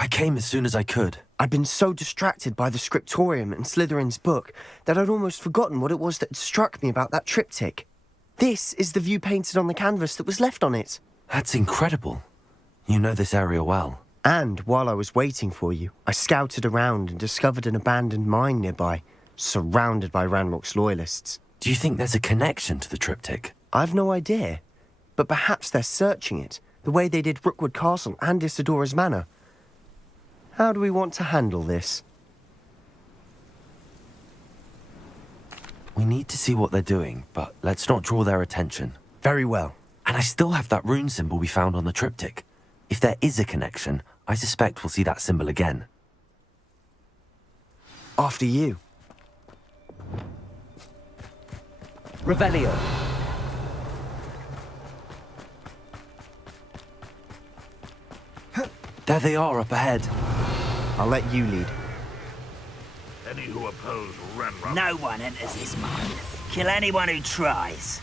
I came as soon as I could. I'd been so distracted by the scriptorium and Slytherin's book that I'd almost forgotten what it was that had struck me about that triptych. This is the view painted on the canvas that was left on it. That's incredible. You know this area well. And while I was waiting for you, I scouted around and discovered an abandoned mine nearby, surrounded by Ranrock's loyalists. Do you think there's a connection to the triptych? I've no idea, but perhaps they're searching it, the way they did Rookwood Castle and Isidora's Manor. How do we want to handle this? We need to see what they're doing, but let's not draw their attention. Very well. And I still have that rune symbol we found on the triptych. If there is a connection, I suspect we'll see that symbol again. After you. Revelio. There they are up ahead. I'll let you lead. Any who oppose Ranrock. No one enters his mine. Kill anyone who tries.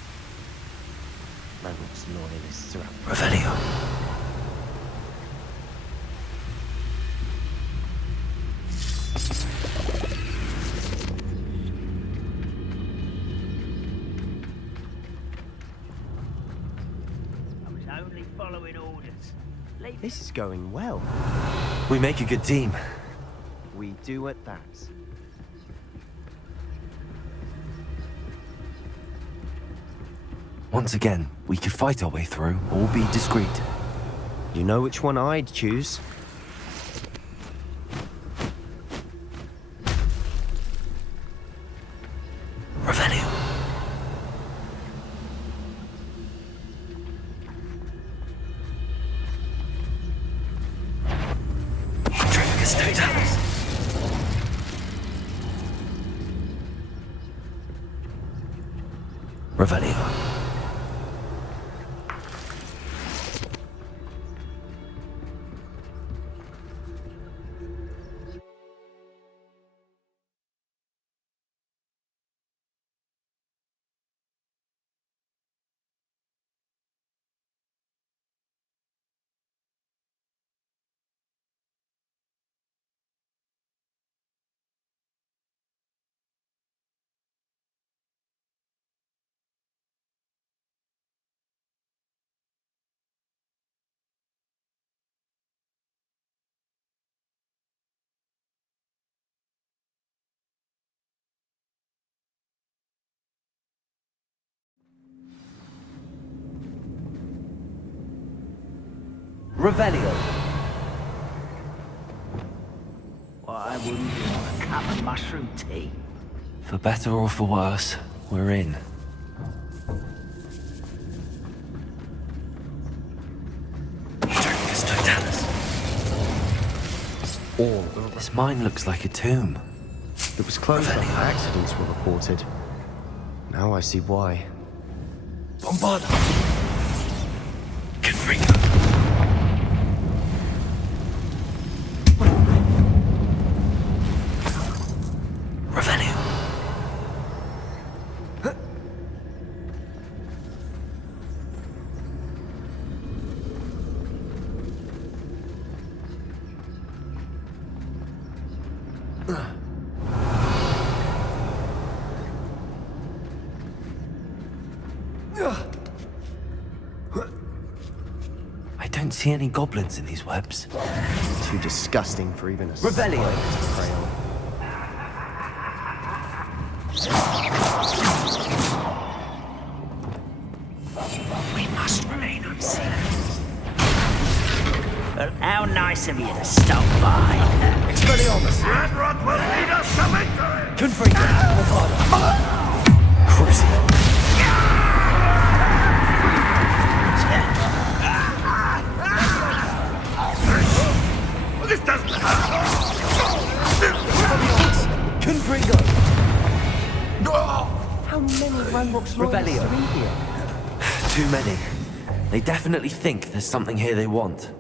Ranrock's loyalists are out. Revelio. I was only following orders. Leave This is going well. We make a good team. We do at that. Once again, we could fight our way through, or be discreet. You know which one I'd choose. Revelio. Trafficus Totalis. Revelio. Revelio. Well, I wouldn't want a cup of mushroom tea. For better or for worse, we're in. Trafficus Totalis. This mine looks like a tomb. It was closed after accidents were reported. Now I see why. Bombarda. Confringo. Revelio. I don't see any goblins in these webs. Too disgusting for even a Revelio. spider to prey on. We must remain unseen. Well, how nice of you to stop by. Expelliarmus. Ranrock will lead us to victory! Confringo. Bombarda. Crucio. This doesn't Confringo. How many Ranrock's loyalists Revelio. are in here? Too many. They definitely think there's something here they want.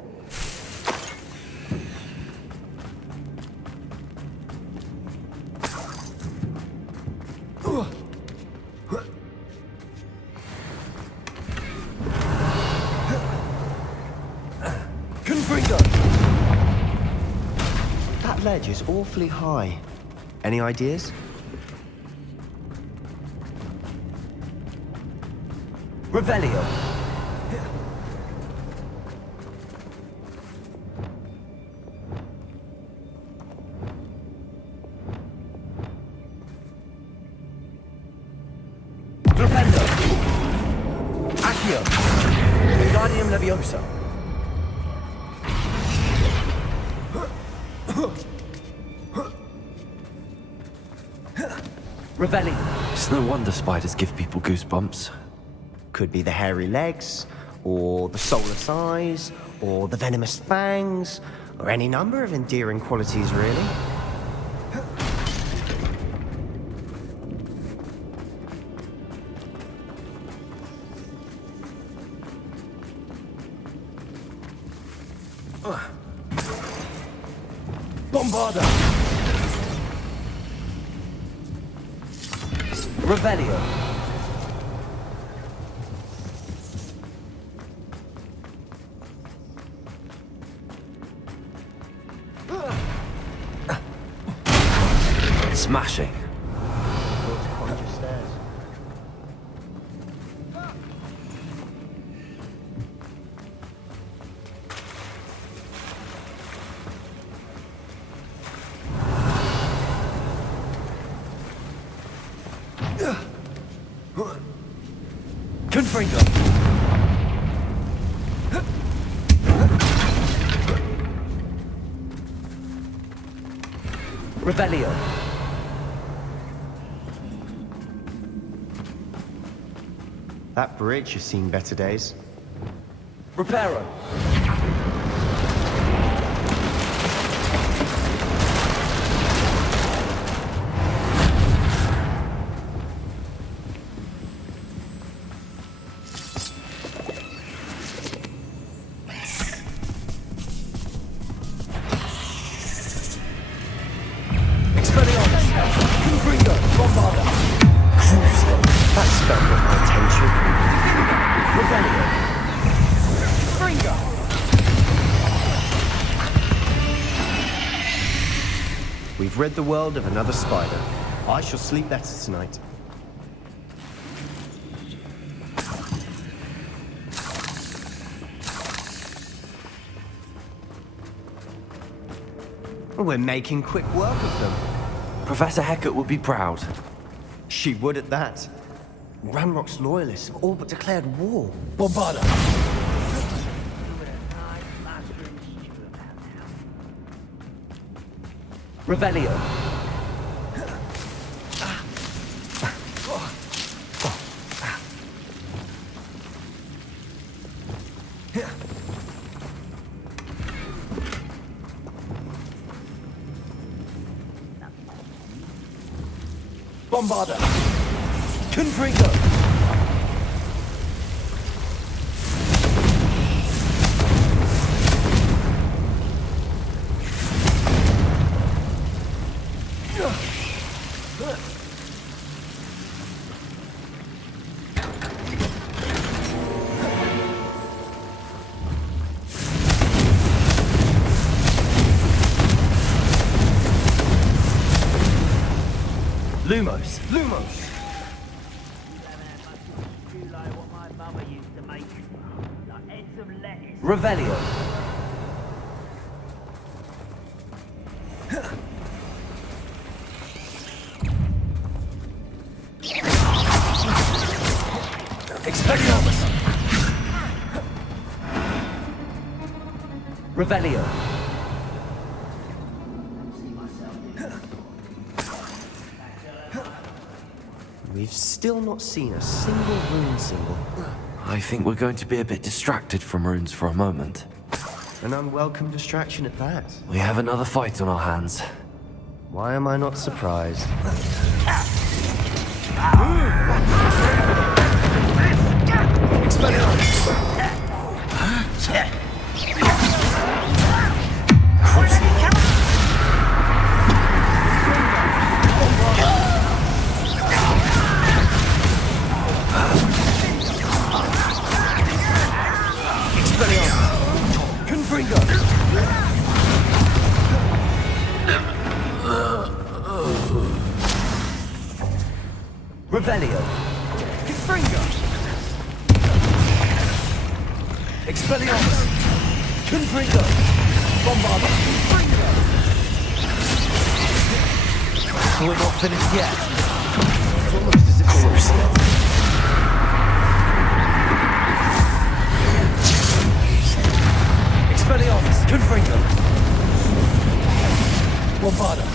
Confringo. ledge is awfully high. Any ideas? Revelio. Flipendo. Accio. Wingardium Leviosa. Revelio. It's no wonder spiders give people goosebumps. Could be the hairy legs, or the soulless eyes, or the venomous fangs, or any number of endearing qualities, really. Bombarda. Revelio. Smashing. Confringo. Revelio. That bridge has seen better days. Reparo. Expelliarmus. Confringo. Bombarda. Crucial. That spell got my attention. Revelio. Fringo. We've rid the world of another spider. I shall sleep better tonight. We're making quick work of them. Professor Hecat would be proud. She would at that. Ranrock's loyalists have all but declared war. Bombarda. Revelio. Bombarda. Confringo. Lumos. Lumos. Revelio. Expelliarmus. Revelio. We've still not seen a single rune symbol. I think we're going to be a bit distracted from runes for a moment. An unwelcome distraction at that. We have another fight on our hands. Why am I not surprised? Confringo. Revelio. Confringo. Expelliarmus. Confringo. Bombarda. Confringo. We're not finished yet. It's almost as if they were scared. Expelliarmus. Confringo. Bombarda.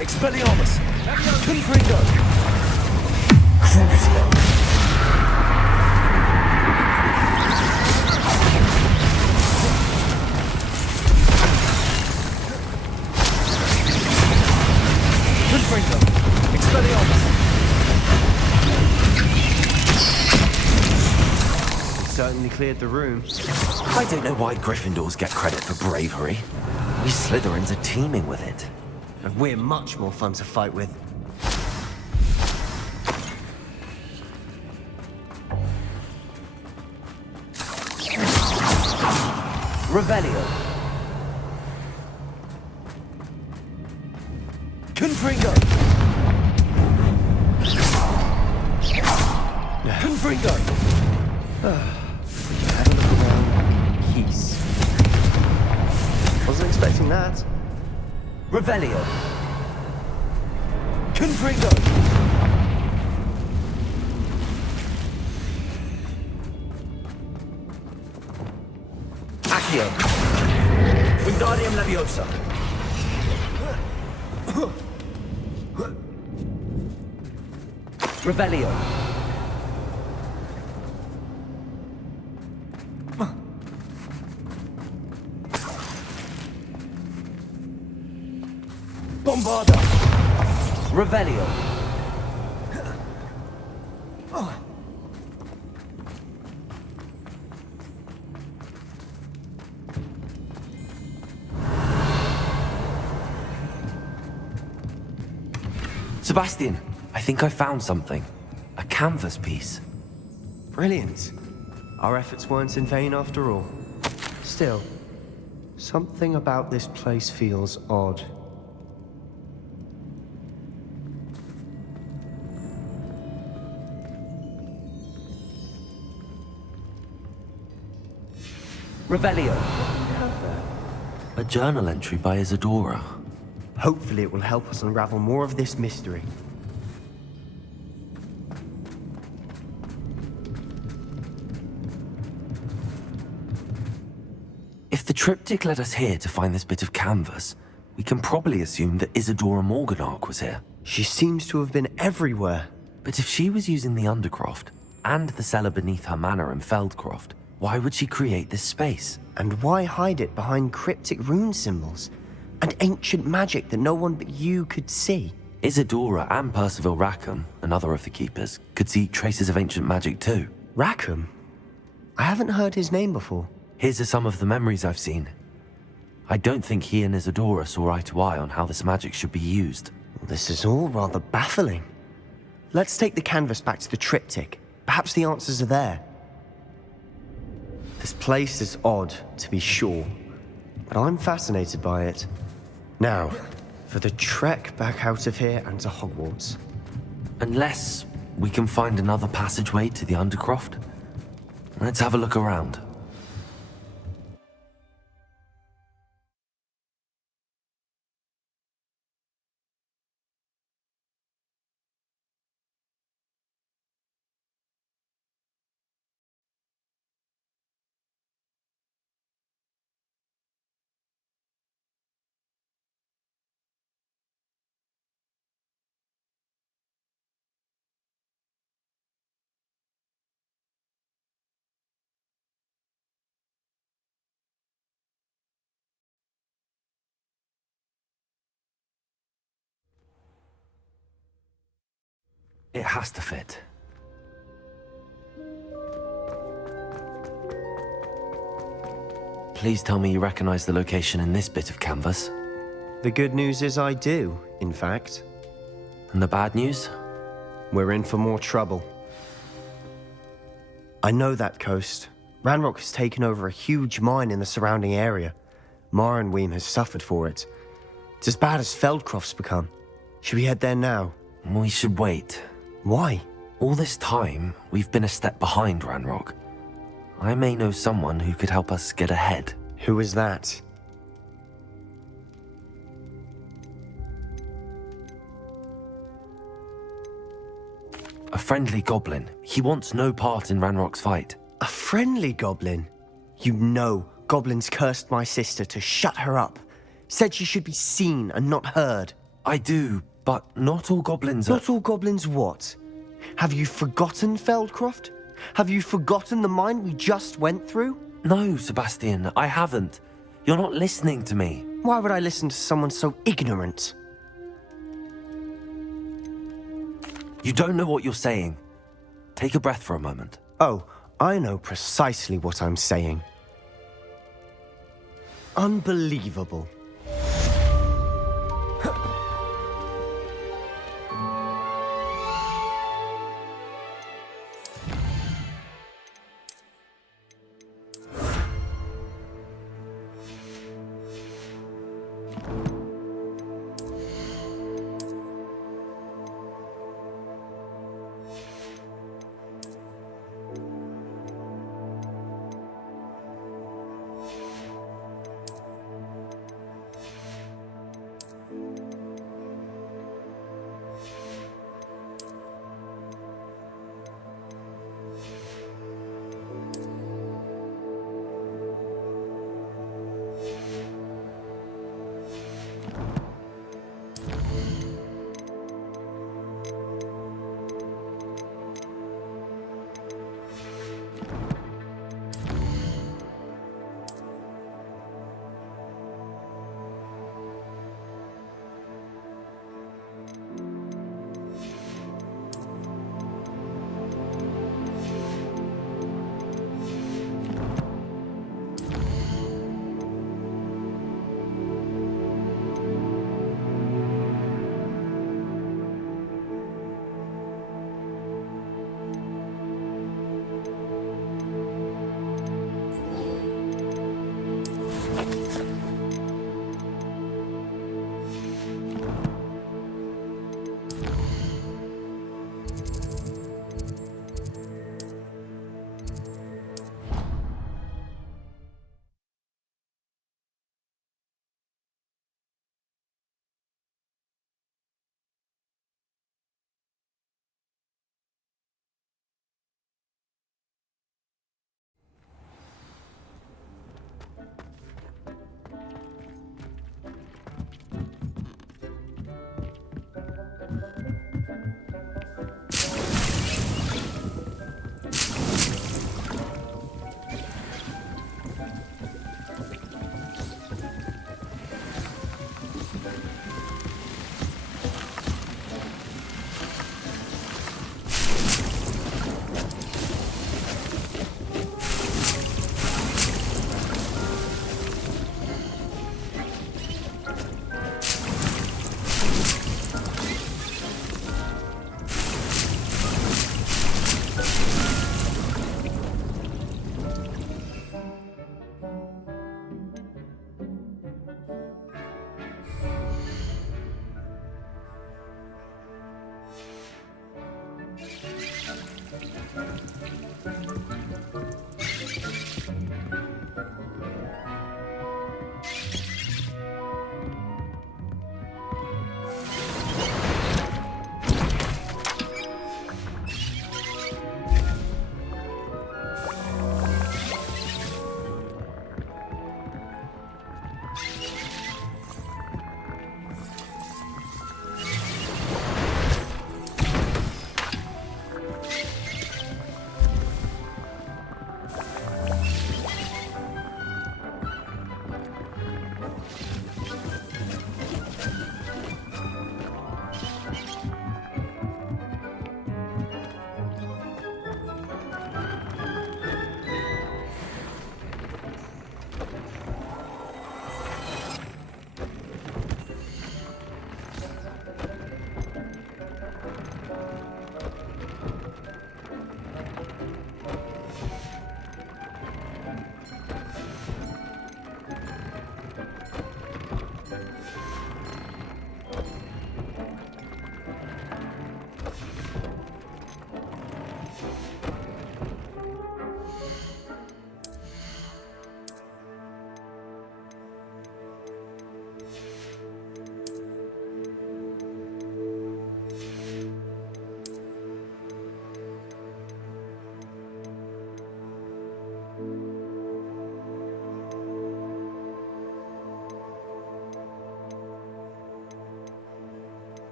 Expelliarmus! Confringo! Crucio! Confringo! Expelliarmus! Certainly cleared the room. I don't know why Gryffindors get credit for bravery. We Slytherins are teeming with it. And we're much more fun to fight with. Revelio! Confringo! Confringo! Have a look around. Keys. Wasn't expecting that. Revelio! Confringo! Accio! Wingardium Leviosa! Revelio! Bombarda! Revelio! Sebastian, I think I found something. A canvas piece. Brilliant. Our efforts weren't in vain after all. Still, something about this place feels odd. Revelio! A journal entry by Isadora. Hopefully it will help us unravel more of this mystery. If the triptych led us here to find this bit of canvas, we can probably assume that Isadora Morganach was here. She seems to have been everywhere. But if she was using the Undercroft, and the cellar beneath her manor in Feldcroft, why would she create this space? And why hide it behind cryptic rune symbols? And ancient magic that no one but you could see? Isadora and Percival Rackham, another of the Keepers, could see traces of ancient magic too. Rackham? I haven't heard his name before. Here's are some of the memories I've seen. I don't think he and Isadora saw eye to eye on how this magic should be used. This is all rather baffling. Let's take the canvas back to the triptych. Perhaps the answers are there. This place is odd, to be sure, but I'm fascinated by it. Now, for the trek back out of here and to Hogwarts. Unless we can find another passageway to the Undercroft. Let's have a look around. It has to fit. Please tell me you recognize the location in this bit of canvas. The good news is I do, in fact. And the bad news? We're in for more trouble. I know that coast. Ranrock has taken over a huge mine in the surrounding area. Marrenweem has suffered for it. It's as bad as Feldcroft's become. Should we head there now? We should wait. Why? All this time, we've been a step behind Ranrock. I may know someone who could help us get ahead. Who is that? A friendly goblin. He wants no part in Ranrock's fight. A friendly goblin? You know goblins cursed my sister to shut her up. Said she should be seen and not heard. I do, but not all goblins are... Not all goblins what? Have you forgotten Feldcroft? Have you forgotten the mine we just went through? No, Sebastian, I haven't. You're not listening to me. Why would I listen to someone so ignorant? You don't know what you're saying. Take a breath for a moment. Oh, I know precisely what I'm saying. Unbelievable.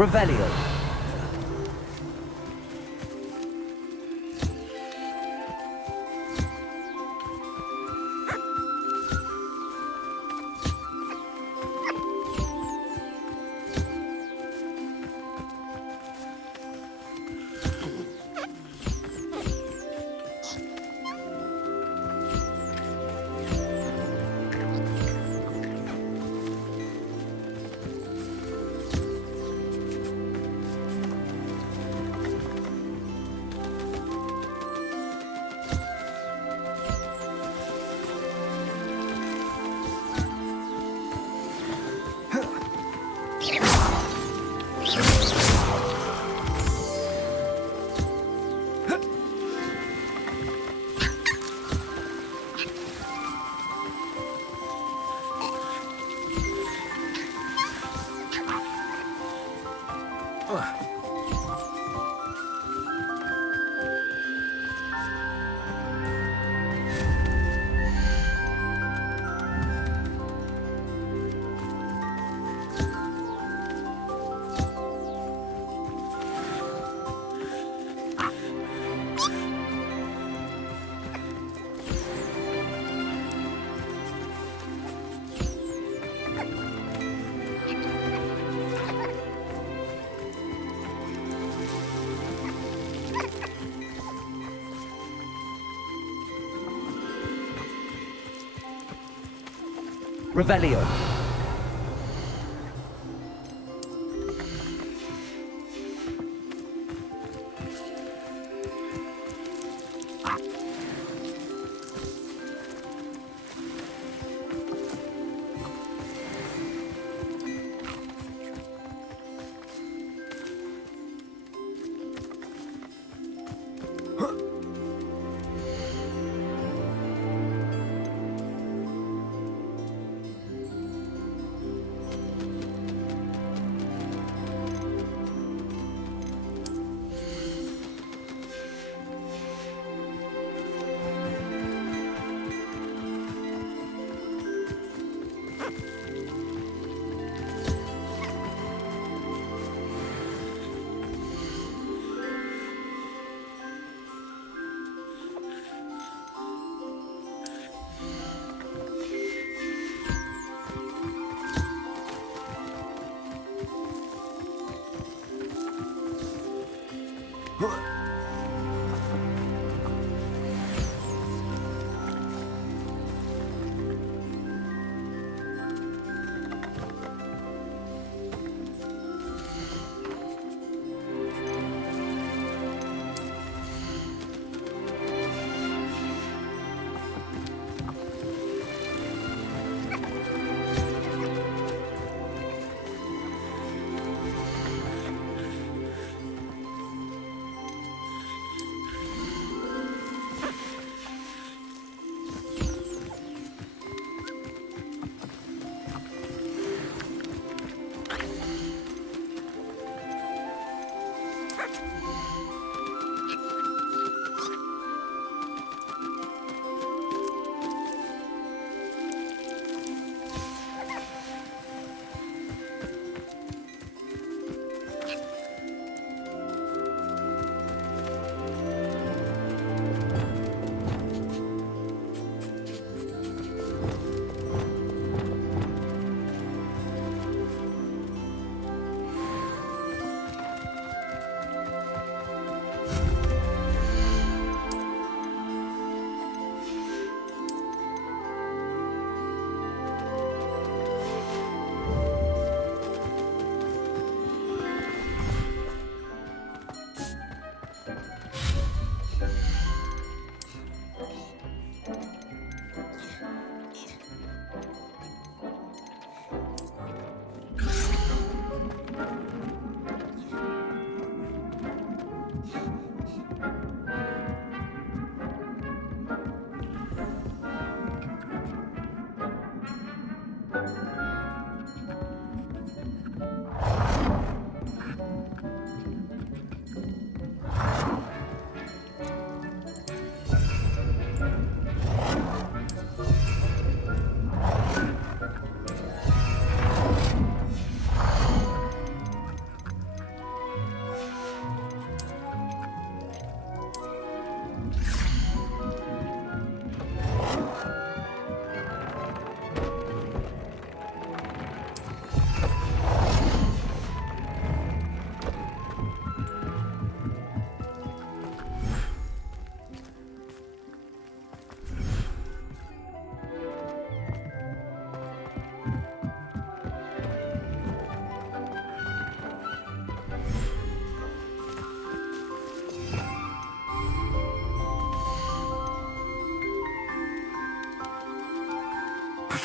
Revelio. Revelio.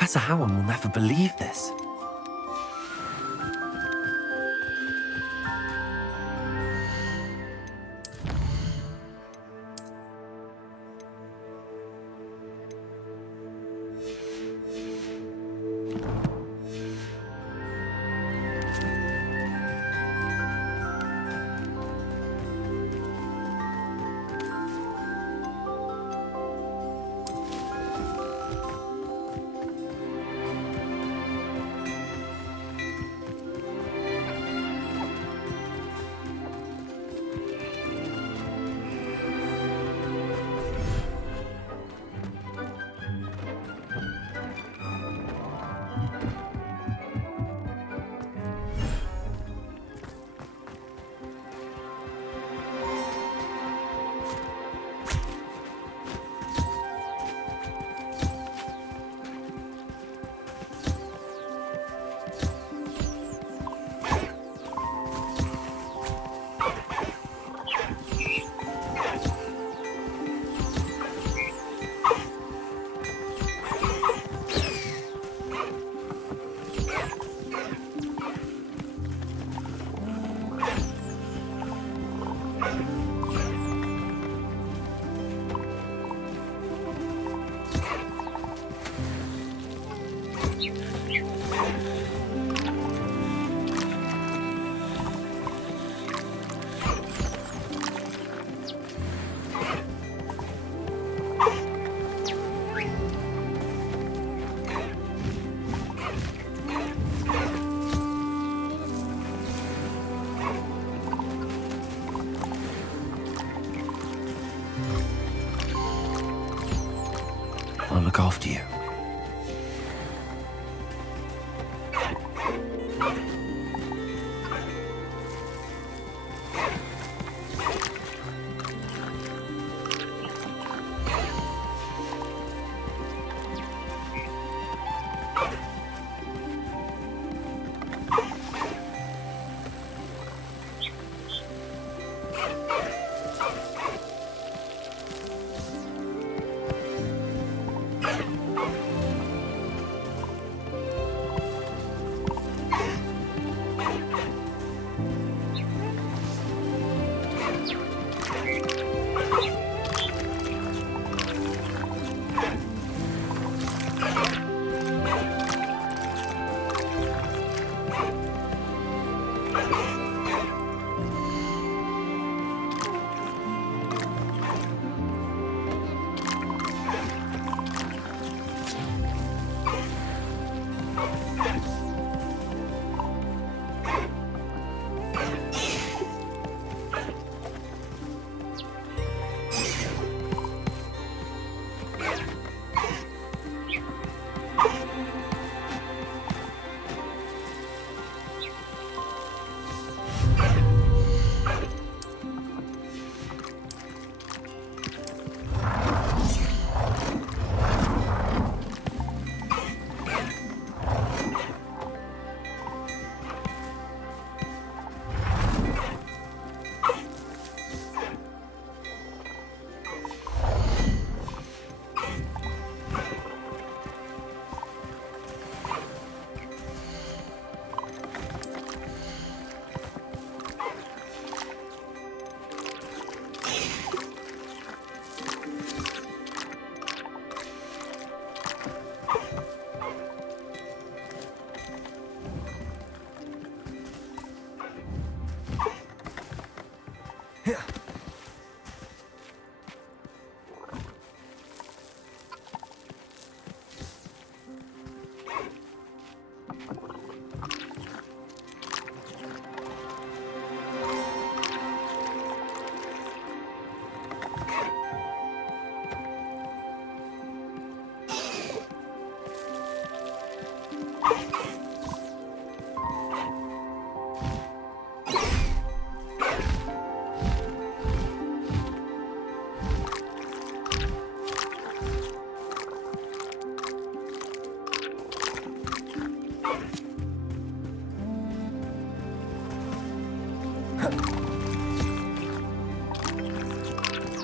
Professor Howard will never believe this. look after you.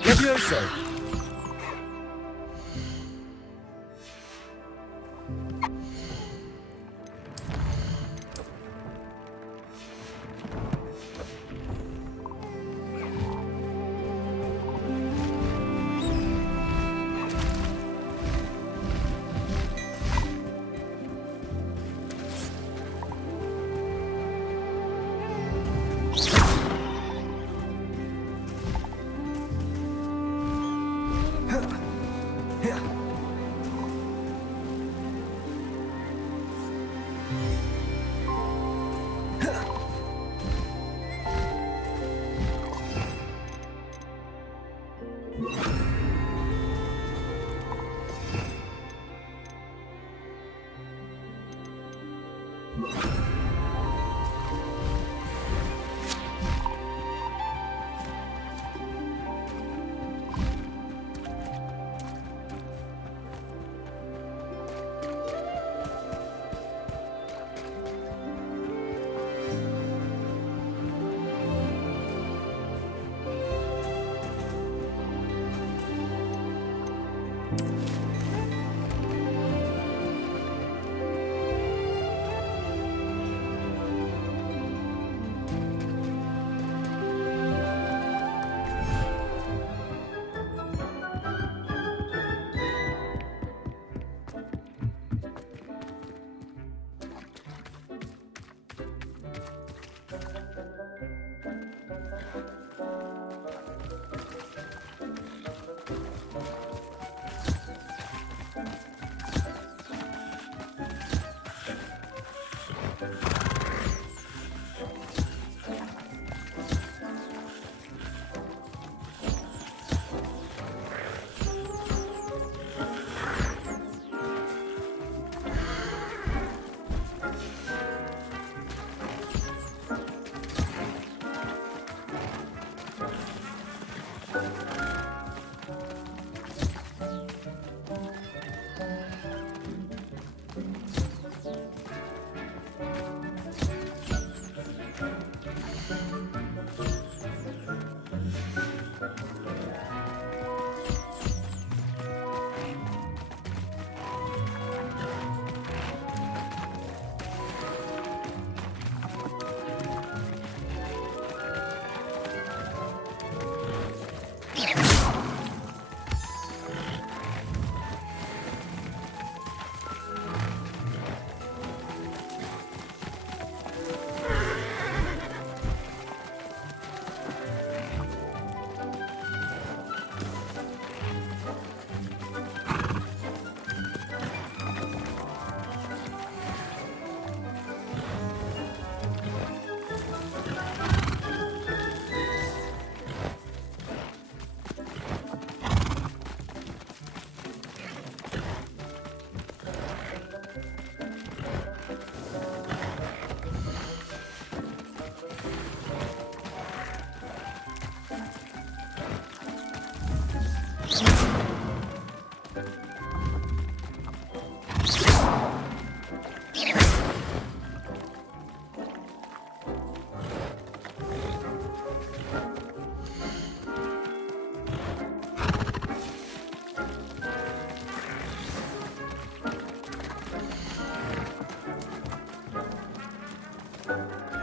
Levioso!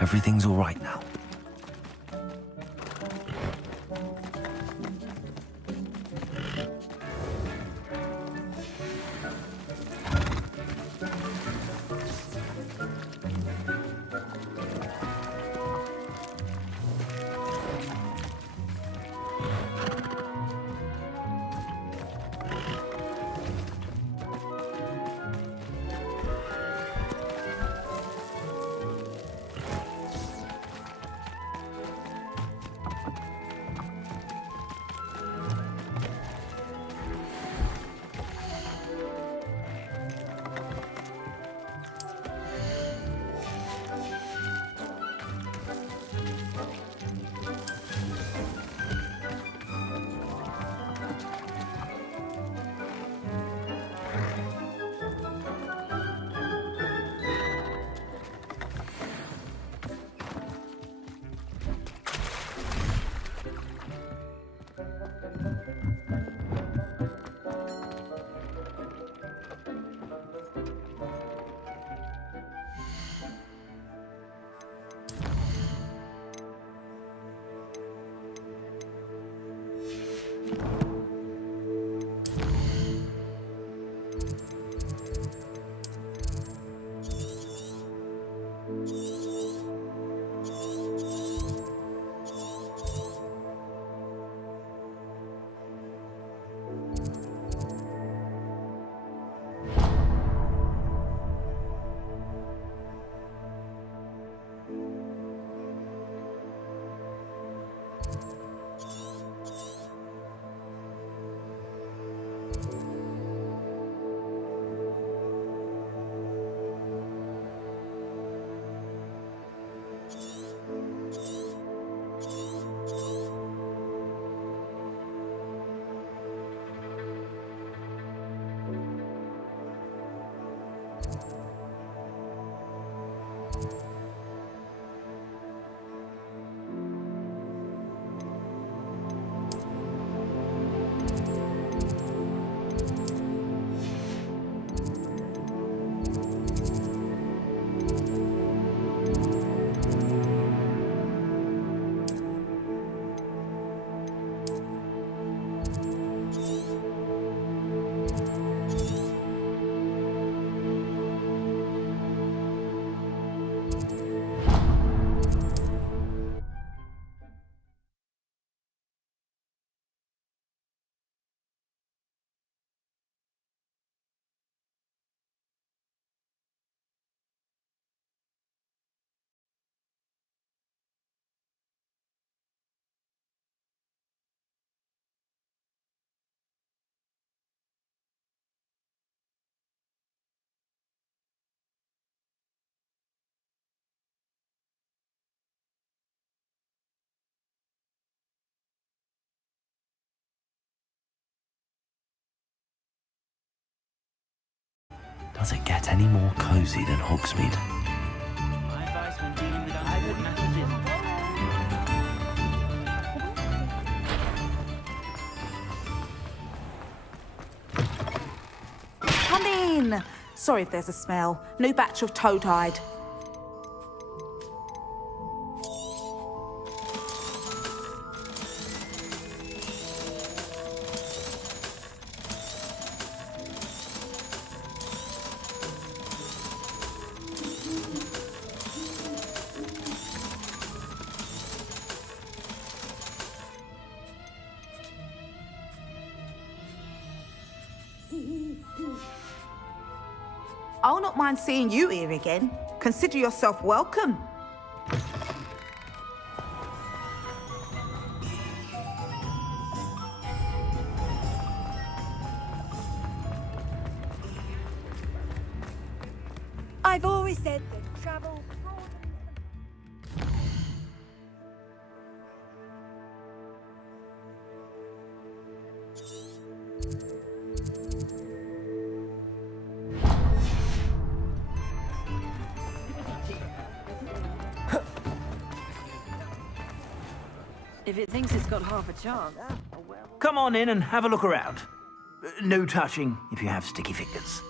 Everything's all right now. Does it get any more cozy than Hogsmeade? My advice when dealing with unfortunate matters is... Come in! Sorry if there's a smell. New batch of toad-hide. I'll not mind seeing you here again. Consider yourself welcome. I've always said that travel... If it thinks it's got half a chance. Come on in and have a look around. No touching if you have sticky fingers.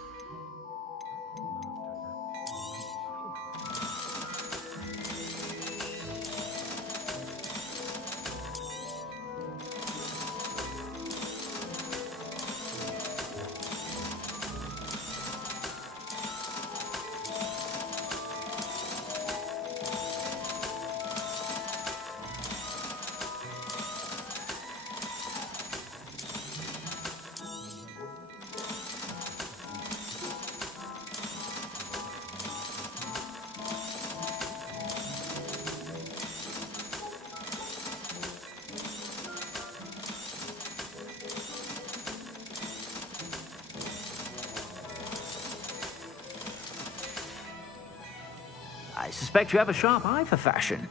I suspect you have a sharp eye for fashion.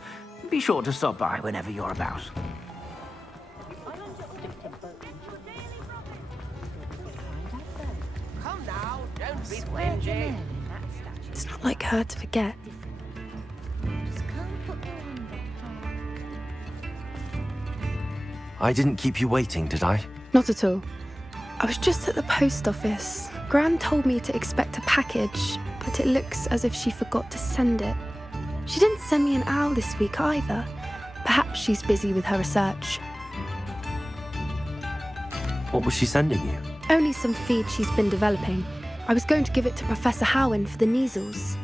Be sure to stop by whenever you're about. Come now, don't be stingy. It's not like her to forget. I didn't keep you waiting, did I? Not at all. I was just at the post office. Gran told me to expect a package, but it looks as if she forgot to send it. She didn't send me an owl this week either. Perhaps she's busy with her research. What was she sending you? Only some feed she's been developing. I was going to give it to Professor Howen for the measles.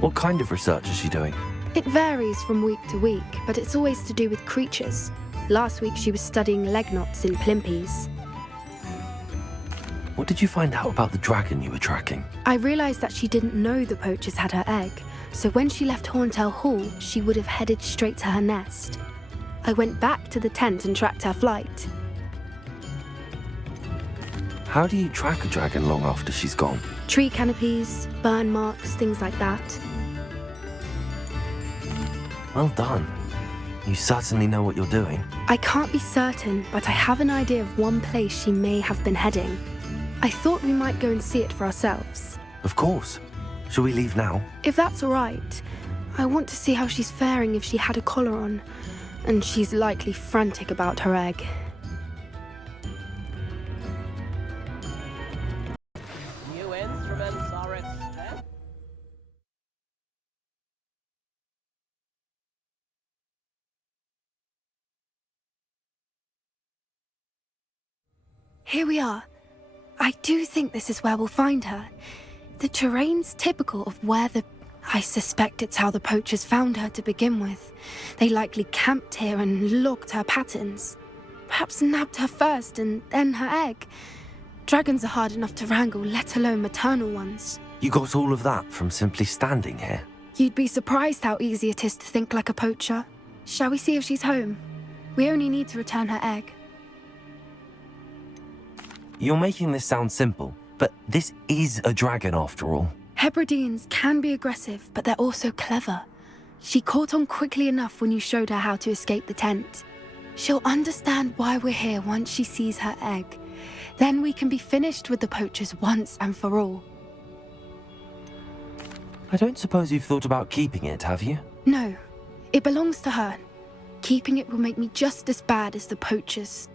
What kind of research is she doing? It varies from week to week, but it's always to do with creatures. Last week she was studying leg knots in plimpies. What did you find out about the dragon you were tracking? I realised that she didn't know the poachers had her egg, so when she left Horntail Hall, she would have headed straight to her nest. I went back to the tent and tracked her flight. How do you track a dragon long after she's gone? Tree canopies, burn marks, things like that. Well done. You certainly know what you're doing. I can't be certain, but I have an idea of one place she may have been heading. I thought we might go and see it for ourselves. Of course. Shall we leave now? If that's all right. I want to see how she's faring if she had a collar on. And she's likely frantic about her egg. New instruments are at step. Here we are. I do think this is where we'll find her. The terrain's typical of where I suspect it's how the poachers found her to begin with. They likely camped here and logged her patterns. Perhaps nabbed her first and then her egg. Dragons are hard enough to wrangle, let alone maternal ones. You got all of that from simply standing here? You'd be surprised how easy it is to think like a poacher. Shall we see if she's home? We only need to return her egg. You're making this sound simple, but this is a dragon after all. Hebrideans can be aggressive, but they're also clever. She caught on quickly enough when you showed her how to escape the tent. She'll understand why we're here once she sees her egg. Then we can be finished with the poachers once and for all. I don't suppose you've thought about keeping it, have you? No, it belongs to her. Keeping it will make me just as bad as the poachers.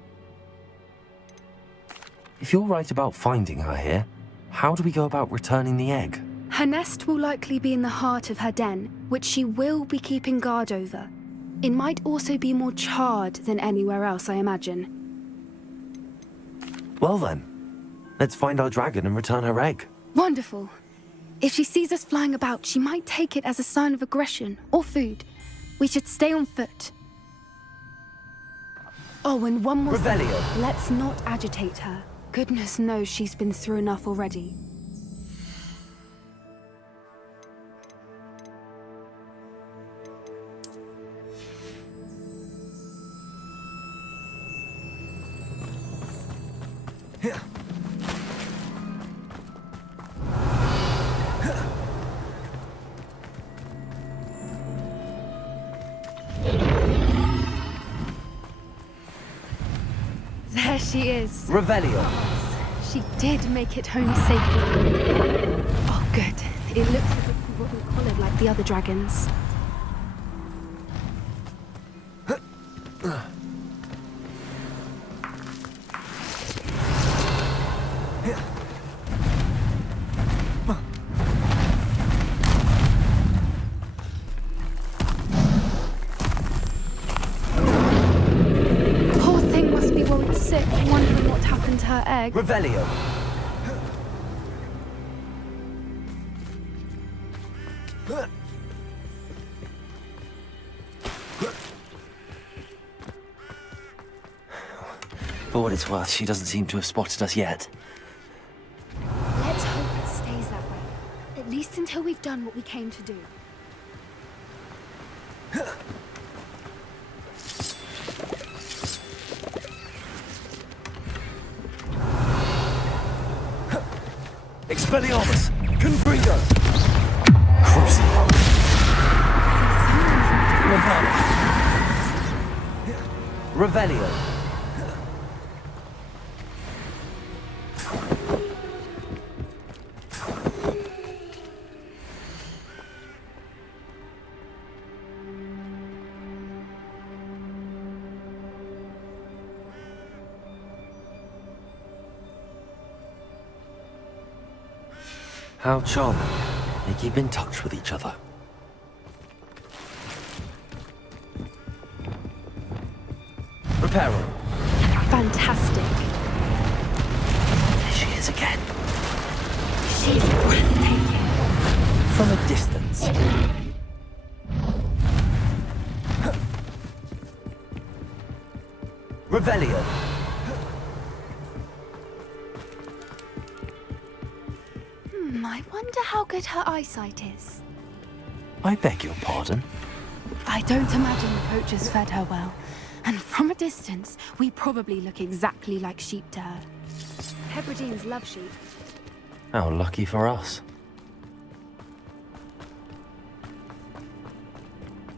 If you're right about finding her here, how do we go about returning the egg? Her nest will likely be in the heart of her den, which she will be keeping guard over. It might also be more charred than anywhere else, I imagine. Well then, let's find our dragon and return her egg. Wonderful. If she sees us flying about, she might take it as a sign of aggression or food. We should stay on foot. Oh, and one more thing. Revelio. Let's not agitate her. Goodness knows she's been through enough already. There she is. Revelio. She did make it home safely. Oh, good. It looks as if we wasn't collared like the other dragons. Poor thing must be worried sick, wondering what happened to her egg. Revelio. For what it's worth, she doesn't seem to have spotted us yet. Let's hope it stays that way. At least until we've done what we came to do. Explode! Expelliarmus! Confringo! Crucible. Revelio. How charming. They keep in touch with each other. Reparo. Fantastic. There she is again. She's breathtaking. From a distance. Revelio. I wonder how good her eyesight is. I beg your pardon. I don't imagine the poachers fed her well. And from a distance, we probably look exactly like sheep to her. Hebrideans love sheep. How lucky for us.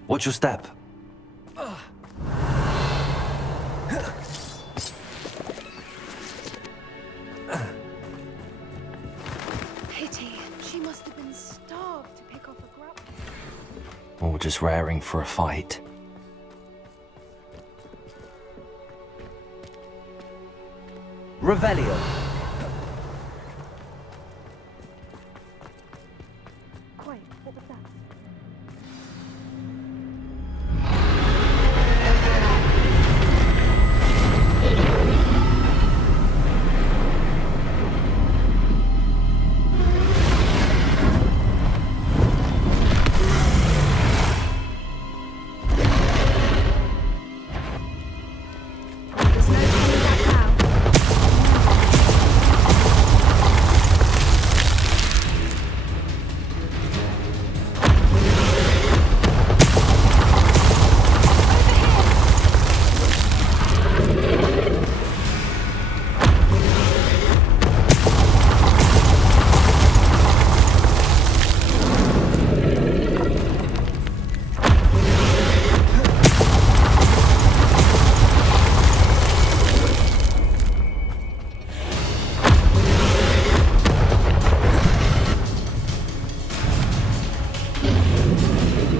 Watch your step. Pity. She must have been starved to pick off a grub. Or just raring for a fight. Revelio. Wait, what was that? There's no coming back now.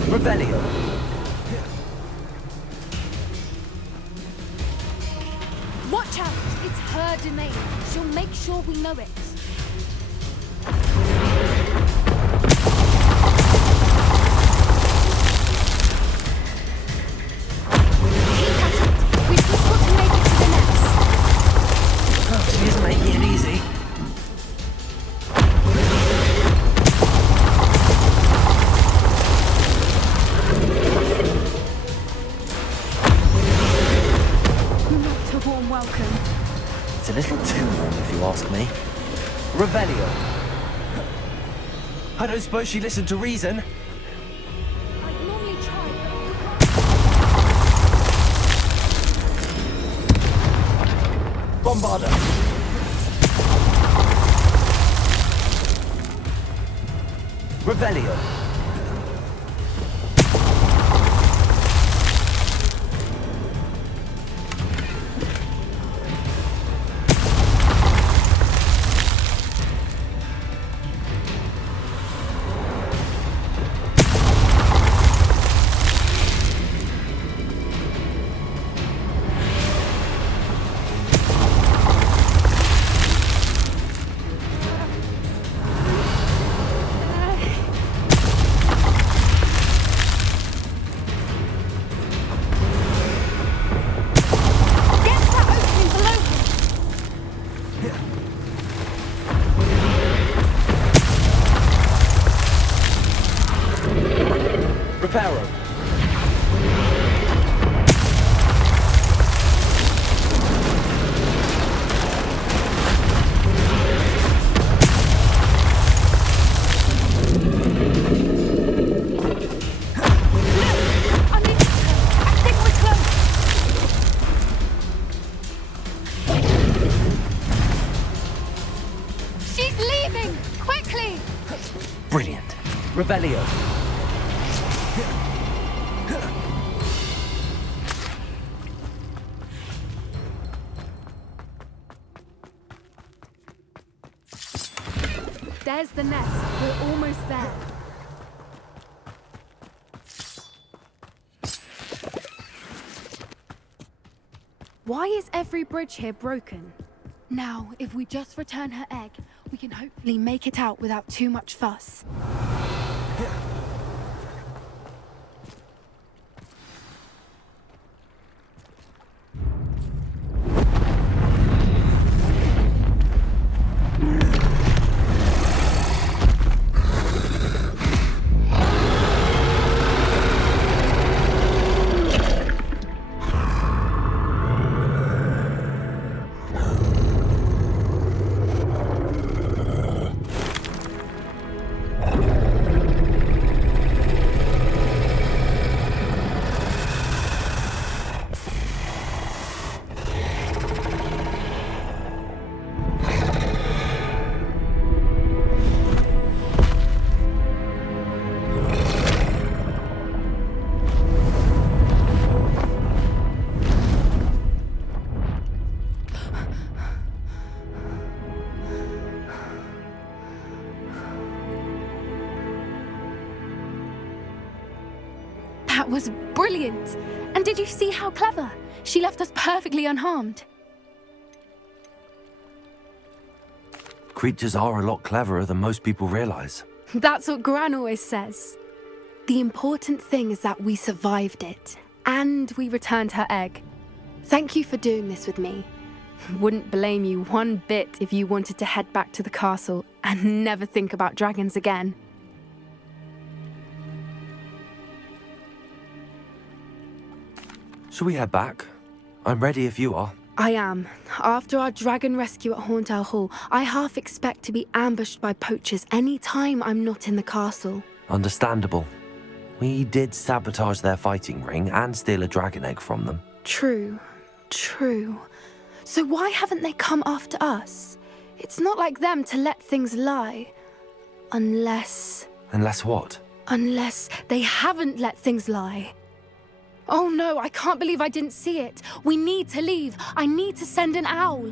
Revelio. Watch out! It's her domain. She'll make sure we know it. Keep at it. We've just got to make it to the nest. She isn't making it easy. Not a warm welcome. It's a little too warm, if you ask me. Revelio. I don't suppose she listened to reason. I'd normally try, Bombarder! Revelio. get that opening below him. Reparo. I need to go. I think we're close. She's leaving! Quick! Brilliant. Revelio. There's the nest. We're almost there. Why is every bridge here broken? Now, if we just return her egg, we can hopefully make it out without too much fuss. That was brilliant! And did you see how clever? She left us perfectly unharmed. Creatures are a lot cleverer than most people realize. That's what Gran always says. The important thing is that we survived it, and we returned her egg. Thank you for doing this with me. Wouldn't blame you one bit if you wanted to head back to the castle and never think about dragons again. Shall we head back? I'm ready if you are. I am. After our dragon rescue at Hauntow Hall, I half expect to be ambushed by poachers any time I'm not in the castle. Understandable. We did sabotage their fighting ring and steal a dragon egg from them. True. So why haven't they come after us? It's not like them to let things lie. Unless what? Unless they haven't let things lie. Oh no, I can't believe I didn't see it. We need to leave. I need to send an owl.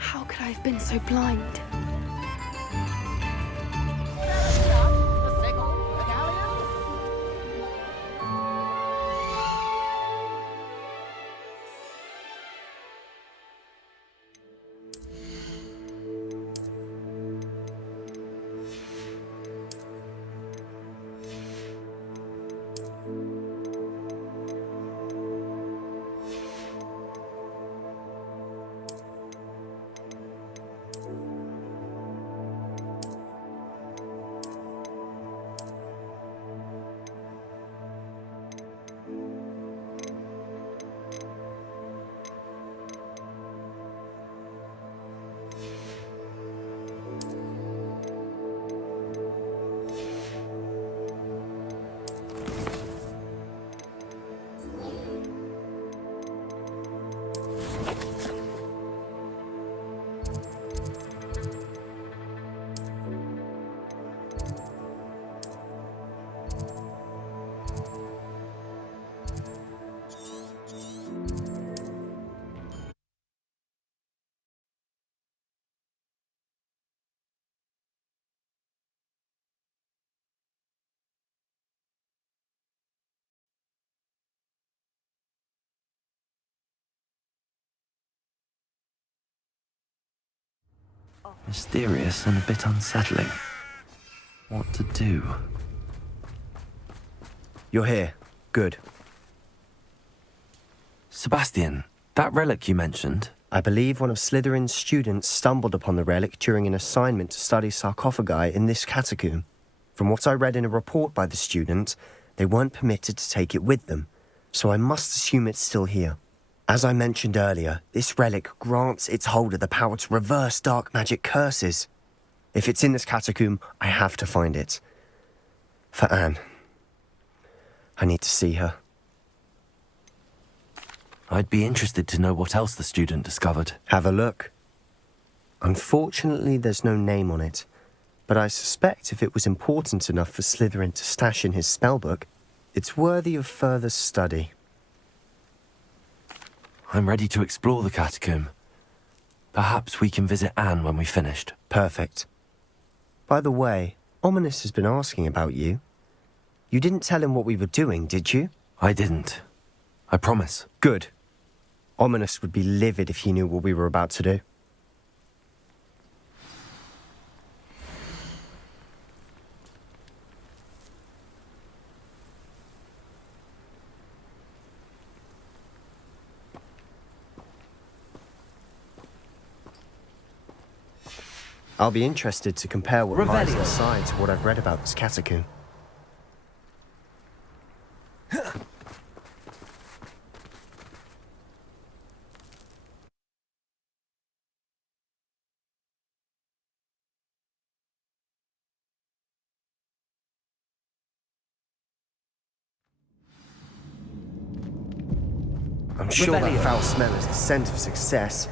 How could I have been so blind? The sickle, the galleon. Mysterious and a bit unsettling. What to do? You're here. Good. Sebastian, that relic you mentioned, I believe one of Slytherin's students stumbled upon the relic during an assignment to study sarcophagi in this catacomb. From what I read in a report by the student, they weren't permitted to take it with them, so I must assume it's still here. As I mentioned earlier, this relic grants its holder the power to reverse dark magic curses. If it's in this catacomb, I have to find it. For Anne. I need to see her. I'd be interested to know what else the student discovered. Have a look. Unfortunately, there's no name on it, but I suspect if it was important enough for Slytherin to stash in his spellbook, it's worthy of further study. I'm ready to explore the catacomb. Perhaps we can visit Anne when we've finished. Perfect. By the way, Ominous has been asking about you. You didn't tell him what we were doing, did you? I didn't. I promise. Good. Ominous would be livid if he knew what we were about to do. I'll be interested to compare what lies inside to what I've read about this catacomb. I'm sure that foul smell is the scent of success.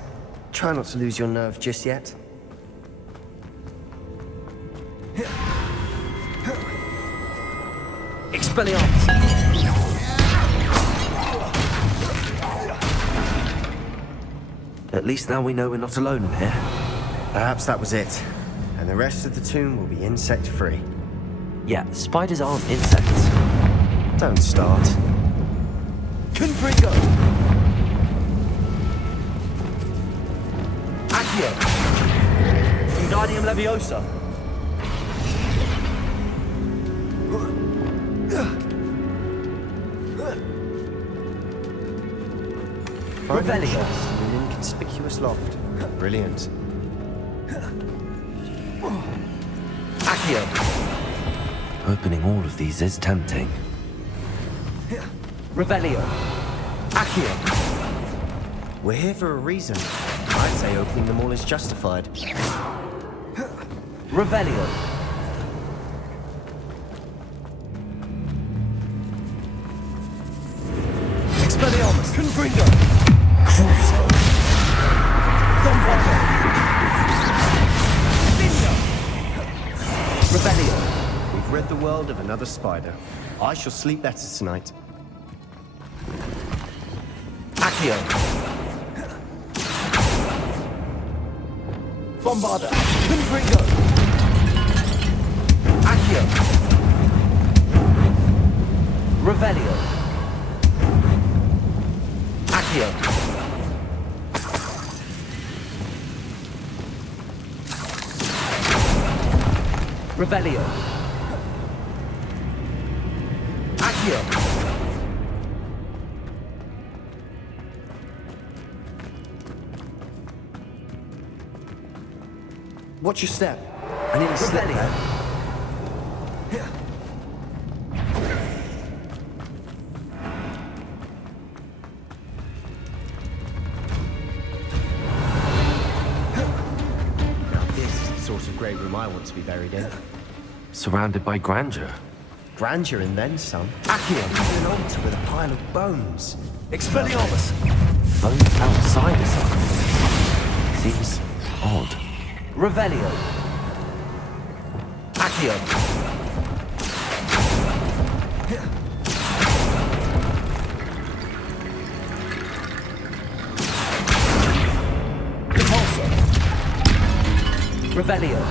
Try not to lose your nerve just yet. Expelliarmus! At least now we know we're not alone in here. Perhaps that was it. And the rest of the tomb will be insect-free. Yeah, spiders aren't insects. Don't start. Confringo! Accio! Wingardium Leviosa! Revelio. In an inconspicuous loft. Brilliant. Accio! Opening all of these is tempting. Revelio! Accio! We're here for a reason. I'd say opening them all is justified. Revelio! Expelliarmus! Confringo! Crucio! Dumbardo! Bingo! Revelio! We've rid the world of another spider. I shall sleep better tonight. Accio! Bombarda! Confringo! Accio! Revelio! Accio! Revelio! Accio! Watch your step. I need a slip there. Now this is the sort of great room I want to be buried in. Surrounded by grandeur. Grandeur and then some. Accio! Even an altar with a pile of bones. Expelliarmus! Bones outside a sarcophagus. Seems odd. Revelio! Accio! Repulsor! Revelio!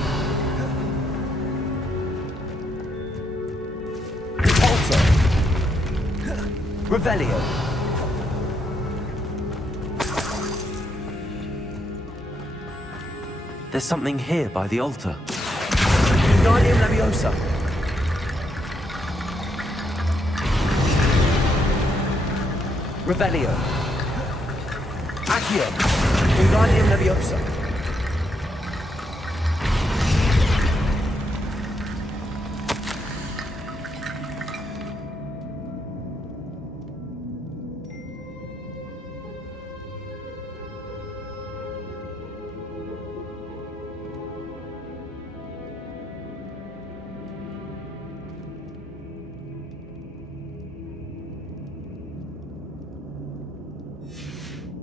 Repulsor! Revelio! There's something here by the altar. Wingardium Leviosa! Revelio! Accio. Wingardium Leviosa.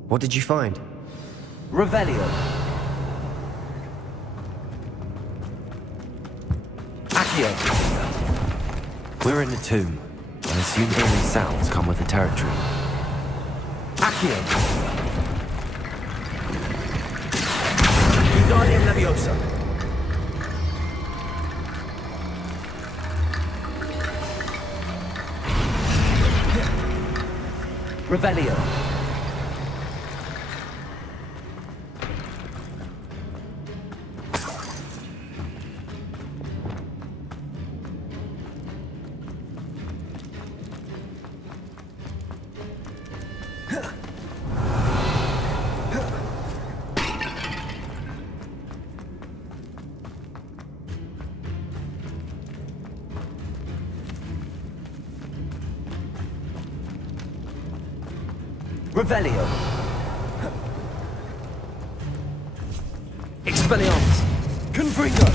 What did you find? Revelio. Accio. We're in a tomb. I assume hearing sounds come with the territory. Accio. Wingardium Leviosa. Revelio. Revelio. Expelliarmus. Confringo.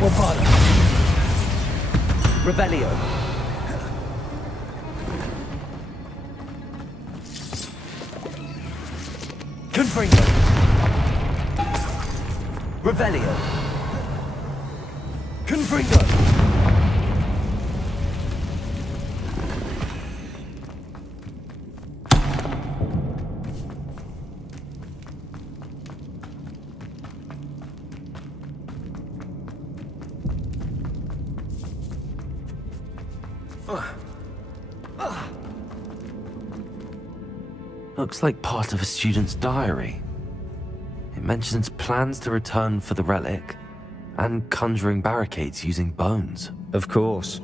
Bombada. Revelio. Confringo. Revelio. Confringo. Looks like part of a student's diary. It mentions plans to return for the relic and conjuring barricades using bones. Of course.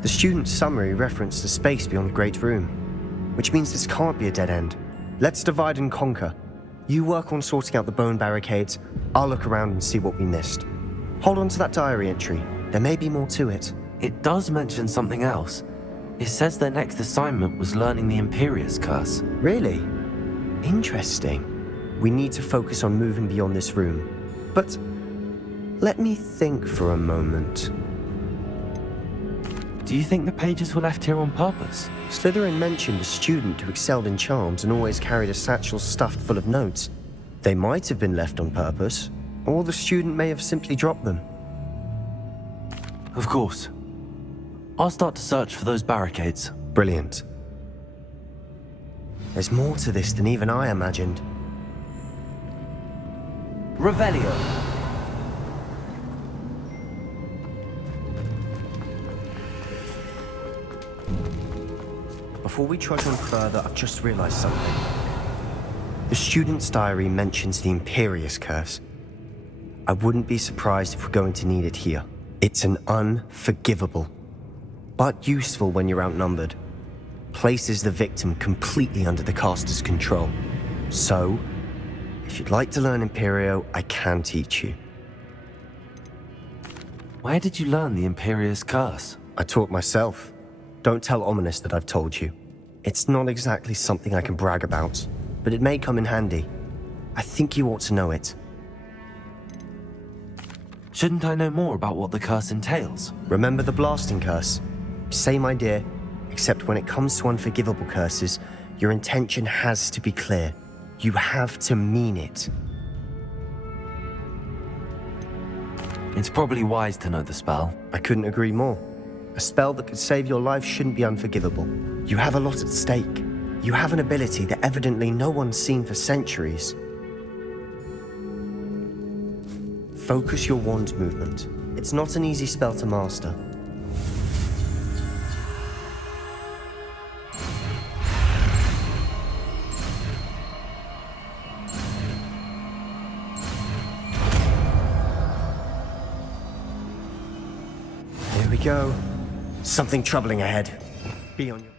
The student's summary referenced a space beyond the Great Room, which means this can't be a dead end. Let's divide and conquer. You work on sorting out the bone barricades, I'll look around and see what we missed. Hold on to that diary entry. There may be more to it. It does mention something else. It says their next assignment was learning the Imperious Curse. Really? Interesting. We need to focus on moving beyond this room. But let me think for a moment. Do you think the pages were left here on purpose? Slytherin mentioned a student who excelled in charms and always carried a satchel stuffed full of notes. They might have been left on purpose, or the student may have simply dropped them. Of course. I'll start to search for those barricades. Brilliant. There's more to this than even I imagined. Revelio. Before we trudge on further, I've just realized something. The student's diary mentions the Imperious Curse. I wouldn't be surprised if we're going to need it here. It's an unforgivable, but useful when you're outnumbered. Places the victim completely under the caster's control. So, if you'd like to learn Imperio, I can teach you. Where did you learn the Imperious Curse? I taught myself. Don't tell Ominous that I've told you. It's not exactly something I can brag about, but it may come in handy. I think you ought to know it. Shouldn't I know more about what the curse entails? Remember the blasting curse? Same idea, except when it comes to unforgivable curses, your intention has to be clear. You have to mean it. It's probably wise to know the spell. I couldn't agree more. A spell that could save your life shouldn't be unforgivable. You have a lot at stake. You have an ability that evidently no one's seen for centuries. Focus your wand movement. It's not an easy spell to master. Here we go. Something troubling ahead. Be on your...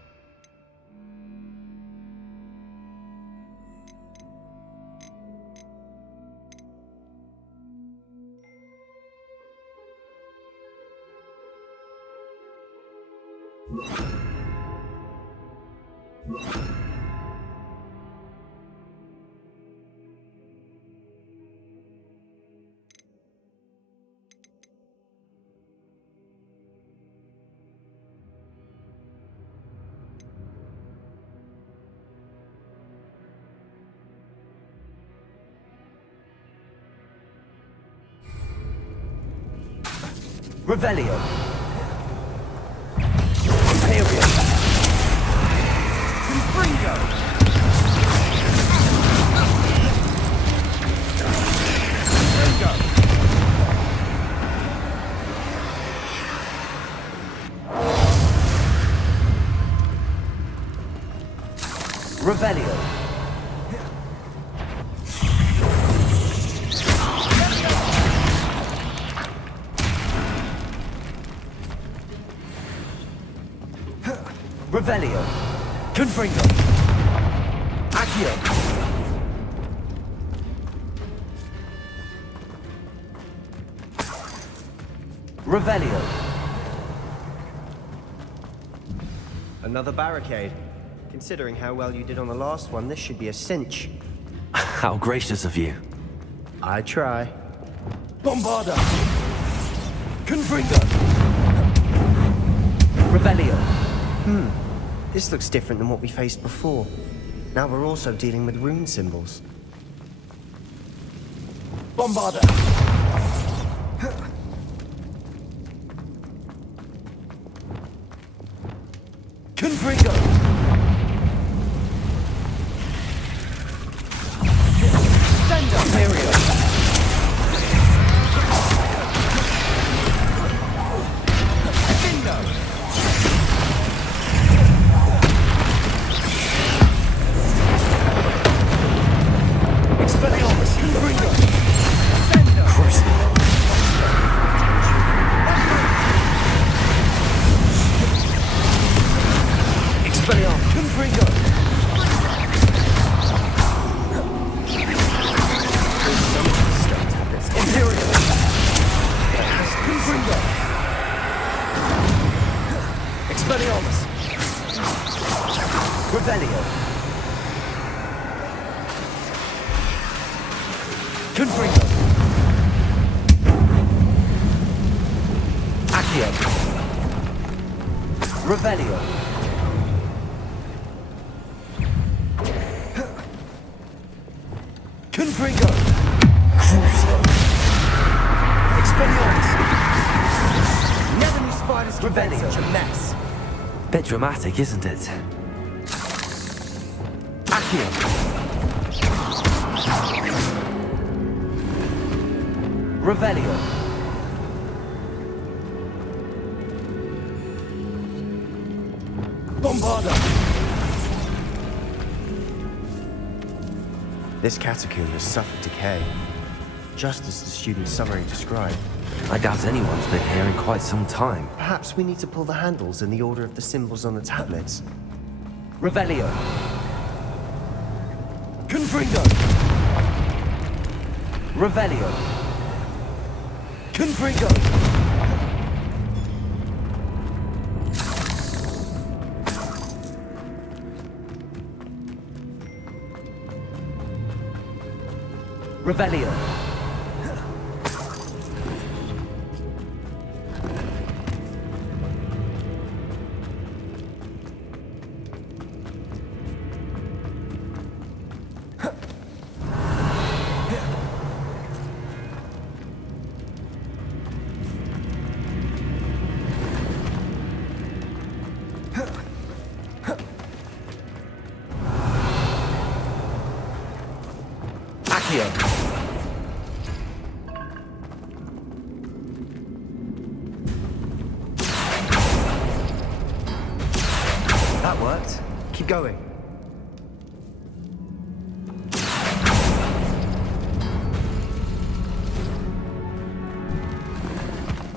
Revelio. Imperial. Confringo. Confringo. Revelio. Revelio. Confringo. Accio. Revelio. Another barricade. Considering how well you did on the last one, this should be a cinch. How gracious of you. I try. Bombarda. Confringo. Revelio. This looks different than what we faced before. Now we're also dealing with rune symbols. Bombarda. Confringo. Send Imperial. Findo. Expelliarmus. Confringo. Sendo. Expelliarmus. Confringo. Imperial. Confringo. Expelliarmus. Revelio. Confringo. Accio. Revelio. Confringo. Expelliarmus. Never knew spiders could make Revelio. such a mess. Bit dramatic, isn't it? Accio. Revelio. Bombarda. This catacomb has suffered decay, just as the student's summary described. I doubt anyone's been here in quite some time. Perhaps we need to pull the handles in the order of the symbols on the tablets. Revelio. Confringo. Revelio. Confringo. Revelio. Accio. That worked. Keep going.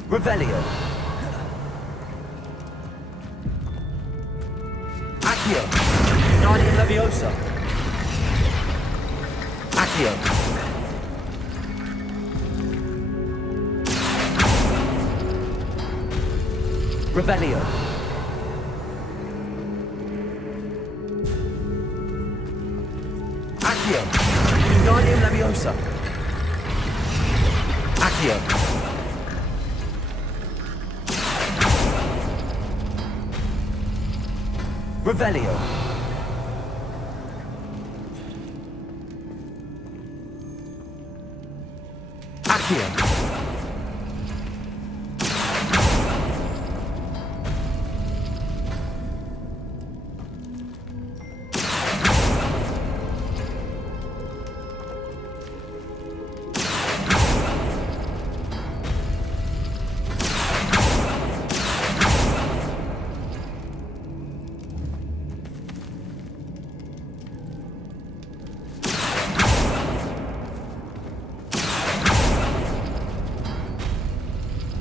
Revelio. Accio. Guardian Leviosa. Accio. Revelio. Accio. Wingardium Leviosa. Accio. Revelio.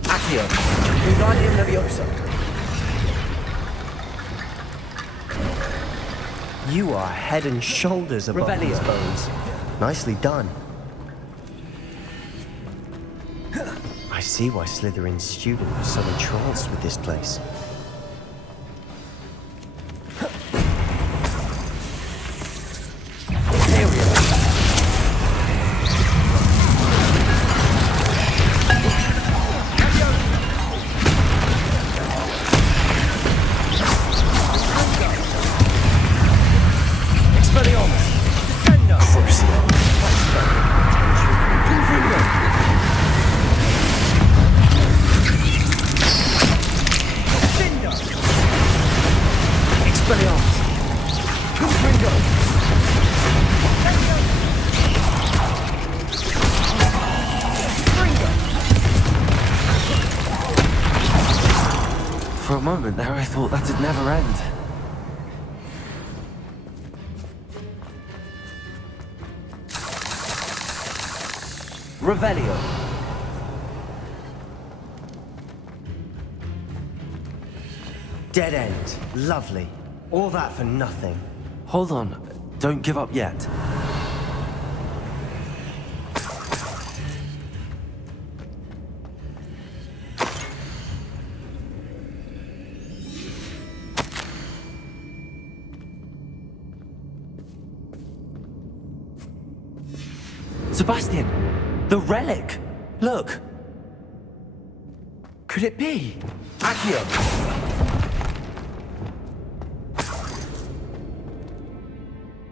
Accio. Wingardium Leviosa. You are head and shoulders above Revelio. these bones. Nicely done. I see why Slytherin's student was so entranced with this place. For a moment there, I thought that'd never end. Revelio. Dead end. Lovely. All that for nothing. Hold on, don't give up yet. Sebastian! The relic! Look! Could it be? Accio.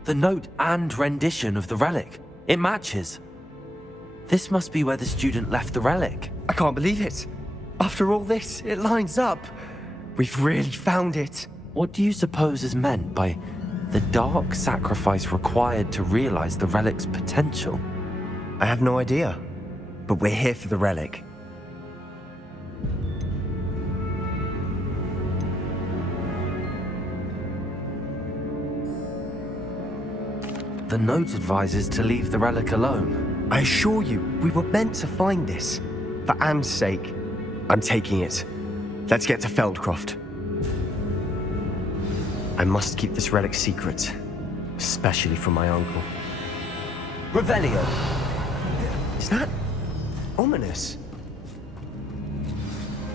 The note and rendition of the relic. It matches. This must be where the student left the relic. I can't believe it. After all this, it lines up. We've really found it. What do you suppose is meant by the dark sacrifice required to realize the relic's potential? I have no idea. But we're here for the relic. The note advises to leave the relic alone. I assure you, we were meant to find this. For Anne's sake. I'm taking it. Let's get to Feldcroft. I must keep this relic secret. Especially from my uncle. Revelio. Is that ominous?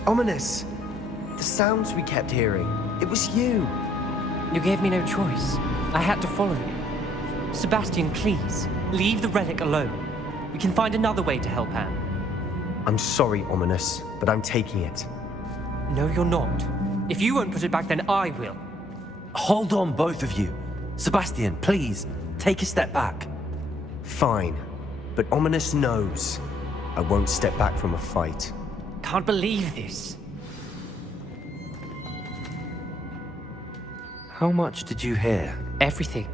Ominous. The sounds we kept hearing. It was you. You gave me no choice. I had to follow you. Sebastian, please, leave the relic alone. We can find another way to help Anne. I'm sorry, Ominous, but I'm taking it. No, you're not. If you won't put it back, then I will. Hold on, both of you. Sebastian, please, take a step back. Fine, but Ominous knows I won't step back from a fight. Can't believe this. How much did you hear? Everything.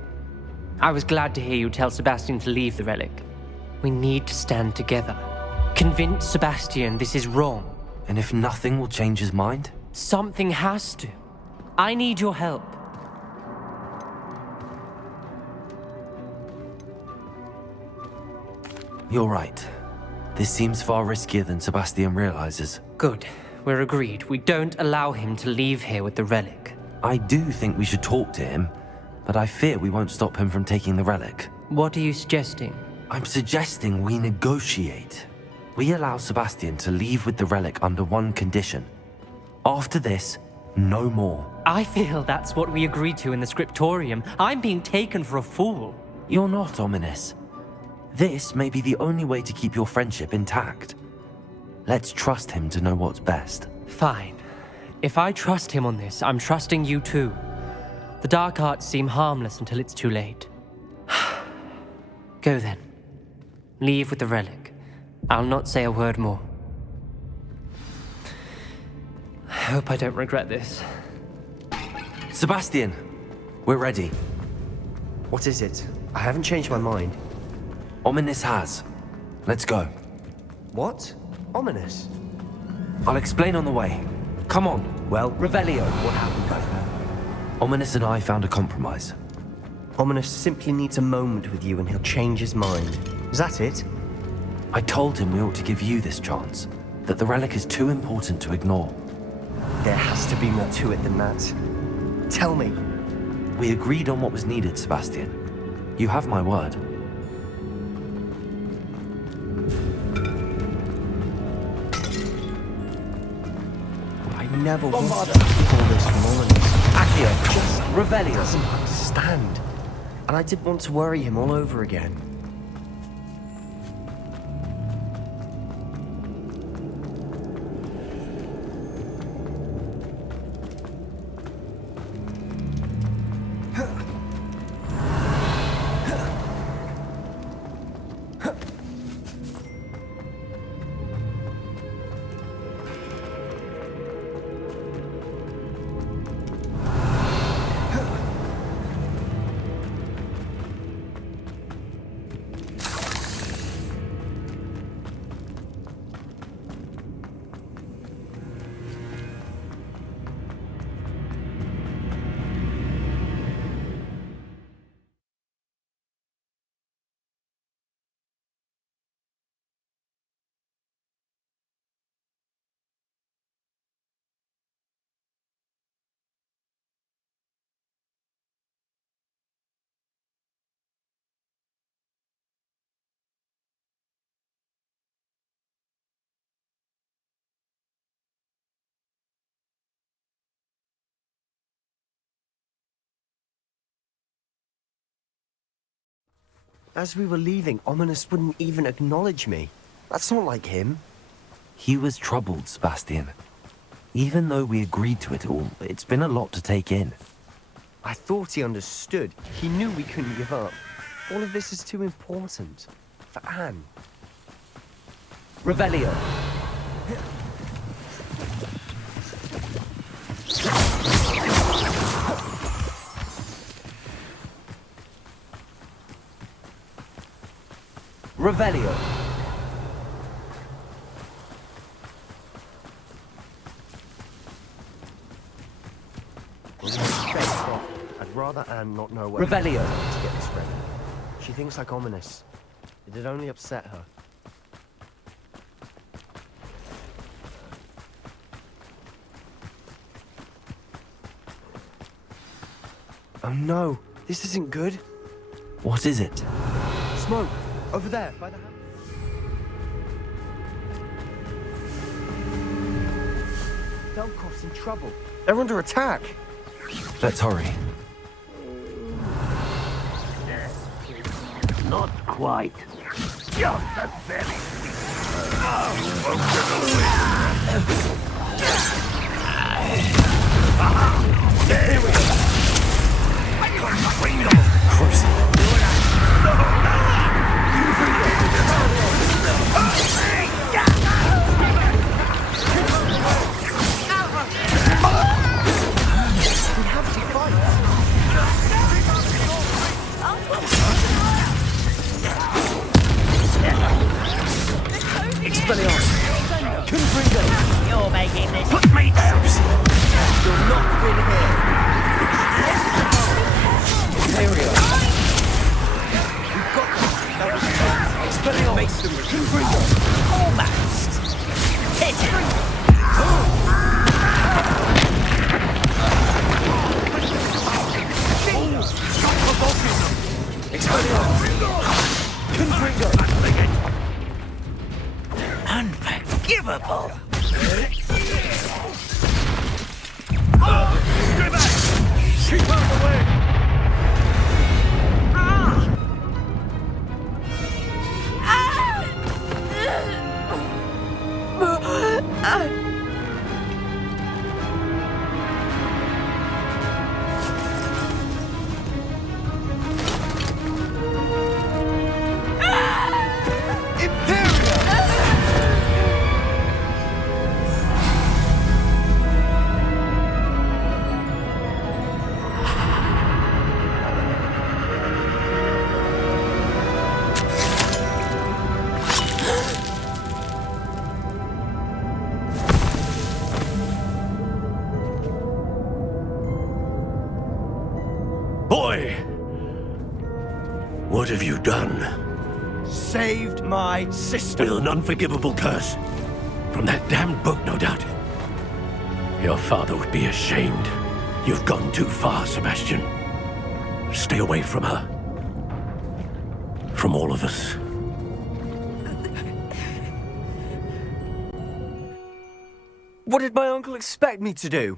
I was glad to hear you tell Sebastian to leave the relic. We need to stand together. Convince Sebastian this is wrong. And if nothing will change his mind? Something has to. I need your help. You're right. This seems far riskier than Sebastian realizes. Good. We're agreed. We don't allow him to leave here with the relic. I do think we should talk to him, but I fear we won't stop him from taking the relic. What are you suggesting? I'm suggesting we negotiate. We allow Sebastian to leave with the relic under one condition. After this, no more. I feel that's what we agreed to in the scriptorium. I'm being taken for a fool. You're not ominous. This may be the only way to keep your friendship intact. Let's trust him to know what's best. Fine. If I trust him on this, I'm trusting you too. The dark arts seem harmless until it's too late. Go then. Leave with the relic. I'll not say a word more. I hope I don't regret this. Sebastian, we're ready. What is it? I haven't changed my mind. Ominous has. Let's go. What? Ominous? I'll explain on the way. Come on. Well, Revelio, what happened back there? Ominous and I found a compromise. Ominous simply needs a moment with you and he'll change his mind. Is that it? I told him we ought to give you this chance, that the relic is too important to ignore. There has to be more to it than that. Tell me. We agreed on what was needed, Sebastian. You have my word. I never wanted to call this from Ominous. Accio, just Revelio. He doesn't understand. And I didn't want to worry him all over again. As we were leaving, Ominous wouldn't even acknowledge me. That's not like him. He was troubled, Sebastian. Even though we agreed to it all, it's been a lot to take in. I thought he understood. He knew we couldn't give up. All of this is too important. For Anne. Revelio. Revelio. I'd rather Anne not know where Revelio. to get this ready. She thinks like Ominous. It'd only upset her. Oh no, this isn't good. What is it? Smoke! Over there, by the house. Velkov's in trouble. They're under attack. Let's hurry. Not quite. Just a very there we go. You're making this. Put me down. You'll not win here. There we go. We've got this. That was close. Expelliarmus. Almost. Hit it. Unforgivable. Keep out of the way. What have you done? Saved my sister. With an unforgivable curse. From that damned book, no doubt. Your father would be ashamed. You've gone too far, Sebastian. Stay away from her. From all of us. What did my uncle expect me to do?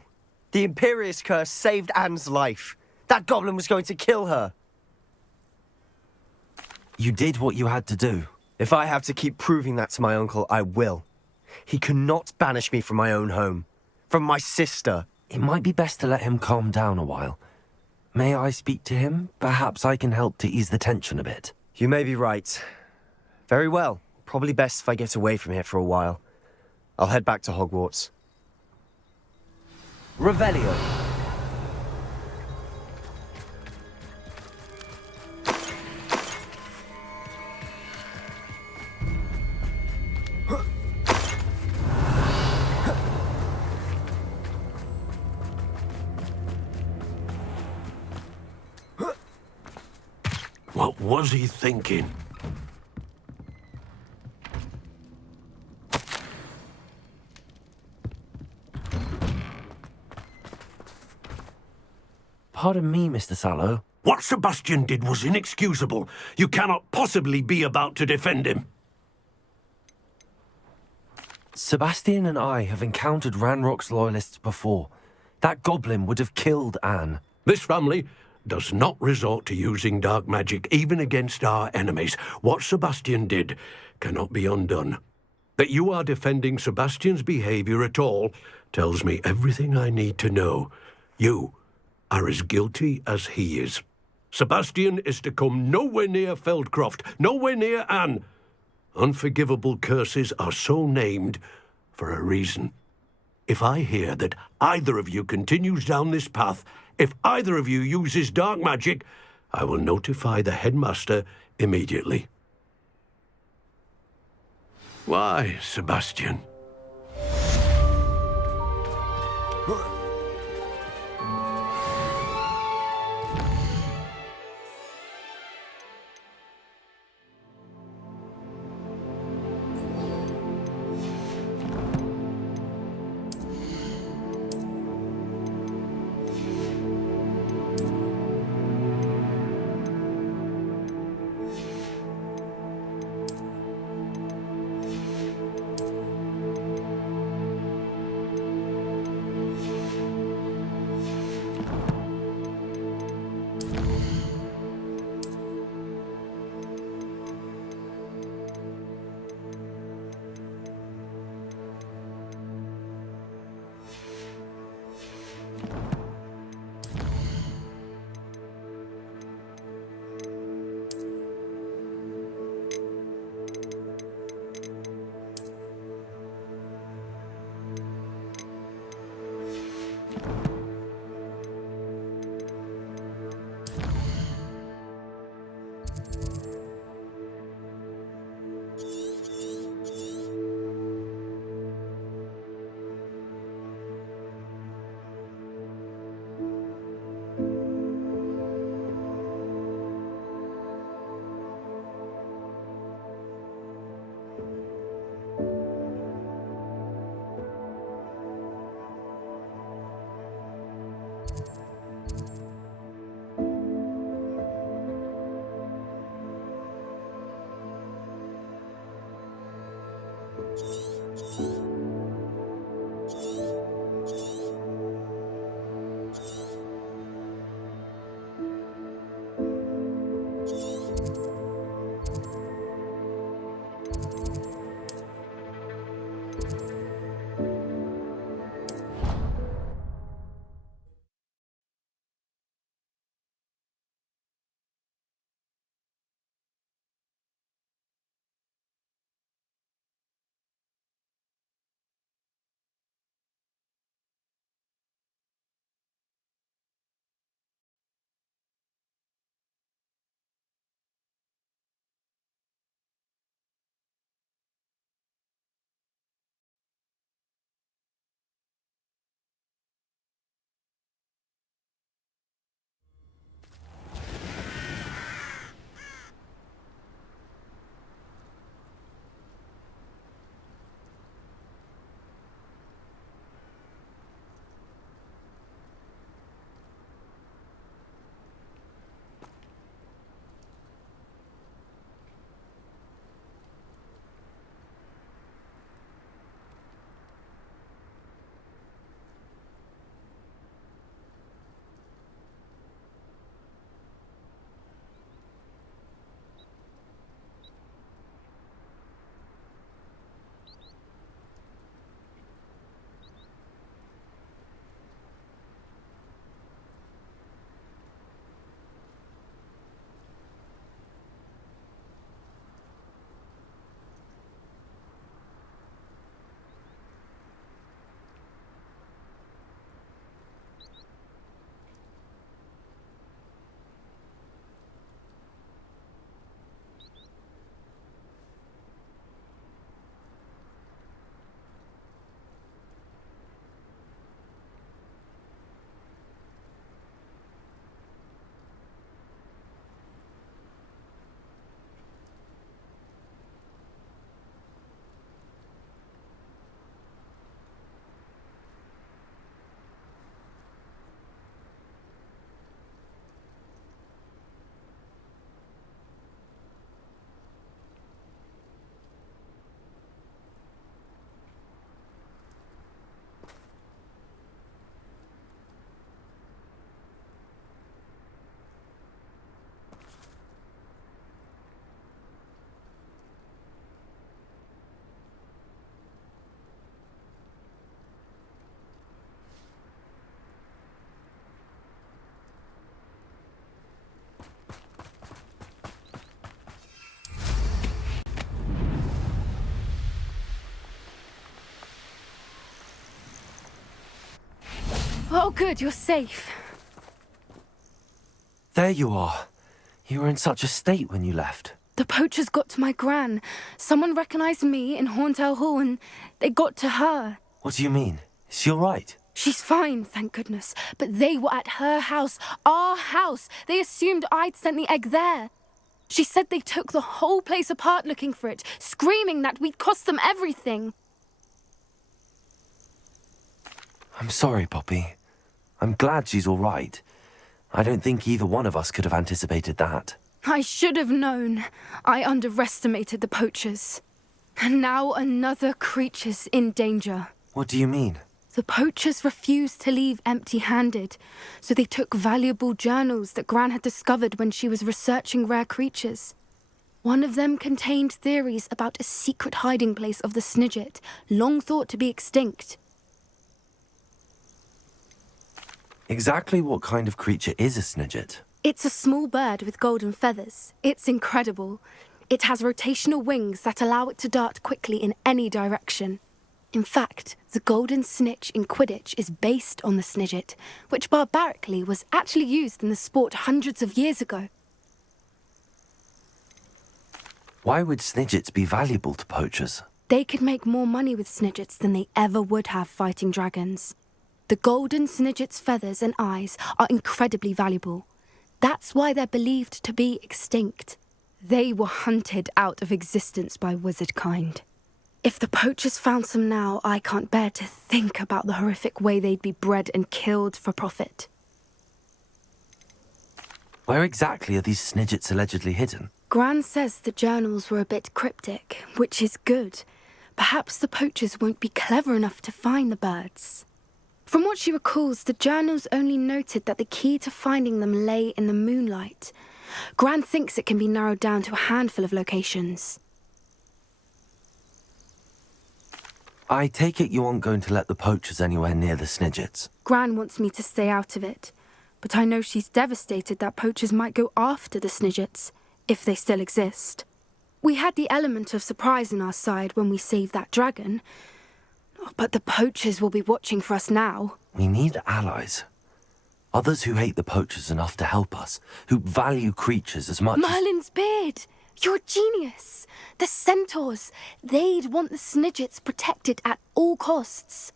The Imperius curse saved Anne's life. That goblin was going to kill her. You did what you had to do. If I have to keep proving that to my uncle, I will. He cannot banish me from my own home. From my sister. It might be best to let him calm down a while. May I speak to him? Perhaps I can help to ease the tension a bit. You may be right. Very well. Probably best if I get away from here for a while. I'll head back to Hogwarts. Revelio. What was he thinking? Pardon me, Mr. Sallow. What Sebastian did was inexcusable. You cannot possibly be about to defend him. Sebastian and I have encountered Ranrock's loyalists before. That goblin would have killed Anne. This family does not resort to using dark magic, even against our enemies. What Sebastian did cannot be undone. That you are defending Sebastian's behavior at all tells me everything I need to know. You are as guilty as he is. Sebastian is to come nowhere near Feldcroft, nowhere near Anne. Unforgivable curses are so named for a reason. If I hear that either of you continues down this path, if either of you uses dark magic, I will notify the headmaster immediately. Why, Sebastian? good, you're safe. There you are. You were in such a state when you left. The poachers got to my gran. Someone recognized me in Horntail Hall and they got to her. What do you mean? Is she all right? She's fine, thank goodness. But they were at her house, our house. They assumed I'd sent the egg there. She said they took the whole place apart looking for it, screaming that we'd cost them everything. I'm sorry, Poppy. I'm glad she's all right. I don't think either one of us could have anticipated that. I should have known. I underestimated the poachers. And now another creature's in danger. What do you mean? The poachers refused to leave empty-handed, so they took valuable journals that Gran had discovered when she was researching rare creatures. One of them contained theories about a secret hiding place of the Snidget, long thought to be extinct. Exactly what kind of creature is a Snidget? It's a small bird with golden feathers. It's incredible. It has rotational wings that allow it to dart quickly in any direction. In fact, the golden snitch in Quidditch is based on the Snidget, which barbarically was actually used in the sport hundreds of years ago. Why would Snidgets be valuable to poachers? They could make more money with Snidgets than they ever would have fighting dragons. The golden Snidget's feathers and eyes are incredibly valuable. That's why they're believed to be extinct. They were hunted out of existence by wizard kind. If the poachers found some now, I can't bear to think about the horrific way they'd be bred and killed for profit. Where exactly are these Snidgets allegedly hidden? Gran says the journals were a bit cryptic, which is good. Perhaps the poachers won't be clever enough to find the birds. From what she recalls, the journals only noted that the key to finding them lay in the moonlight. Gran thinks it can be narrowed down to a handful of locations. I take it you aren't going to let the poachers anywhere near the Snidgets. Gran wants me to stay out of it, but I know she's devastated that poachers might go after the Snidgets, if they still exist. We had the element of surprise on our side when we saved that dragon, but the poachers will be watching for us now. We need allies. Others who hate the poachers enough to help us, who value creatures as much as... Merlin's beard! You're a genius! The centaurs! They'd want the Snidgets protected at all costs.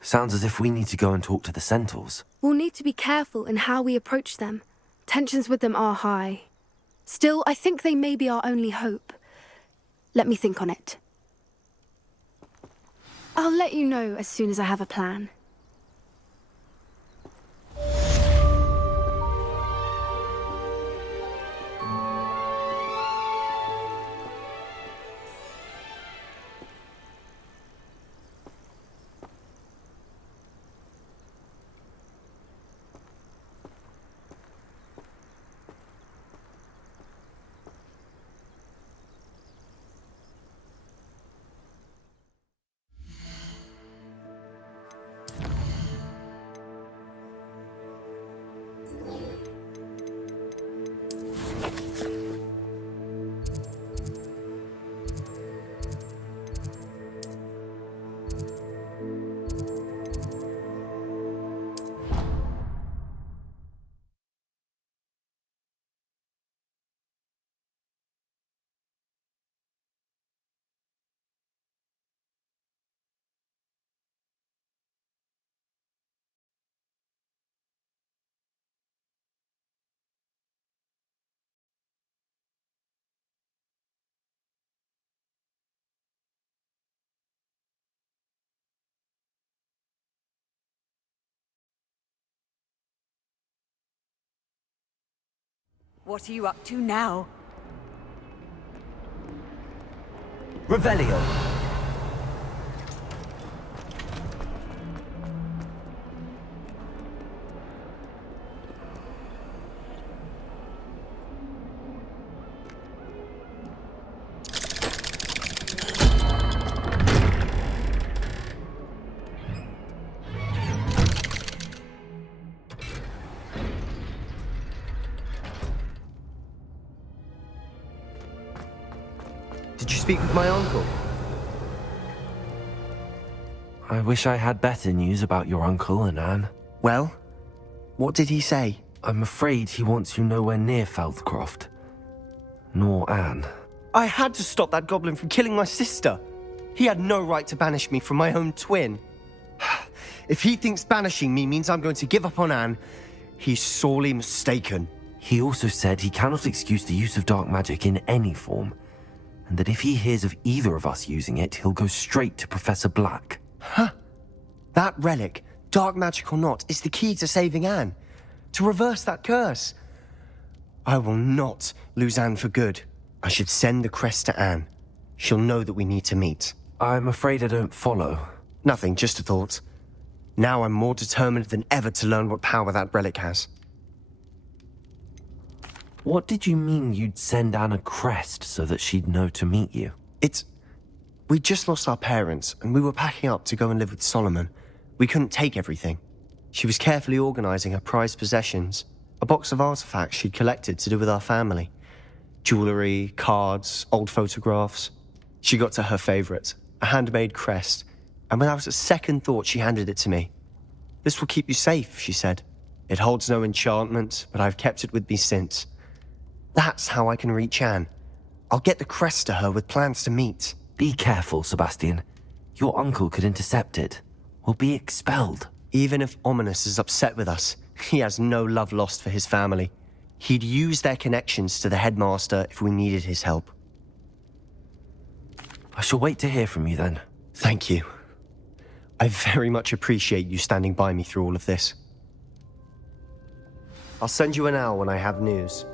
Sounds as if we need to go and talk to the centaurs. We'll need to be careful in how we approach them. Tensions with them are high. Still, I think they may be our only hope. Let me think on it. I'll let you know as soon as I have a plan. What are you up to now? Revelio. speak with my uncle? I wish I had better news about your uncle and Anne. Well, what did he say? I'm afraid he wants you nowhere near Feldcroft. Nor Anne. I had to stop that goblin from killing my sister. He had no right to banish me from my own twin. If he thinks banishing me means I'm going to give up on Anne, he's sorely mistaken. He also said he cannot excuse the use of dark magic in any form, and that if he hears of either of us using it, he'll go straight to Professor Black. Huh? That relic, dark magic or not, is the key to saving Anne. To reverse that curse. I will not lose Anne for good. I should send the crest to Anne. She'll know that we need to meet. I'm afraid I don't follow. Nothing, just a thought. Now I'm more determined than ever to learn what power that relic has. What did you mean you'd send Anne a crest so that she'd know to meet you? We just lost our parents, and we were packing up to go and live with Solomon. We couldn't take everything. She was carefully organizing her prized possessions, a box of artifacts she'd collected to do with our family. Jewelry, cards, old photographs. She got to her favorite, a handmade crest, and without a second thought she handed it to me. This will keep you safe, she said. It holds no enchantment, but I've kept it with me since. That's how I can reach Anne. I'll get the crest to her with plans to meet. Be careful, Sebastian. Your uncle could intercept it. We'll be expelled. Even if Ominous is upset with us, he has no love lost for his family. He'd use their connections to the headmaster if we needed his help. I shall wait to hear from you then. Thank you. I very much appreciate you standing by me through all of this. I'll send you an owl when I have news.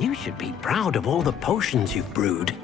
You should be proud of all the potions you've brewed.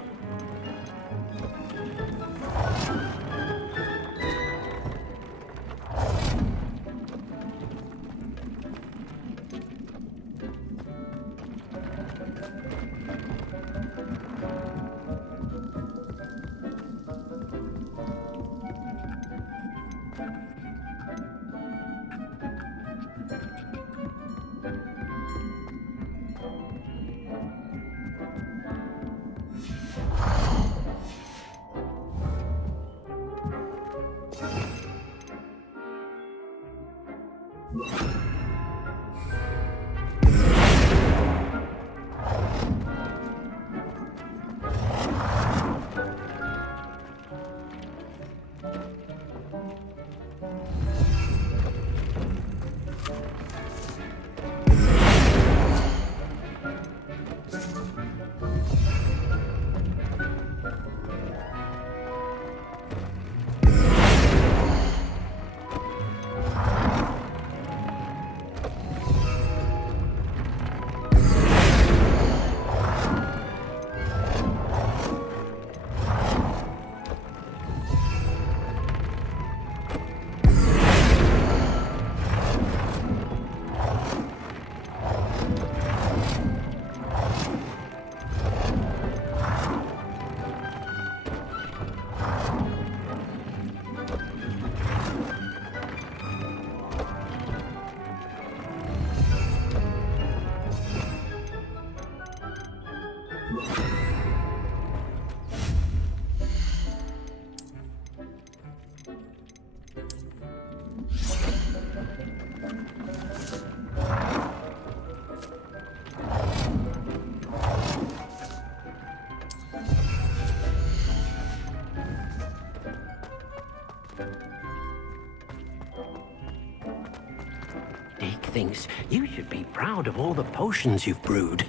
things. You should be proud of all the potions you've brewed.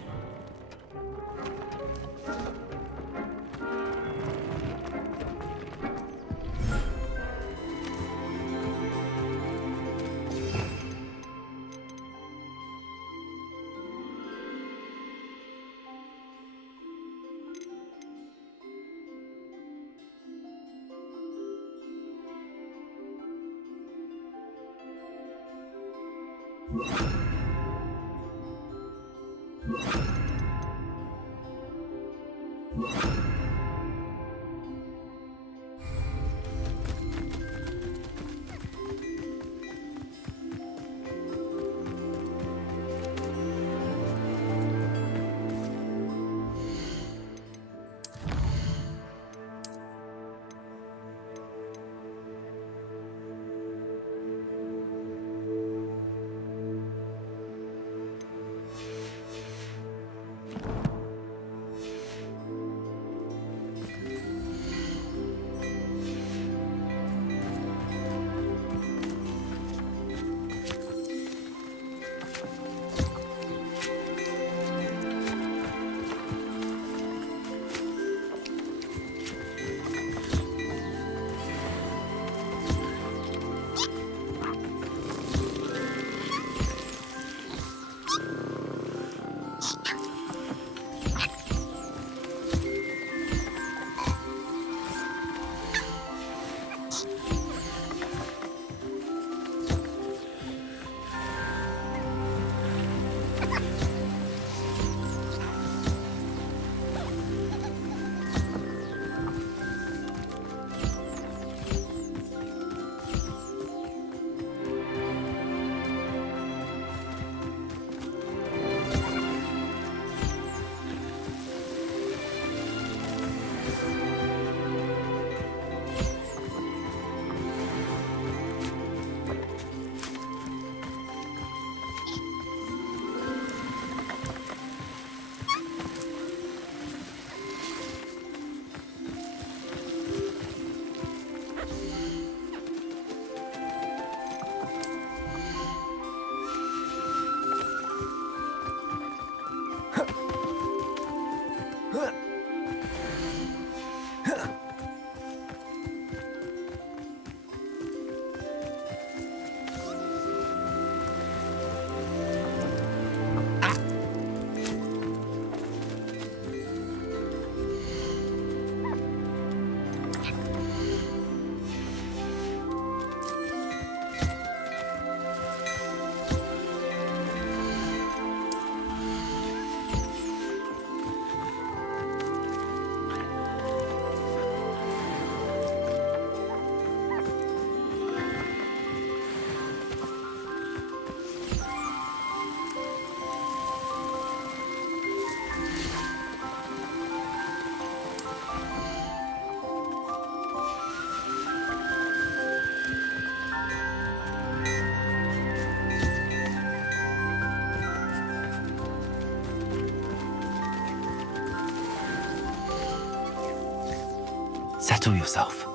Settle yourself.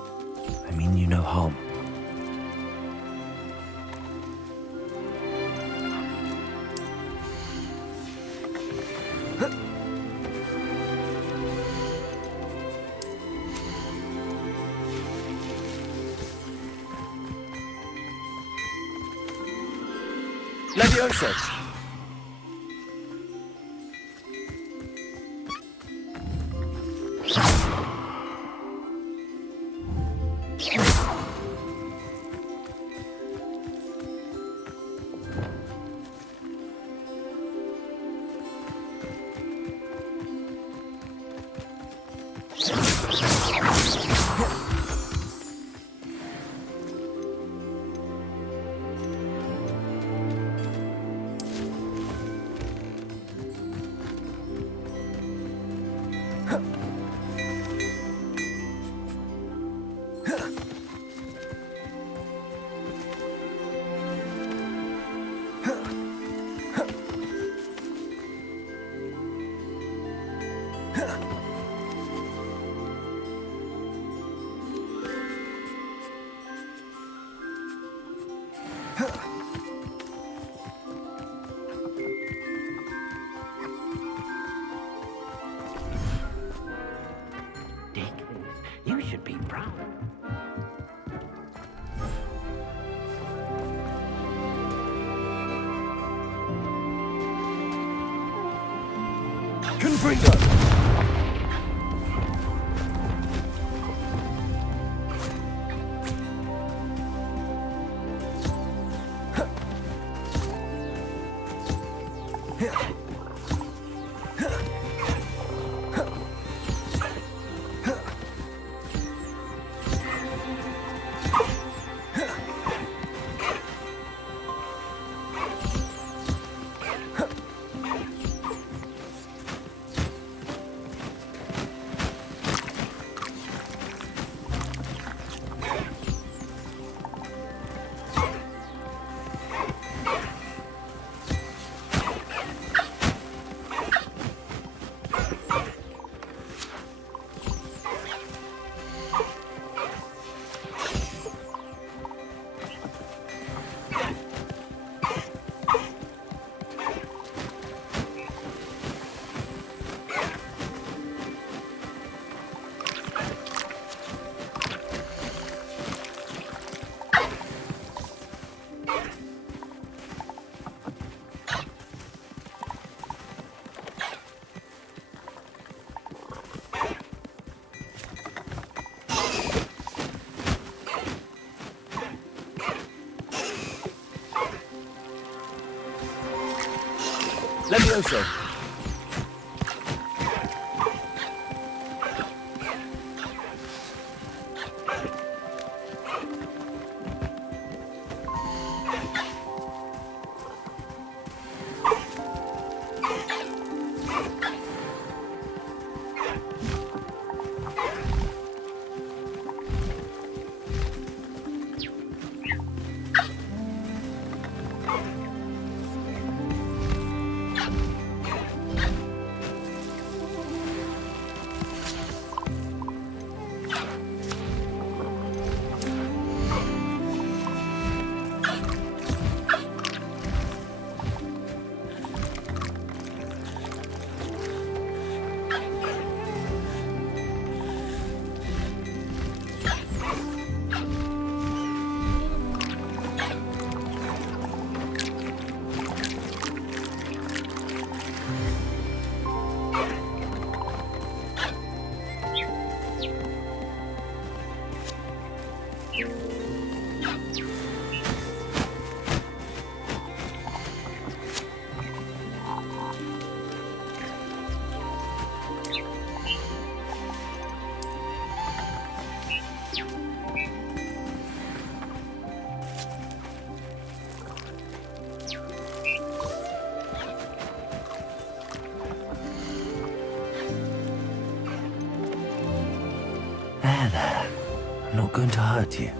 I mean you no harm. Leviosa! should be proud. Confringo! Levioso. There. I'm not going to hurt you.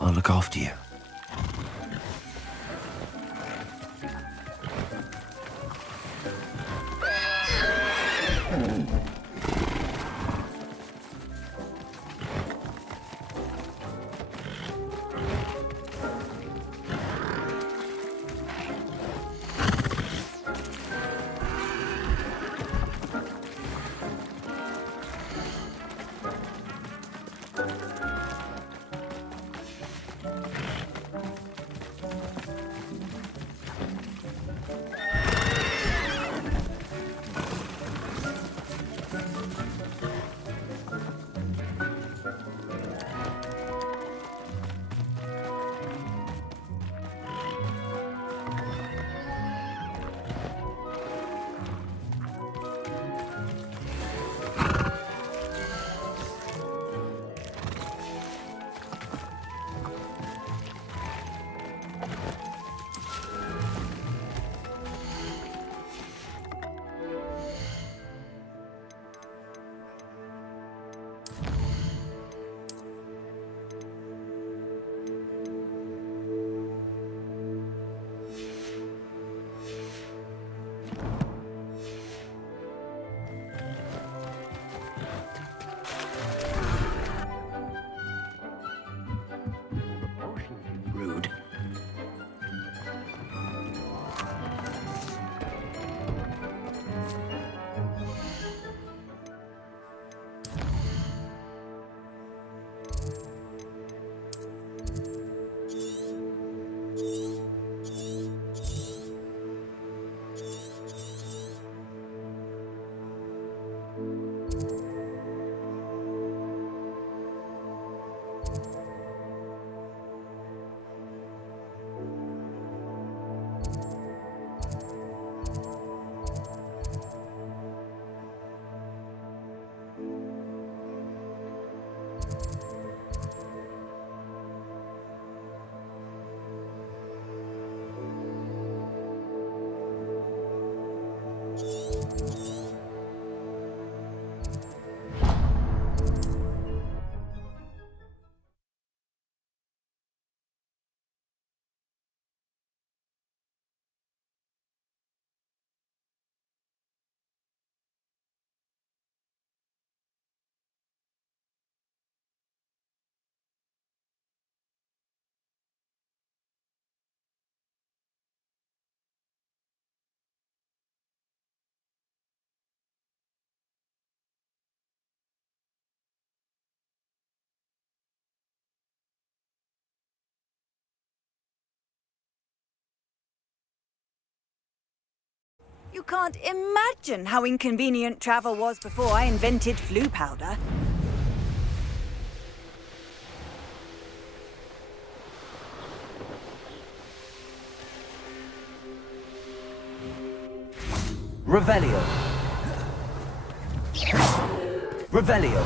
I'll look after you. can't imagine how inconvenient travel was before I invented flu powder. Revelio. Revelio.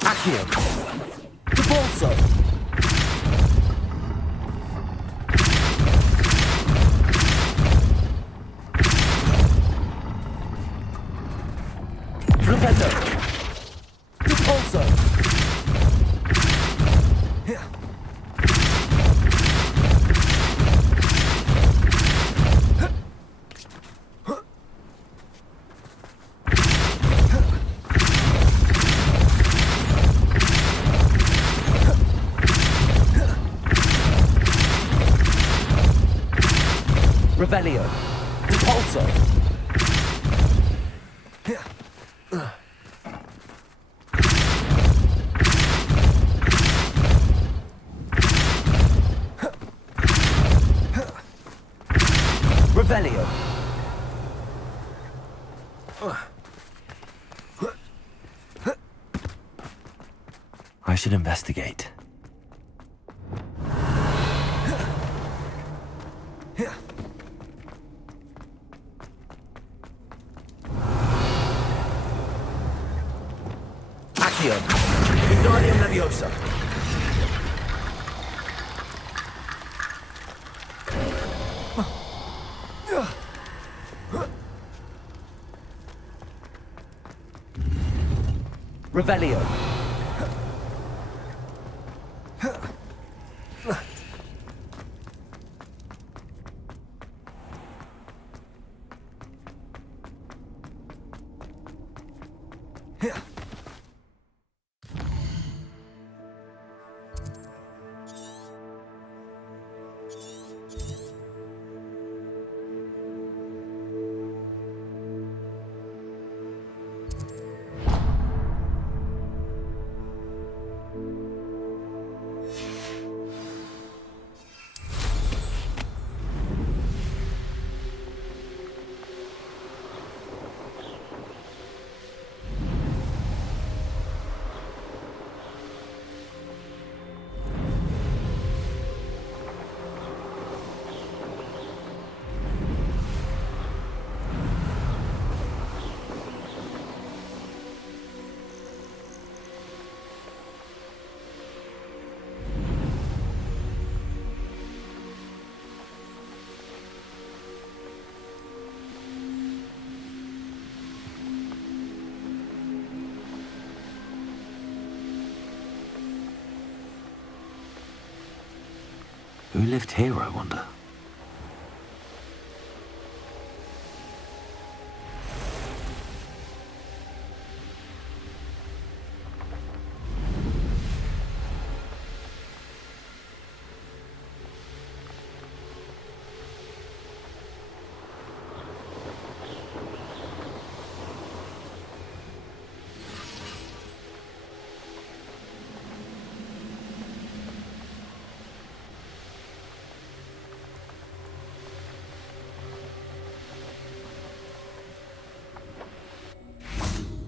Accio. Repulso. Repetto. Repulso. Revelio. Repulso. Revelio. I should investigate. Accio. Wingardium Leviosa. Revelio. Who lived here, I wonder?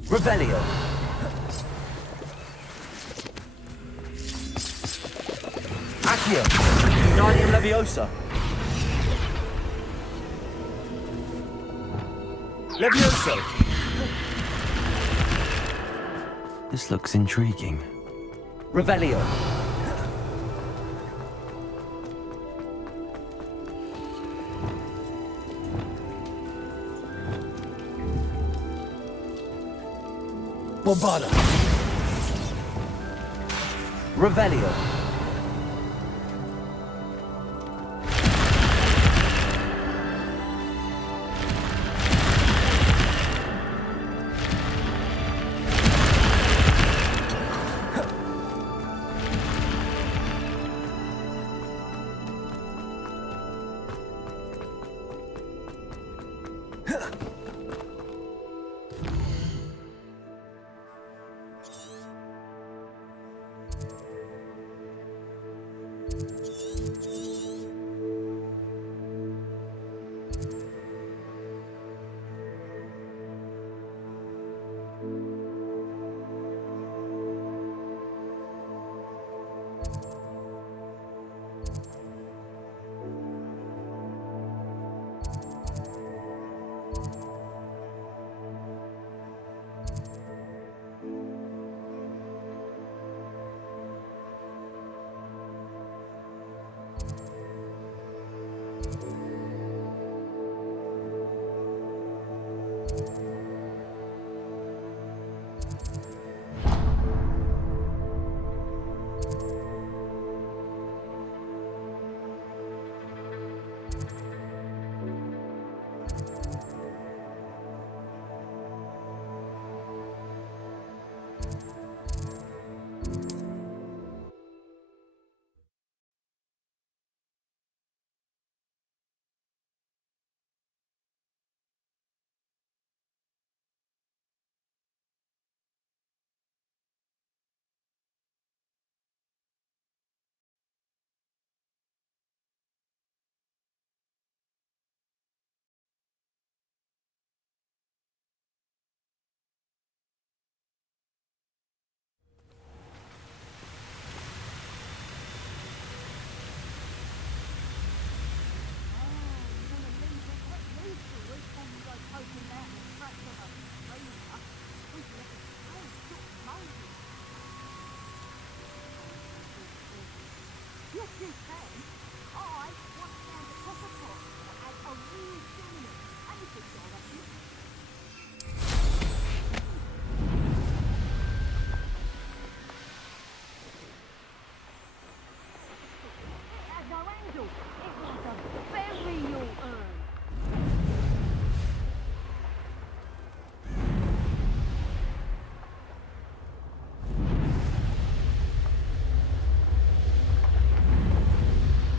Revelio. Accio. Wingardium Leviosa. Levioso. This looks intriguing. Revelio. Bombarda. Revelio.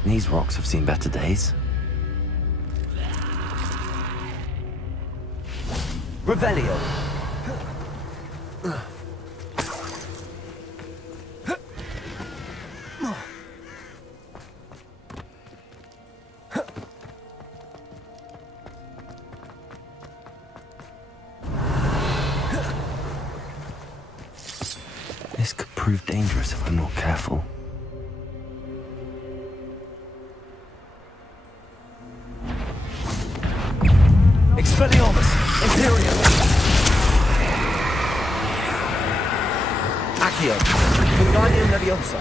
These rocks have seen better days. Revelio. This could prove dangerous if I'm not careful. Expelliarmus. Imperium. Accio. Wingardium Leviosa.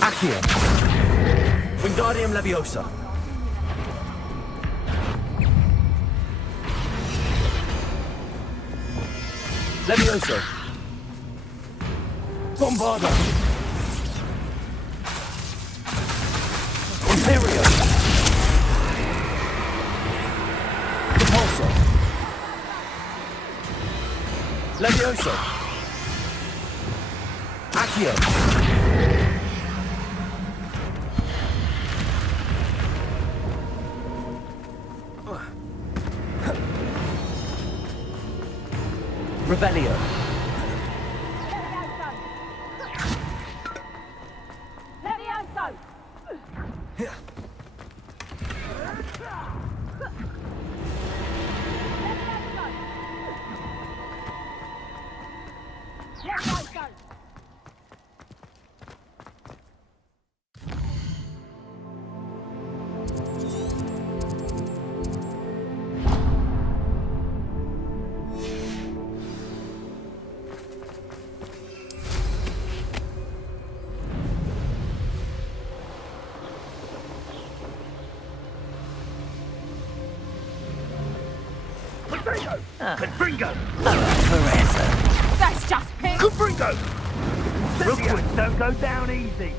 Accio. Wingardium Leviosa. Levioso. Bombarda. Imperium. Repulsor. Levioso. Accio. Revelio. Confringo! Forever. That's just pink. Confringo! Rookwoods don't go down easy.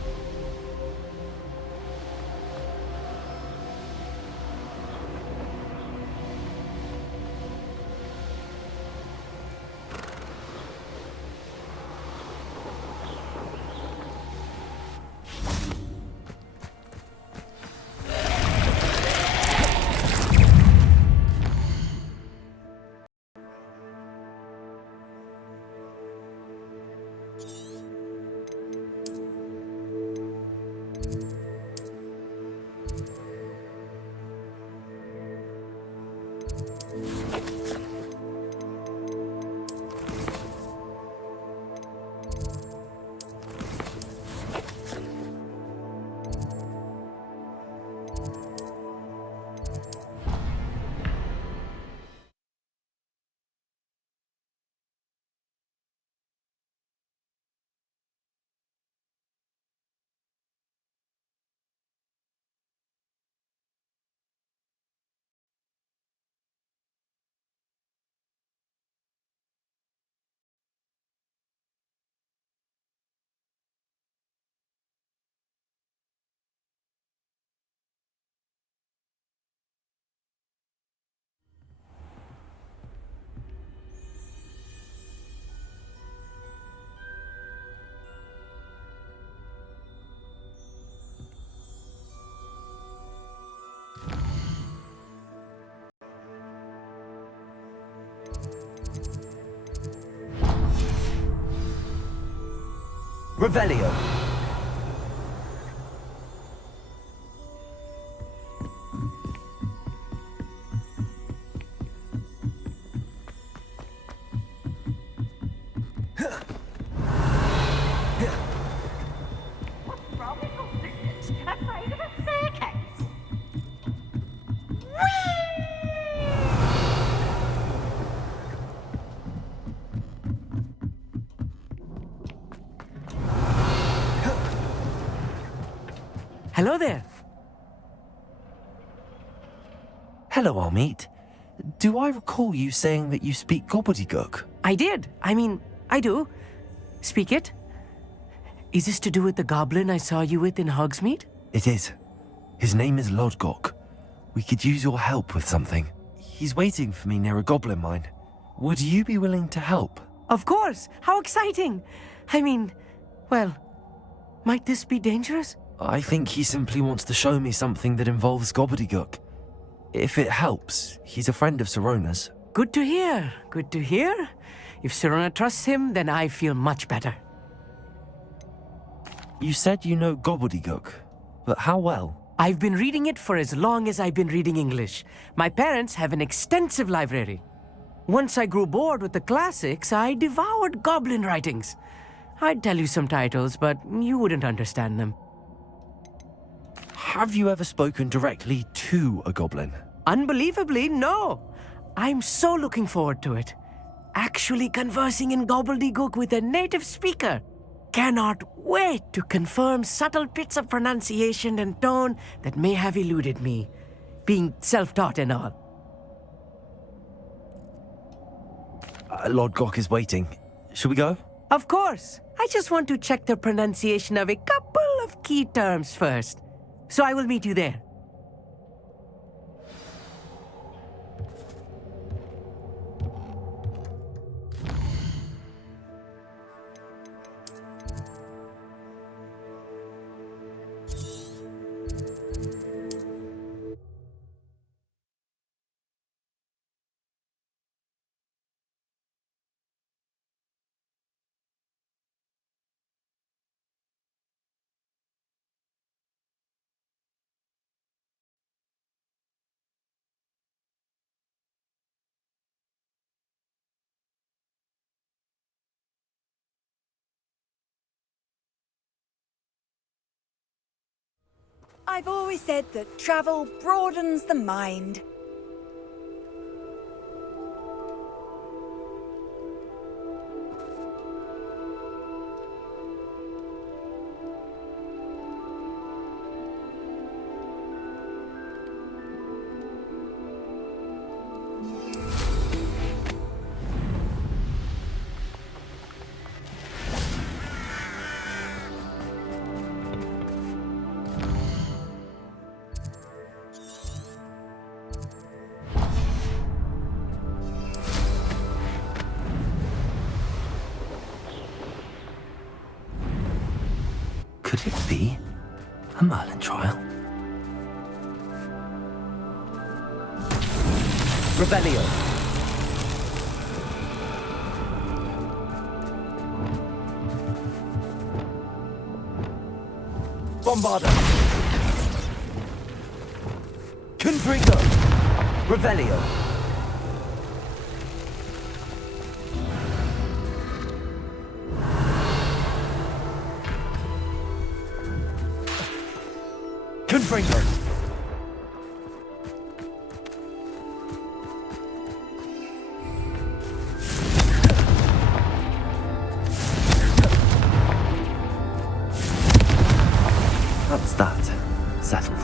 Revelio. Hello there. Hello, Amit. Do I recall you saying that you speak gobbledygook? I did. I do. Speak it. Is this to do with the goblin I saw you with in Hogsmeade? It is. His name is Lodgok. We could use your help with something. He's waiting for me near a goblin mine. Would you be willing to help? Of course. How exciting. Well, might this be dangerous? I think he simply wants to show me something that involves gobbledygook. If it helps, he's a friend of Sirona's. Good to hear. Good to hear. If Sirona trusts him, then I feel much better. You said you know gobbledygook, but how well? I've been reading it for as long as I've been reading English. My parents have an extensive library. Once I grew bored with the classics, I devoured goblin writings. I'd tell you some titles, but you wouldn't understand them. Have you ever spoken directly to a goblin? Unbelievably, no. I'm so looking forward to it. Actually conversing in gobbledygook with a native speaker. Cannot wait to confirm subtle bits of pronunciation and tone that may have eluded me, being self-taught and all. Lodgok is waiting. Shall we go? Of course. I just want to check the pronunciation of a couple of key terms first. So I will meet you there. I've always said that travel broadens the mind. Could it be a Merlin trial? Revelio. Bombarda. Confringo. Revelio. Confringo. That's that. Settled.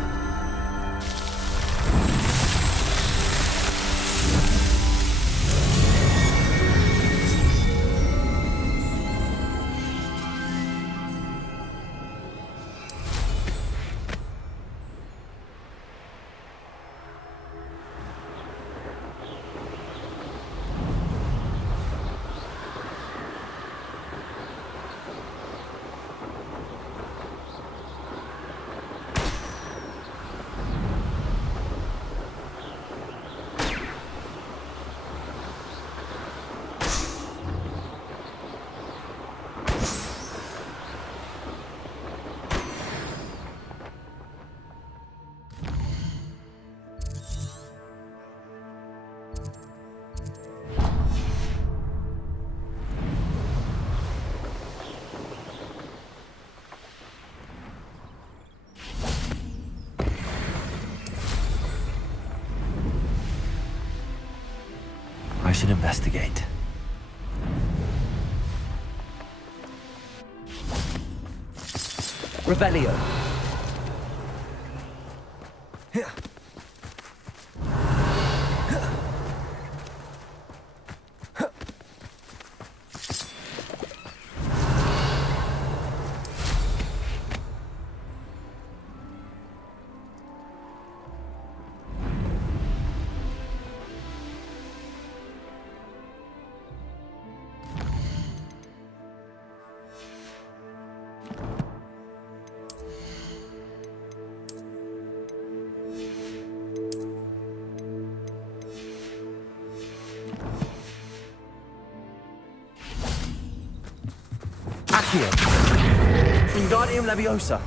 should investigate. Revelio. Accio. Wingardium Leviosa.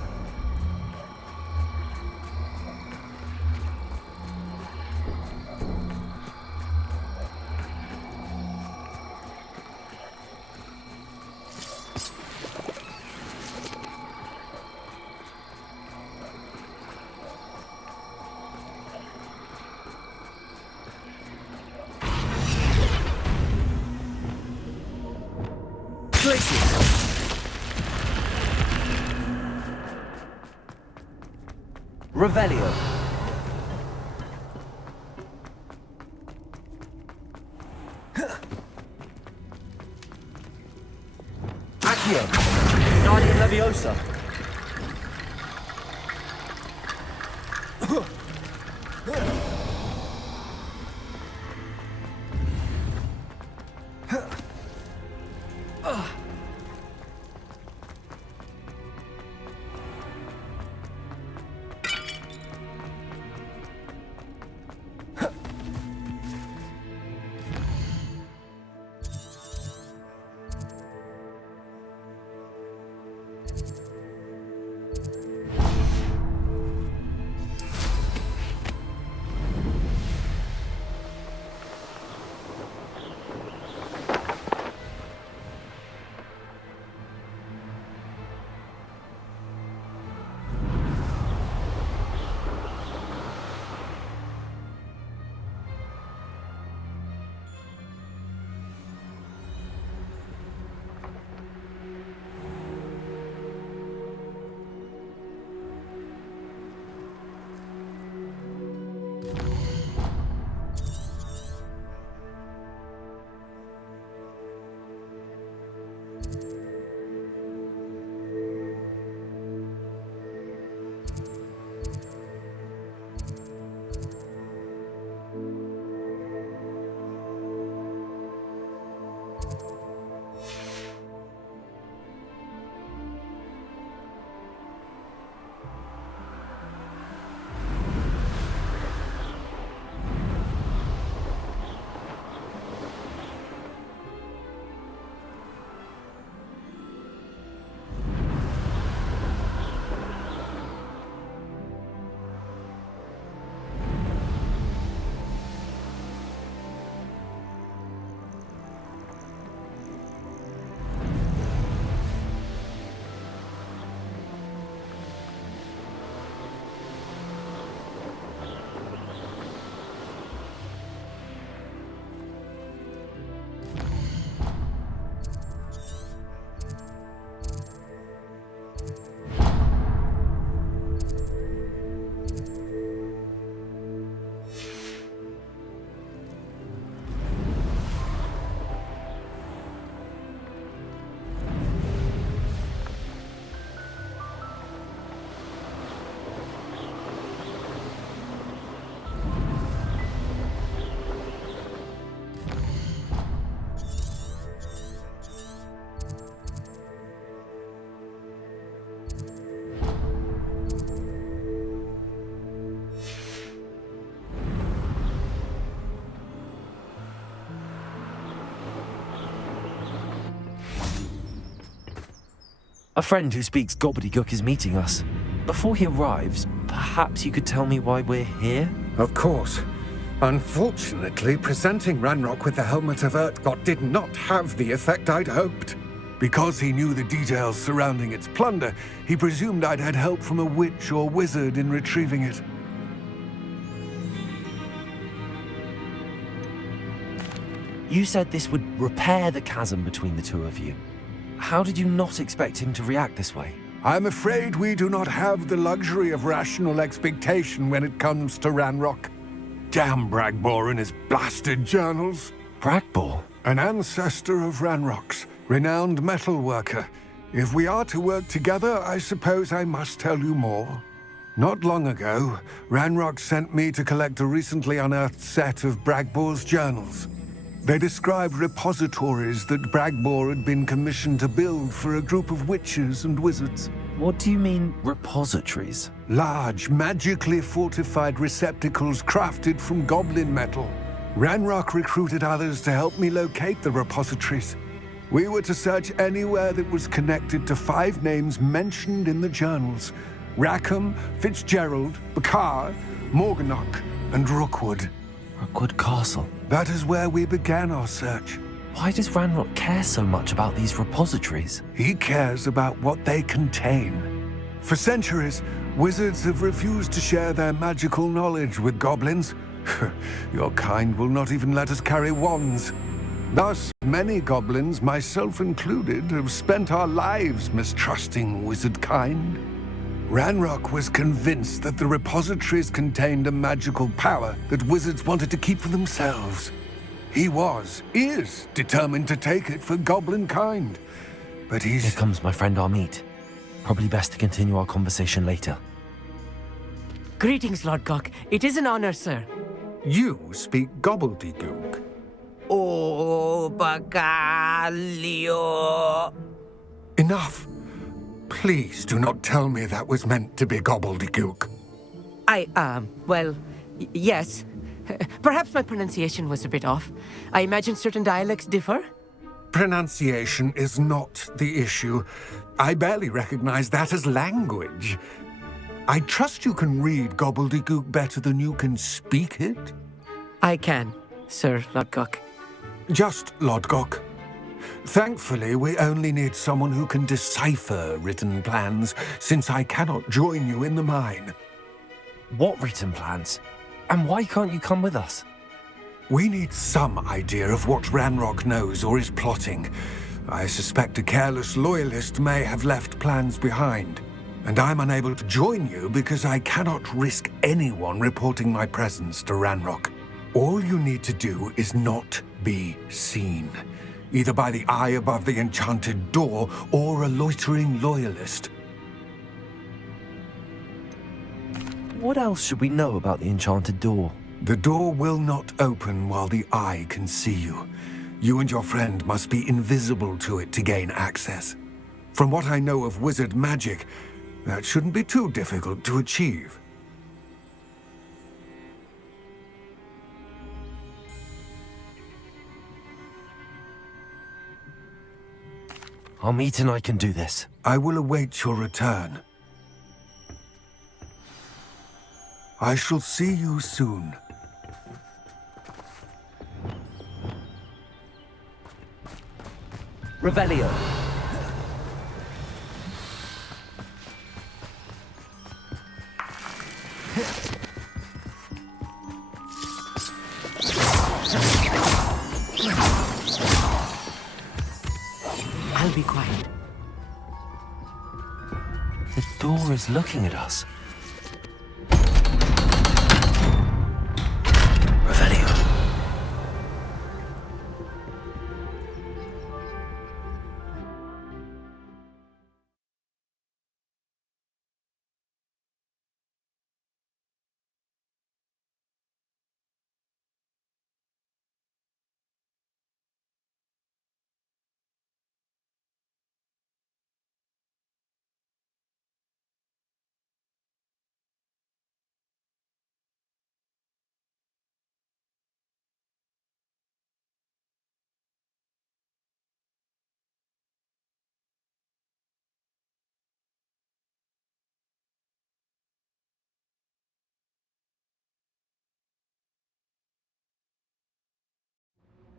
Revelio. Accio. Wingardium Leviosa. A friend who speaks gobbledygook is meeting us. Before he arrives, perhaps you could tell me why we're here? Of course. Unfortunately, presenting Ranrock with the Helmet of Urtkot did not have the effect I'd hoped. Because he knew the details surrounding its plunder, he presumed I'd had help from a witch or wizard in retrieving it. You said this would repair the chasm between the two of you. How did you not expect him to react this way? I'm afraid we do not have the luxury of rational expectation when it comes to Ranrock. Damn Bragbor and his blasted journals. Bragbor? An ancestor of Ranrock's, renowned metal worker. If we are to work together, I suppose I must tell you more. Not long ago, Ranrock sent me to collect a recently unearthed set of Bragbor's journals. They described repositories that Bragbor had been commissioned to build for a group of witches and wizards. What do you mean, repositories? Large, magically fortified receptacles crafted from goblin metal. Ranrock recruited others to help me locate the repositories. We were to search anywhere that was connected to 5 names mentioned in the journals: Rackham, Fitzgerald, Bakar, Morganach, and Rookwood. Rookwood Castle? That is where we began our search. Why does Ranrock care so much about these repositories? He cares about what they contain. For centuries, wizards have refused to share their magical knowledge with goblins. Your kind will not even let us carry wands. Thus, many goblins, myself included, have spent our lives mistrusting wizard kind. Ranrock was convinced that the repositories contained a magical power that wizards wanted to keep for themselves. He is determined to take it for goblin kind. But Here comes my friend Amit. Probably best to continue our conversation later. Greetings, Lord Gok. It is an honor, sir. You speak gobbledygook. Oh, Bagalio. Enough. Please do not tell me that was meant to be gobbledygook. Yes. Perhaps my pronunciation was a bit off. I imagine certain dialects differ? Pronunciation is not the issue. I barely recognize that as language. I trust you can read gobbledygook better than you can speak it? I can, Sir Lodgok. Just Lodgok. Thankfully, we only need someone who can decipher written plans, since I cannot join you in the mine. What written plans? And why can't you come with us? We need some idea of what Ranrock knows or is plotting. I suspect a careless loyalist may have left plans behind. And I'm unable to join you because I cannot risk anyone reporting my presence to Ranrock. All you need to do is not be seen, either by the eye above the enchanted door or a loitering loyalist. What else should we know about the enchanted door? The door will not open while the eye can see you. You and your friend must be invisible to it to gain access. From what I know of wizard magic, that shouldn't be too difficult to achieve. Amit and I can do this. I will await your return. I shall see you soon. Revelio. I'll be quiet. The door is looking at us. Revelio.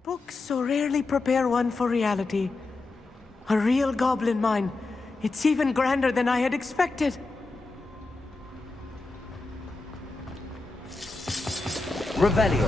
Books so rarely prepare one for reality. A real goblin mine. It's even grander than I had expected. Revelio.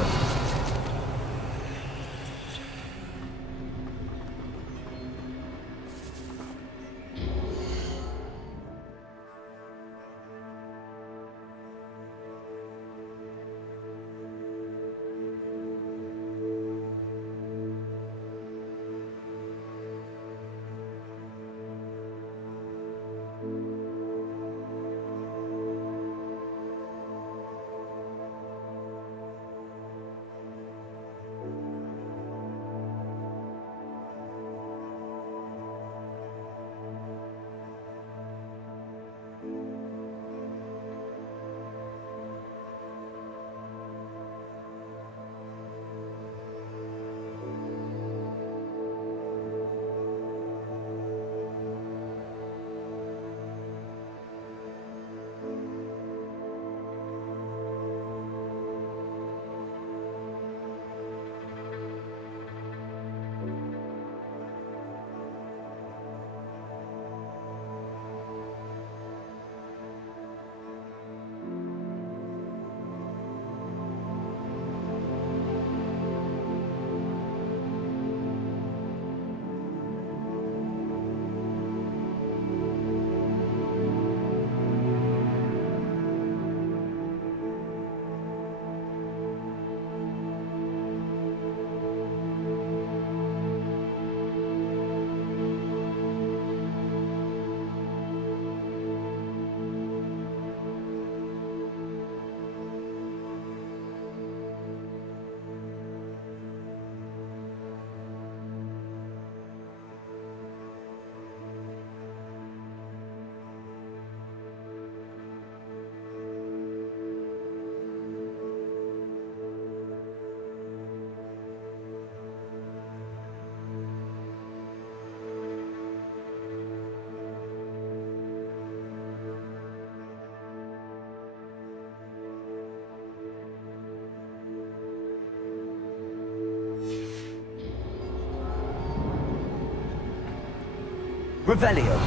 Revelio.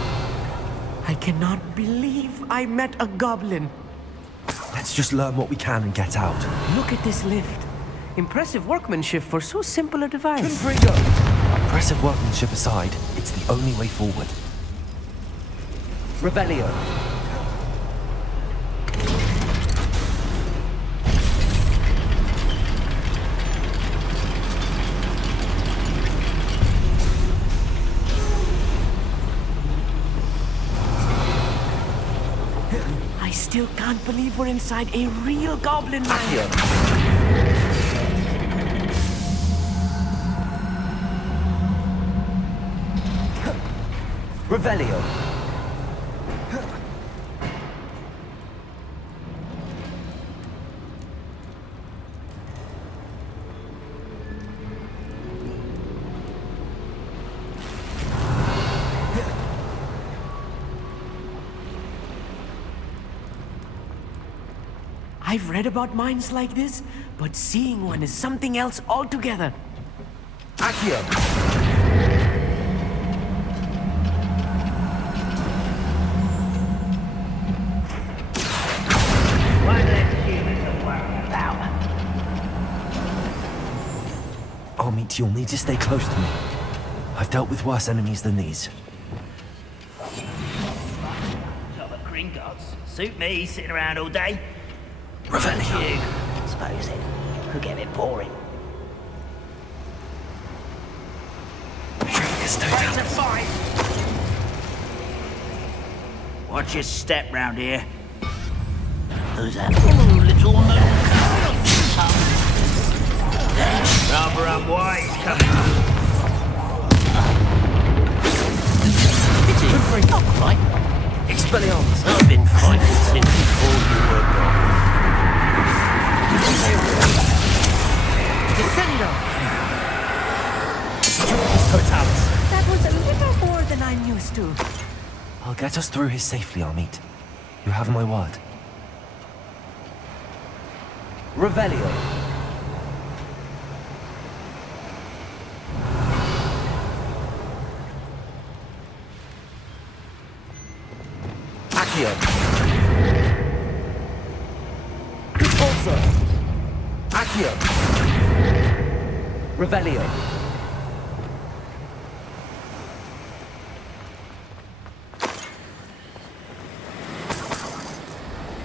I cannot believe I met a goblin. Let's just learn what we can and get out. Look at this lift. Impressive workmanship for so simple a device. Confringo! Impressive workmanship aside, it's the only way forward. Revelio. I still can't believe we're inside a real goblin mine. Revelio. I've read about mines like this, but seeing one is something else altogether. Accio. One less human to worry about. Armit, you'll need to stay close to me. I've dealt with worse enemies than these. Job of Gringotts. Suit me, sitting around all day. Revelio. You, suppose it could get a bit boring. Break to fight! Watch your step round here. Who's that? Ooh, little moon. Rather unwise coming up. Pity. Not quite. Expelliarmus. I've been fighting since before you were gone. Descendo! Totalis. That was a little more than I'm used to. I'll get us through here safely, Armit. You have my word. Revelio. Accio. Repulsor. Accio. Revelio.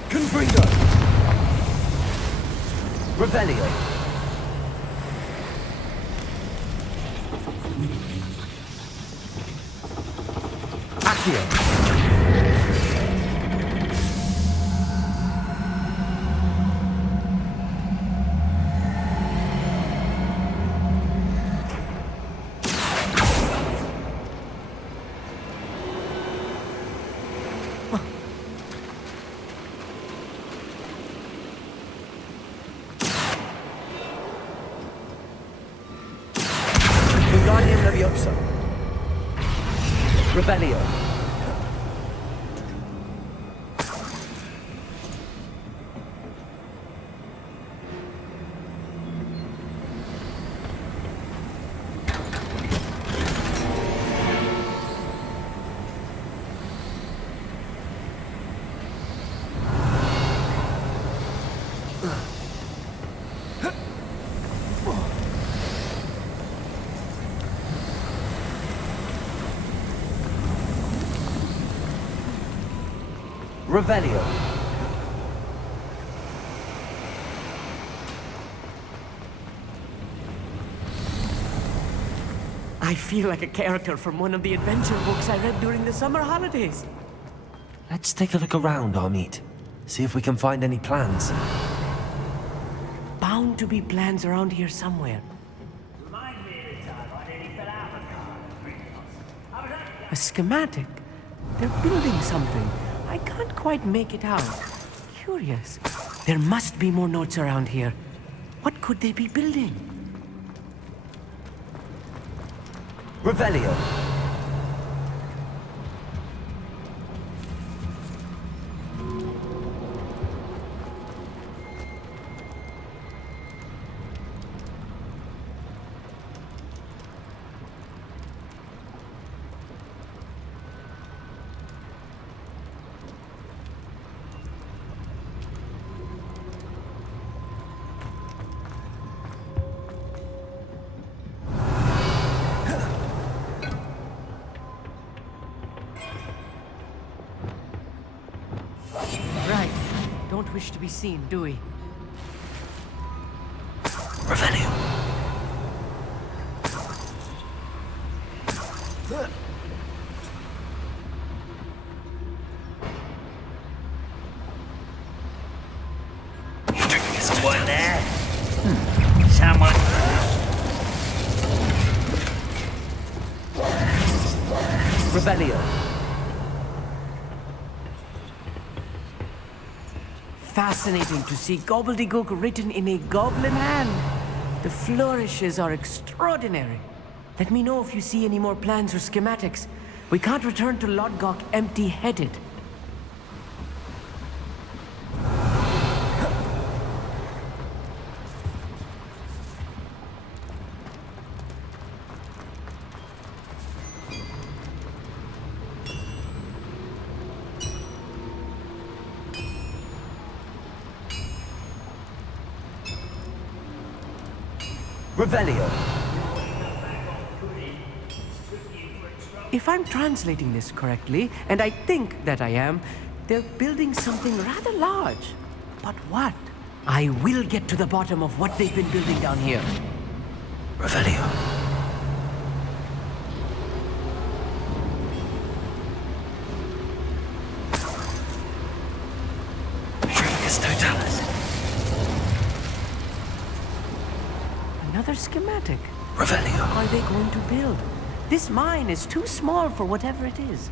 Confringo. Revelio. Accio. Wingardium Leviosa. Revelio. Revelio. I feel like a character from one of the adventure books I read during the summer holidays. Let's take a look around, Armit. See if we can find any plans. Bound to be plans around here somewhere. Reminds me of the time I nearly fell out of a car at Gringotts. I was only A schematic. They're building something. I can't quite make it out. Curious. There must be more notes around here. What could they be building? Revelio. don't wish to be seen, do we? Revelio. Someone there? Someone. Revelio. Fascinating to see gobbledygook written in a goblin hand. The flourishes are extraordinary. Let me know if you see any more plans or schematics. We can't return to Lodgok empty-headed. Revelio. If I'm translating this correctly, and I think that I am, they're building something rather large. But what? I will get to the bottom of what they've been building down here. Revelio. Trigus Totalis. Another schematic. Revelio. What are they going to build? This mine is too small for whatever it is.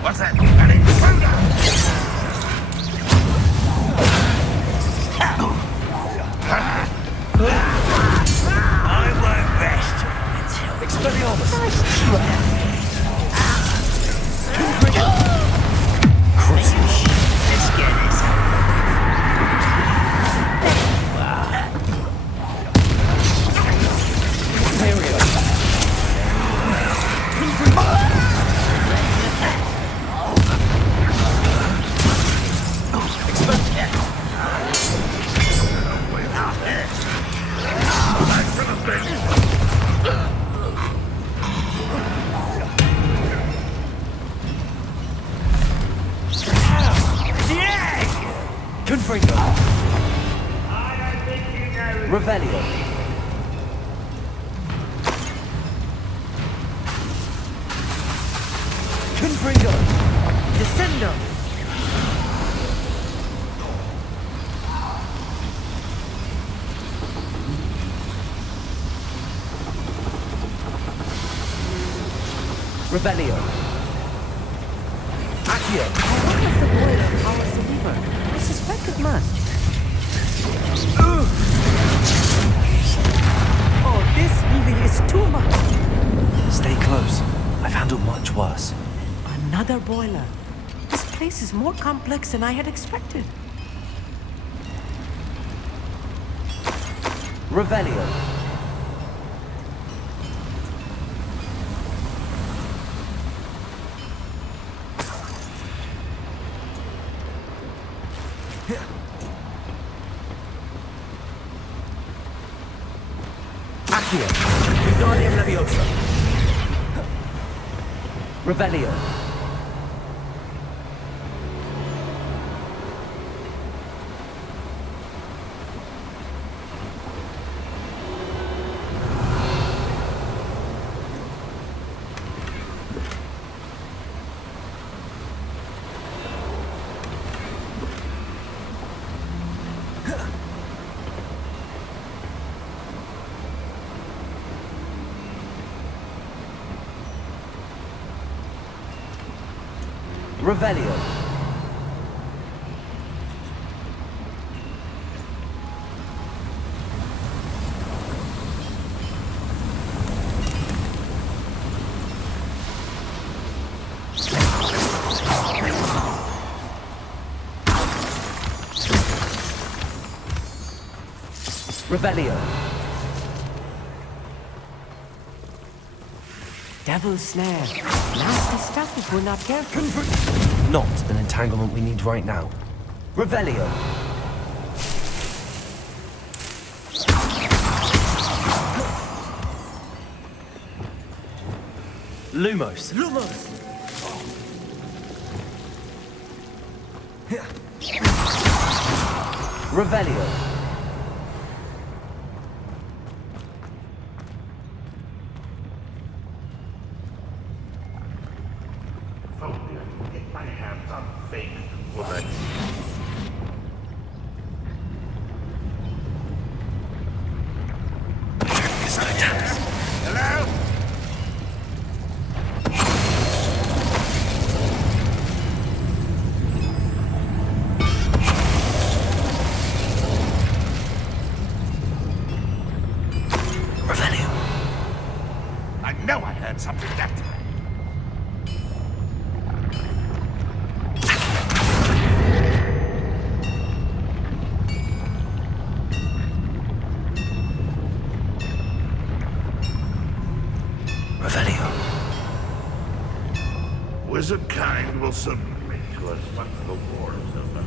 What's that? An intruder! I won't rest until Expelliarmus. Let's get this. Confringo. Revelio. Confringo. Descendo! Revelio. Accio. I wonder if the boiler powers the lever. I suspect it must. Oh, this really is too much. Stay close. I've handled much worse. Another boiler. This place is more complex than I had expected. Revelio. Accio. Wingardium Leviosa. Revelio. Revelio. Revelio. Devil's snare. Nasty stuff if we're not careful. Not an entanglement we need right now. Revelio. Lumos. Lumos! Revelio. Get my hands on fake bullets. Hello? Revelio. I know I heard something that time. Revelio. Wizard kind will submit to us once the war is over.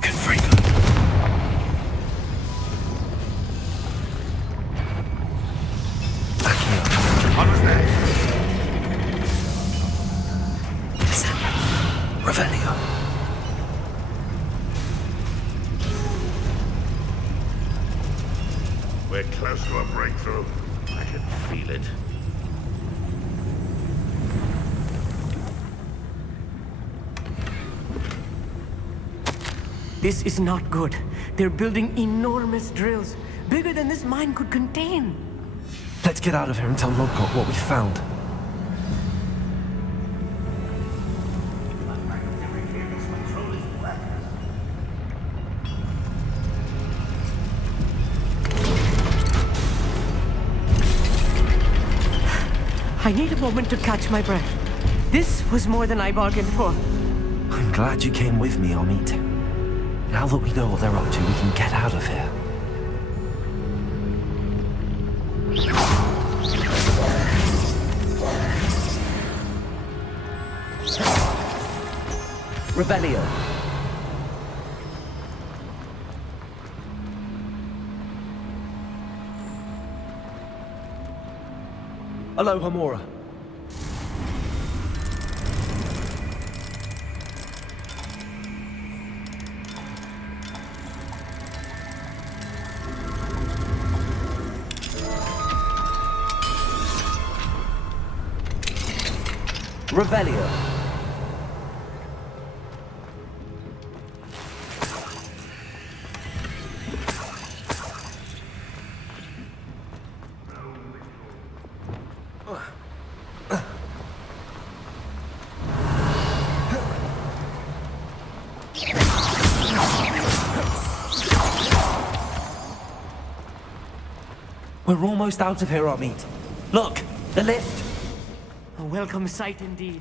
Confringo. Backing up. What was that? Descending. Revelio. We're close to a breakthrough. I can feel it. This is not good. They're building enormous drills, bigger than this mine could contain. Let's get out of here and tell Lodgok what we found. I need a moment to catch my breath. This was more than I bargained for. I'm glad you came with me, Amit. Now that we know what they're up to, we can get out of here. Revelio. Hello, Hamora. Revelio. We're almost out of here, Amit. Look, the lift. A welcome sight indeed.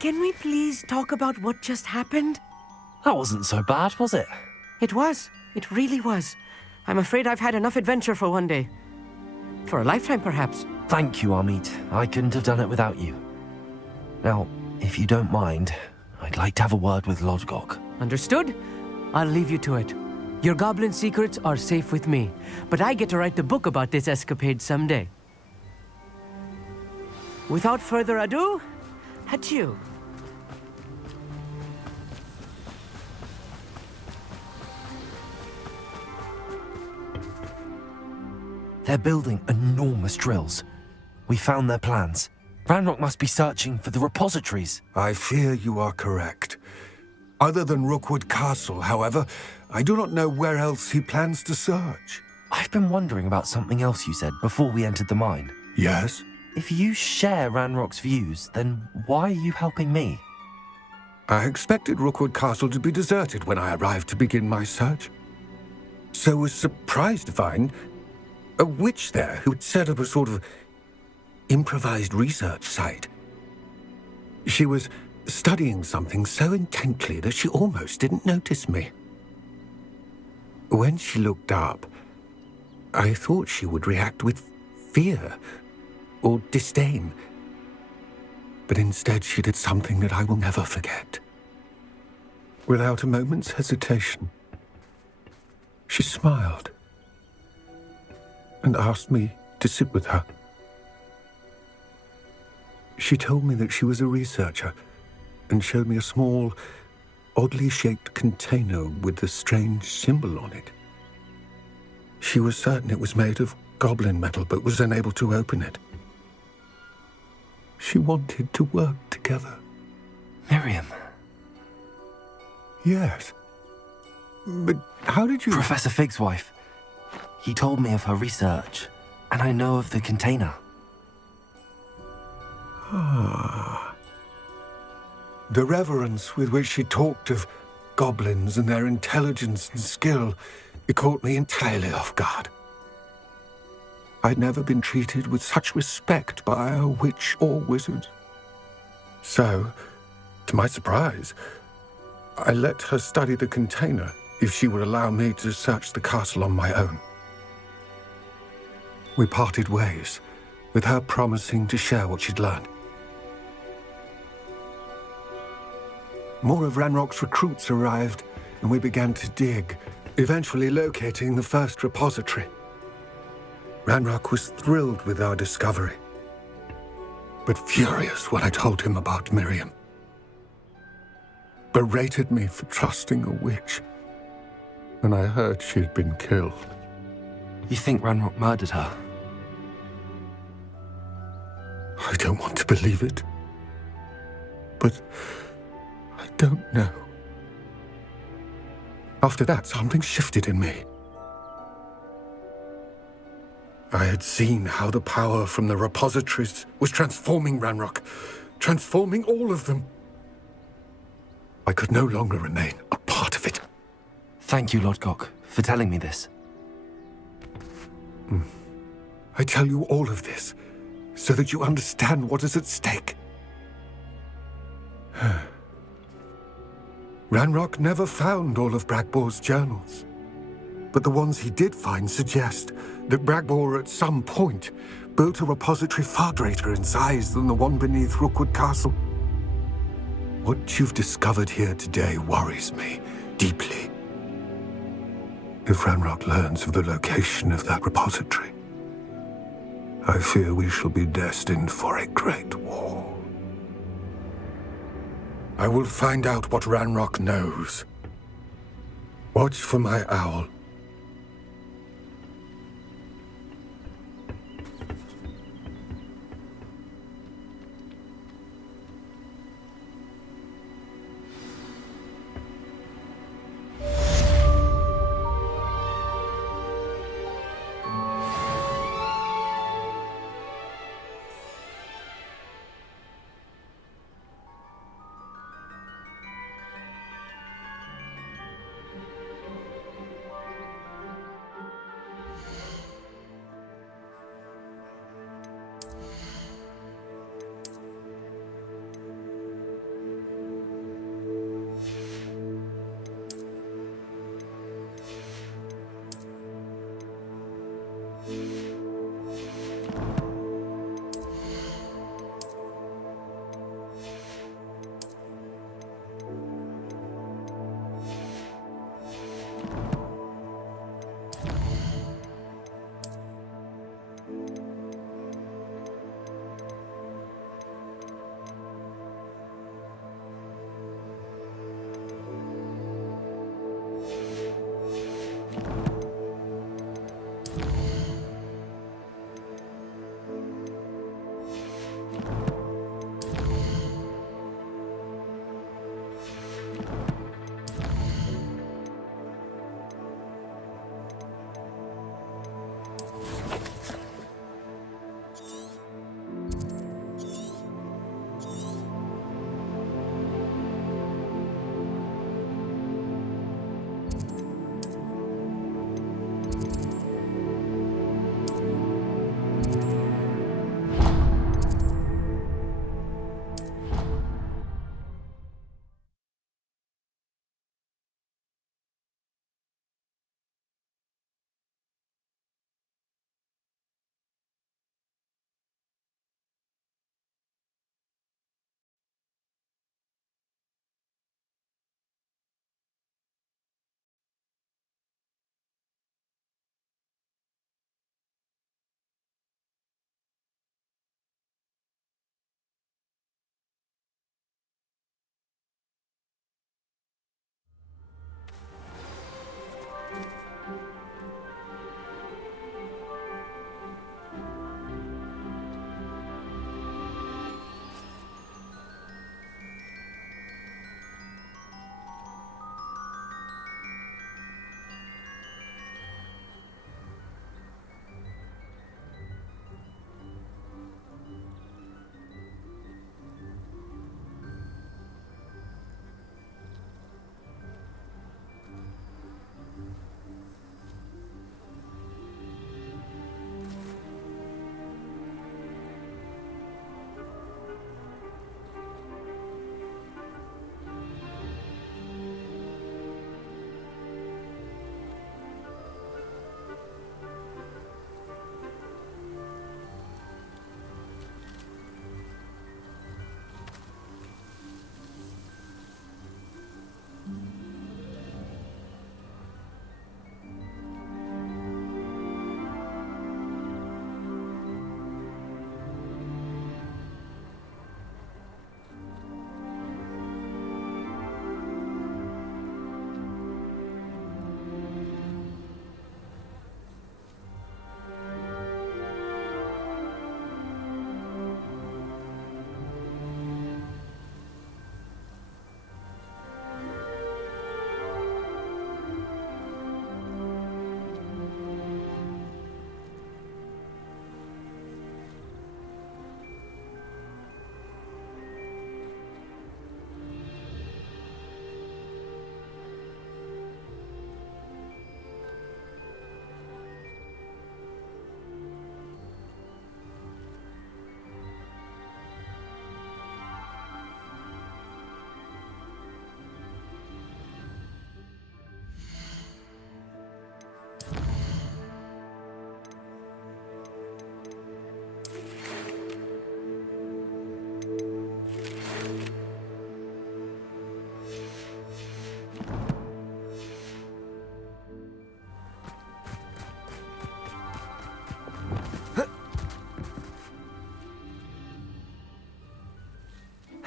Can we please talk about what just happened? That wasn't so bad, was it? It was. It really was. I'm afraid I've had enough adventure for one day. For a lifetime, perhaps. Thank you, Amit. I couldn't have done it without you. Now, if you don't mind, I'd like to have a word with Lodgok. Understood? I'll leave you to it. Your goblin secrets are safe with me, but I get to write the book about this escapade someday. Without further ado, adieu. They're building enormous drills. We found their plans. Ranrock must be searching for the repositories. I fear you are correct. Other than Rookwood Castle, however, I do not know where else he plans to search. I've been wondering about something else you said before we entered the mine. Yes? If you share Ranrock's views, then why are you helping me? I expected Rookwood Castle to be deserted when I arrived to begin my search. So was surprised to find a witch there who had set up a sort of improvised research site. She was studying something so intently that she almost didn't notice me. When she looked up, I thought she would react with fear or disdain. But instead she did something that I will never forget. Without a moment's hesitation, she smiled and asked me to sit with her. She told me that she was a researcher and showed me a small, oddly shaped container with a strange symbol on it. She was certain it was made of goblin metal, but was unable to open it. She wanted to work together. Miriam. Yes. But how did you... Professor Fig's wife. He told me of her research, and I know of the container. Ah. The reverence with which she talked of goblins and their intelligence and skill, it caught me entirely off guard. I'd never been treated with such respect by a witch or wizard. So, to my surprise, I let her study the container if she would allow me to search the castle on my own. We parted ways, with her promising to share what she'd learned. More of Ranrock's recruits arrived, and we began to dig, eventually locating the first repository. Ranrock was thrilled with our discovery, but furious when I told him about Miriam. Berated me for trusting a witch, and I heard she'd been killed. You think Ranrock murdered her? I don't want to believe it, but I don't know. After that, something shifted in me. I had seen how the power from the repositories was transforming Ranrock, transforming all of them. I could no longer remain a part of it. Thank you, Lord Gok, for telling me this. I tell you all of this so that you understand what is at stake. Ranrock never found all of Bragbor's journals, but the ones he did find suggest that Bragbor at some point built a repository far greater in size than the one beneath Rookwood Castle. What you've discovered here today worries me deeply. If Ranrock learns of the location of that repository, I fear we shall be destined for a great war. I will find out what Ranrock knows. Watch for my owl.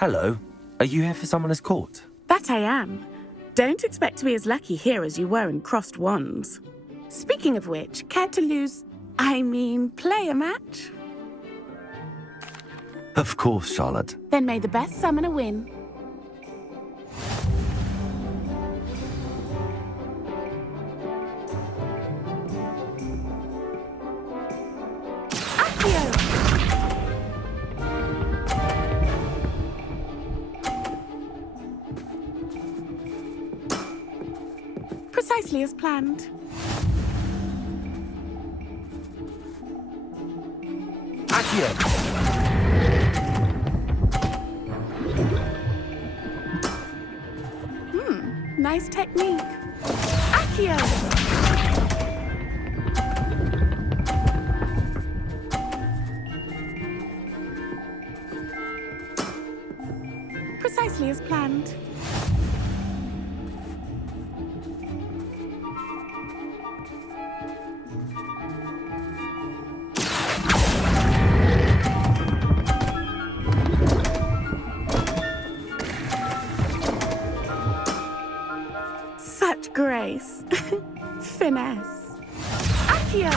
Hello. Are you here for Summoner's Court? That I am. Don't expect to be as lucky here as you were in Crossed Wands. Speaking of which, care to play a match? Of course, Charlotte. Then may the best summoner win. Precisely as planned. Accio! Nice technique. Accio! Precisely as planned. Such grace. Finesse. Accio!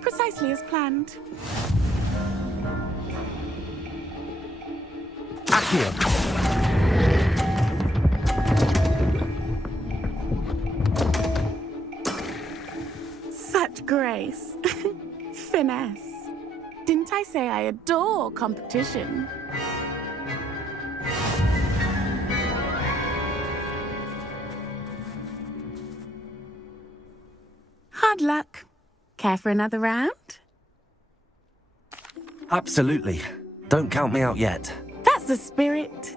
Precisely as planned. Accio! Such grace. Finesse. Didn't I say I adore competition? Hard luck. Care for another round? Absolutely. Don't count me out yet. That's the spirit.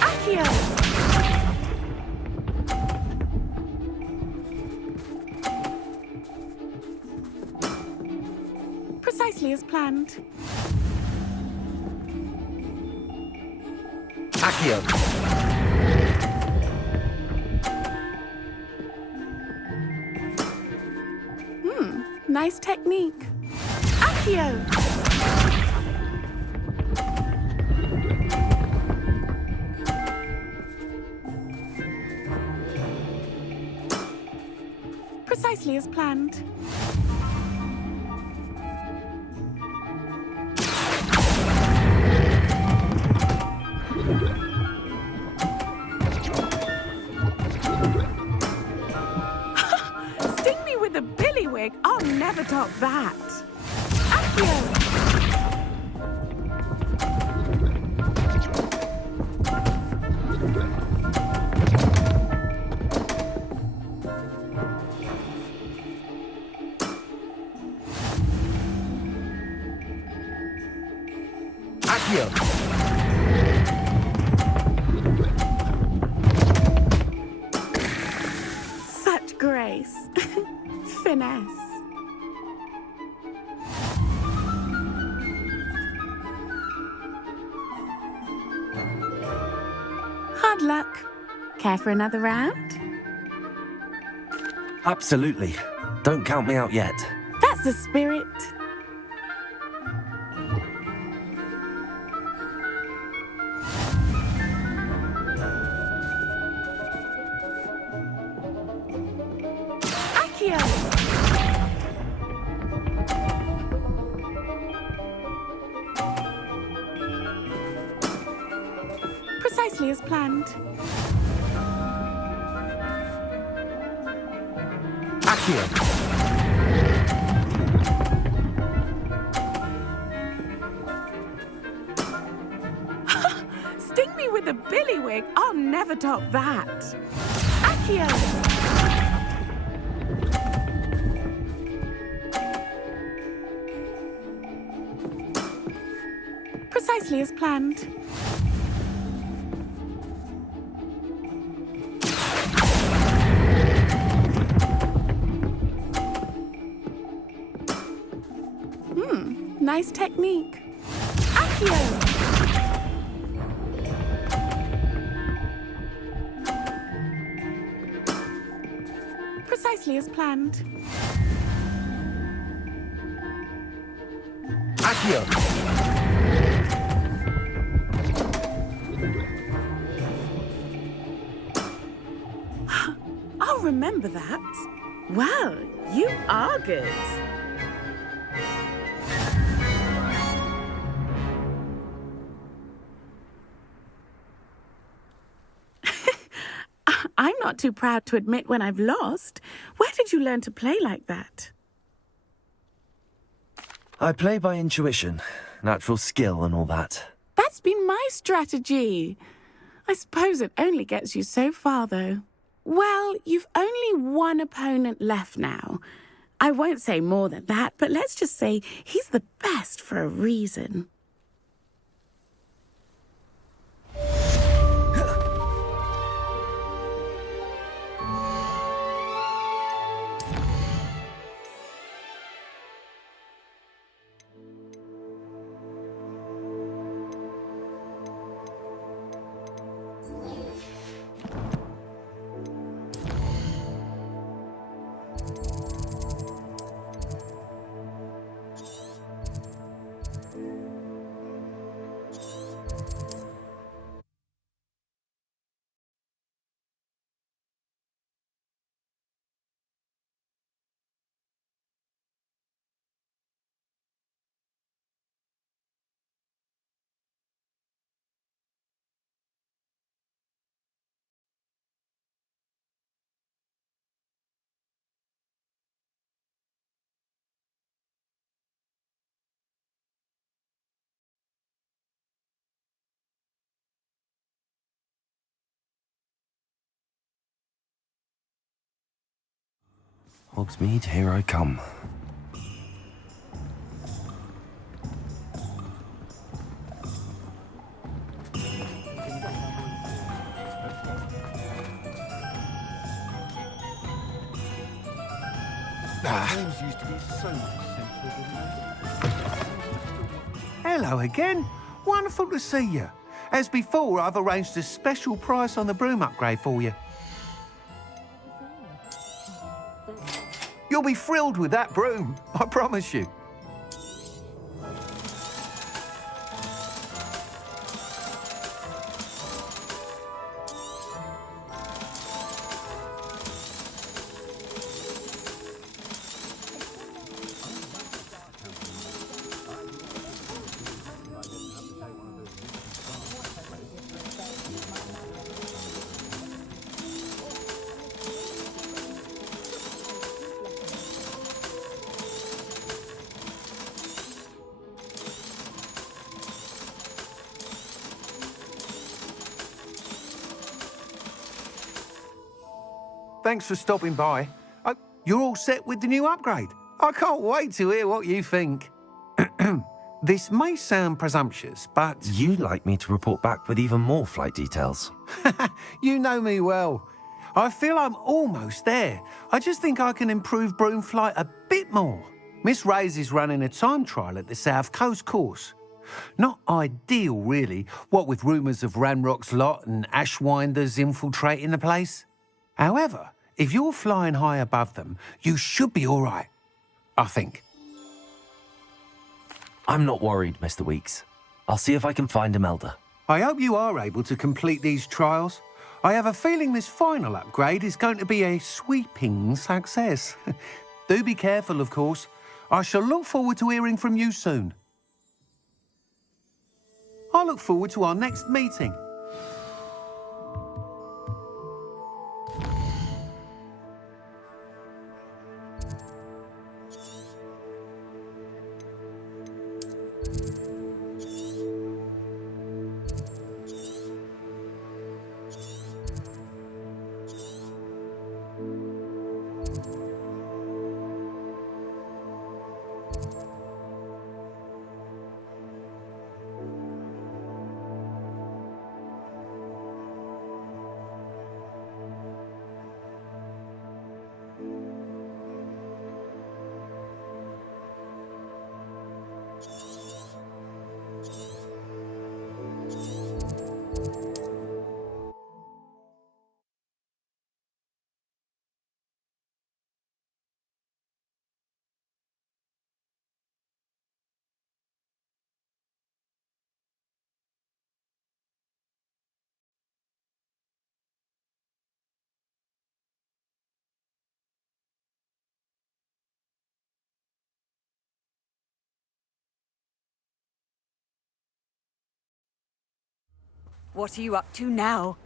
Accio! Precisely as planned. Accio! Nice technique. Accio! Precisely as planned. Sting me with a billywig. I'll never top that. Accio! Accio! Such grace. Finesse. Hard luck. Care for another round? Absolutely. Don't count me out yet. That's the spirit. Accio! Precisely as planned. Accio! Sting me with a billywig. I'll never top that. Accio! Precisely as planned. Nice technique. Accio! Accio! Precisely as planned. Accio! I'll remember that. Well, you are good. I'm not too proud to admit when I've lost. Where did you learn to play like that? I play by intuition, natural skill and all that. That's been my strategy. I suppose it only gets you so far, though. Well, you've only one opponent left now. I won't say more than that, but let's just say he's the best for a reason. Hogsmeade, here I come. Hello again. Wonderful to see you. As before, I've arranged a special price on the broom upgrade for you. You'll be thrilled with that broom, I promise you. Thanks for stopping by. You're all set with the new upgrade. I can't wait to hear what you think. This may sound presumptuous, but... You'd like me to report back with even more flight details. You know me well. I feel I'm almost there. I just think I can improve broom flight a bit more. Miss Ray's is running a time trial at the South Coast course. Not ideal, really, what with rumours of Ranrock's lot and Ashwinders infiltrating the place. However, if you're flying high above them, you should be all right, I think. I'm not worried, Mr. Weeks. I'll see if I can find Imelda. I hope you are able to complete these trials. I have a feeling this final upgrade is going to be a sweeping success. Do be careful, of course. I shall look forward to hearing from you soon. I look forward to our next meeting. What are you up to now?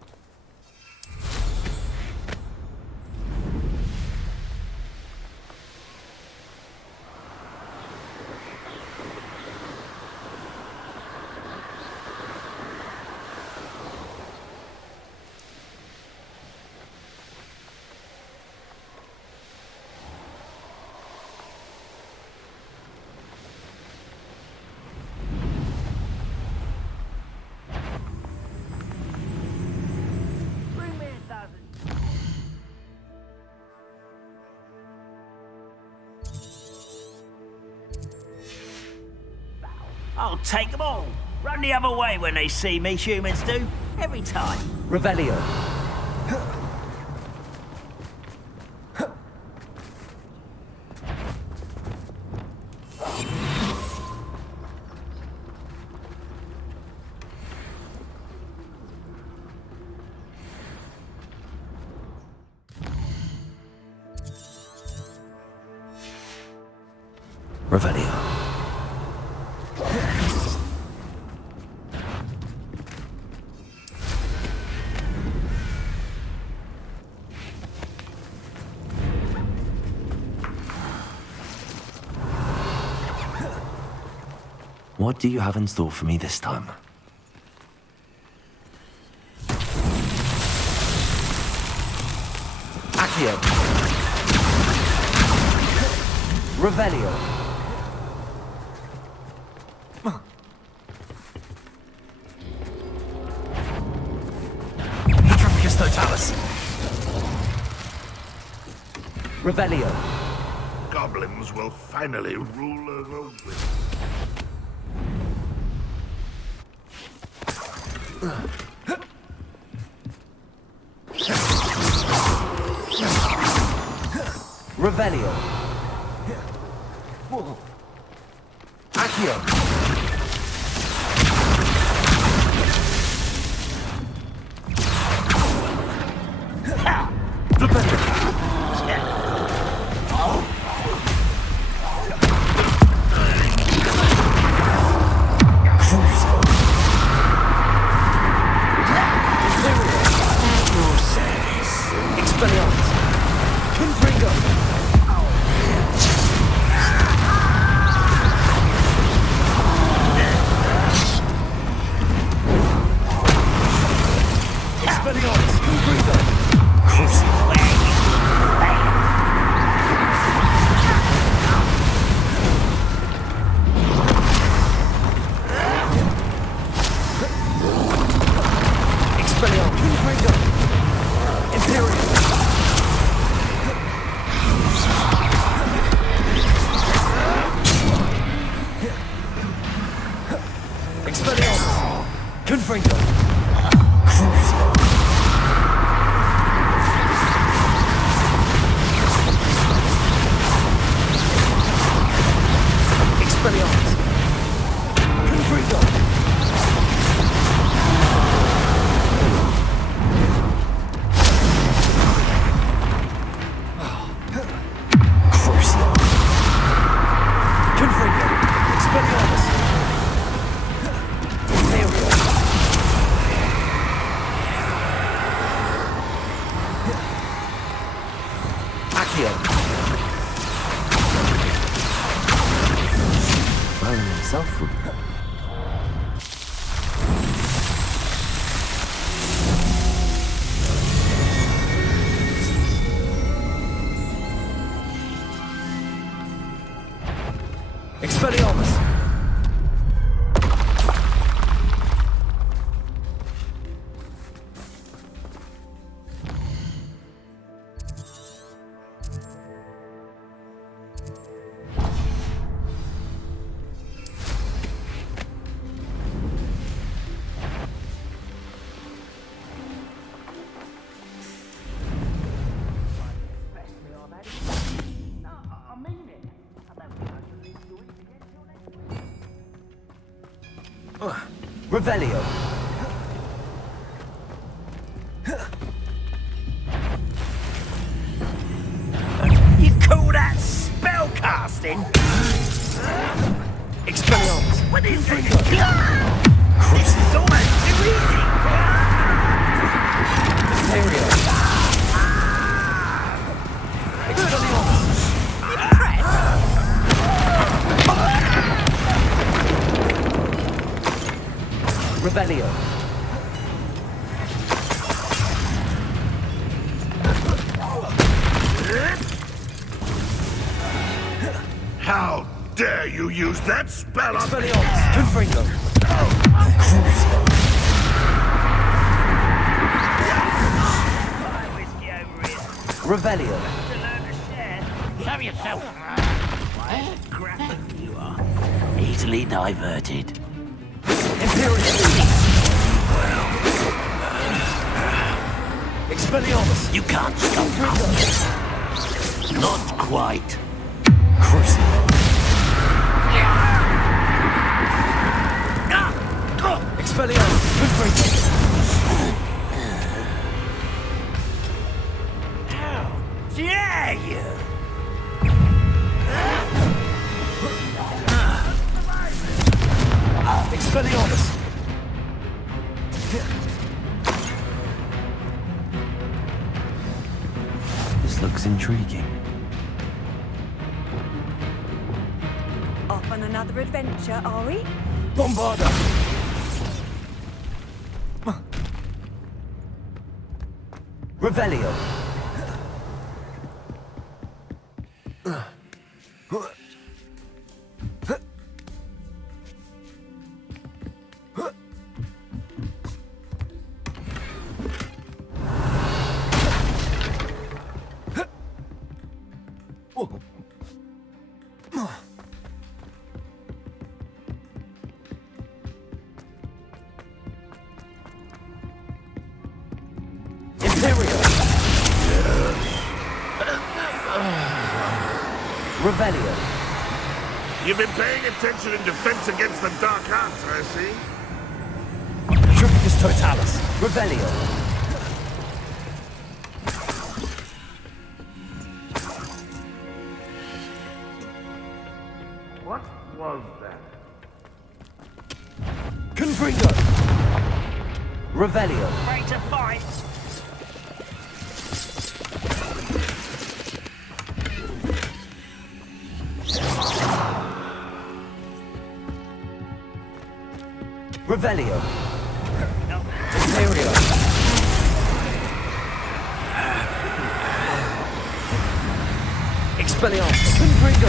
I'll take them all. Run the other way when they see me, humans do. Every time. Revelio. Revelio. What do you have in store for me this time? Accio. Revelio. Petrificus Totalis. Revelio. Goblins will finally rule over women. Revelio. Accio. Revelio. You call that spell casting? Expelliarmus. What is it? It's almost too easy! Imperial. Expelliarmus. Rebellion. How dare you use that spell on Expelliarmus. Confringo. Rebellion. Show yourself! What crap you are. Easily diverted. Imperial. Expelliarmus. You can't stop us. Not quite. Crucible. Expelliarmus. Confringo. Dare you! Expelliarmus. This looks intriguing. Off on another adventure, are we? Bombarda. Revelio. Revelio. You've been paying attention in defense against the dark arts, I see. Triplicus Totalis. Revelio. What was that? Confringo. Revelio. Ready to fight! Revelio. Imperial. Expelliarmus. Confringo.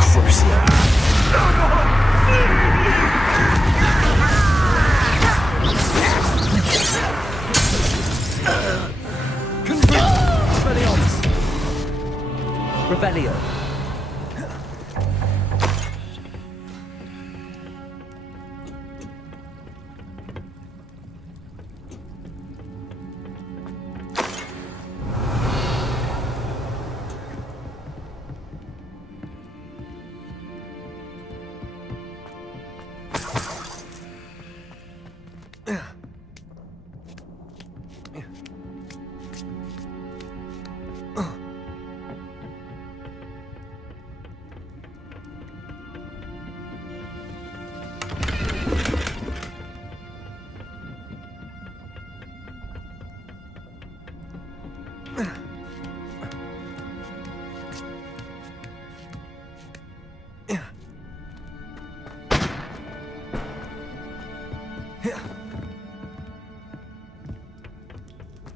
Crucio. Confringo. Expelliarmus. Revelio.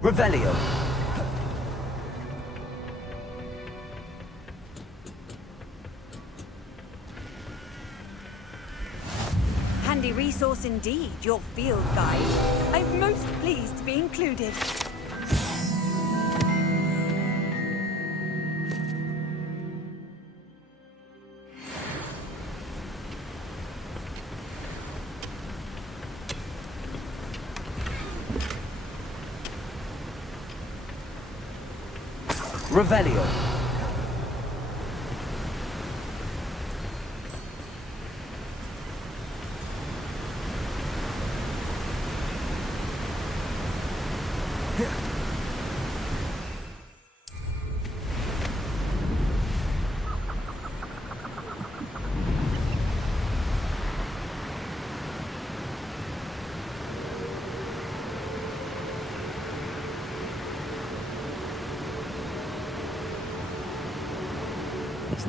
Revelio. Handy resource indeed, your field guide. I'm most pleased to be included. Revelio.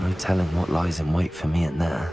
No telling what lies in wait for me in there.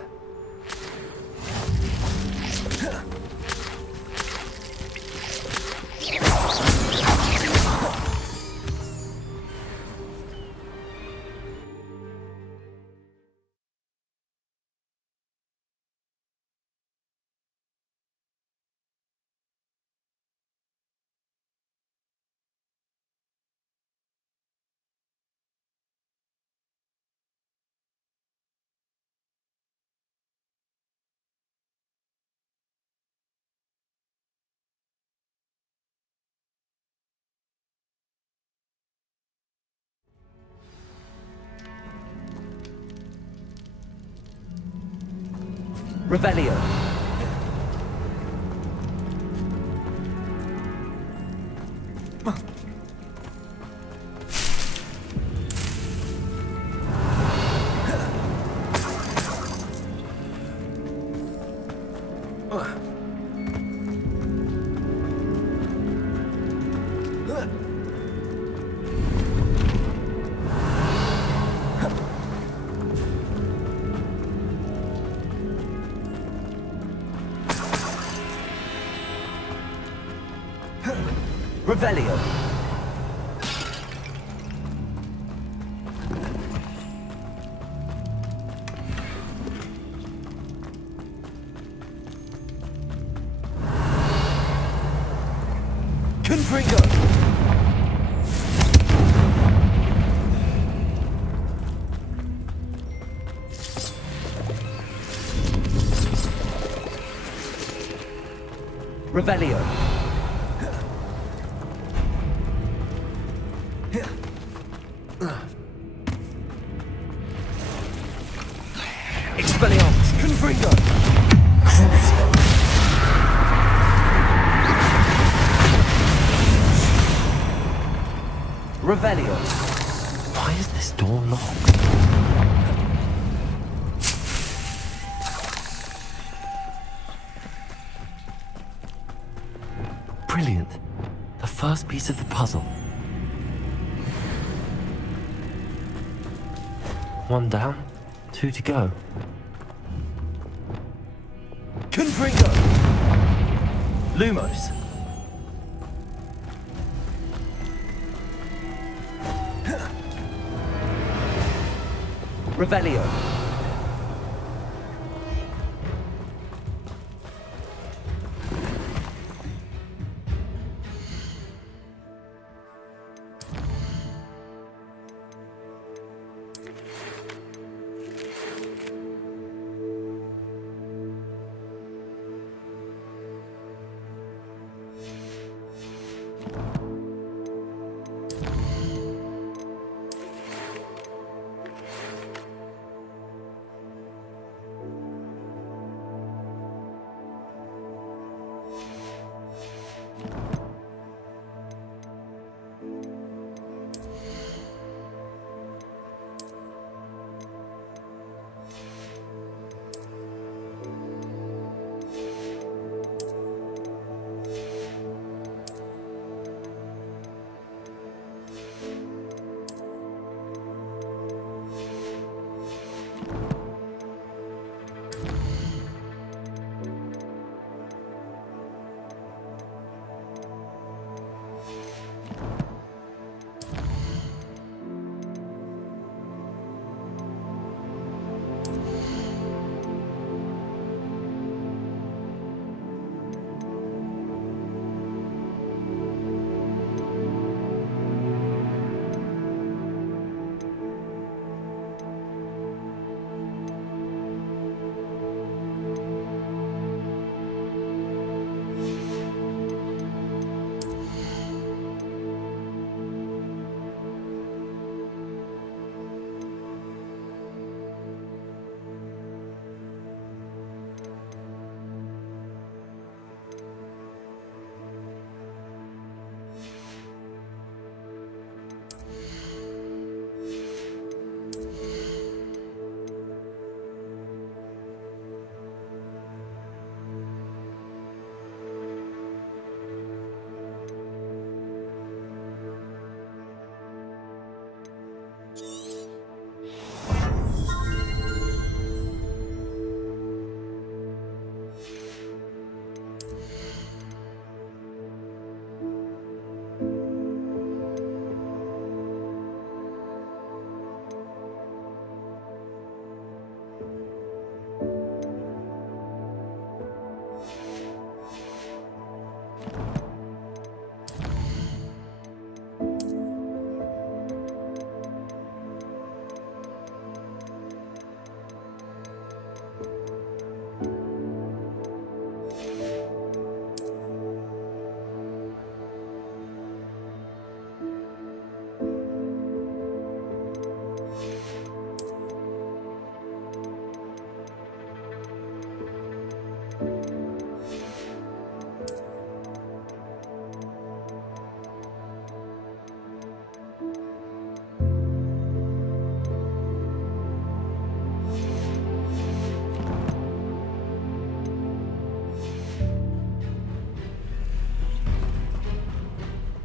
Revelio. Revelio. Confringo. Revelio. Expelliarmus. Confringo. Revelio. Why is this door locked? Brilliant. The first piece of the puzzle. One down, 2 to go. Confringo. Lumos. Revelio.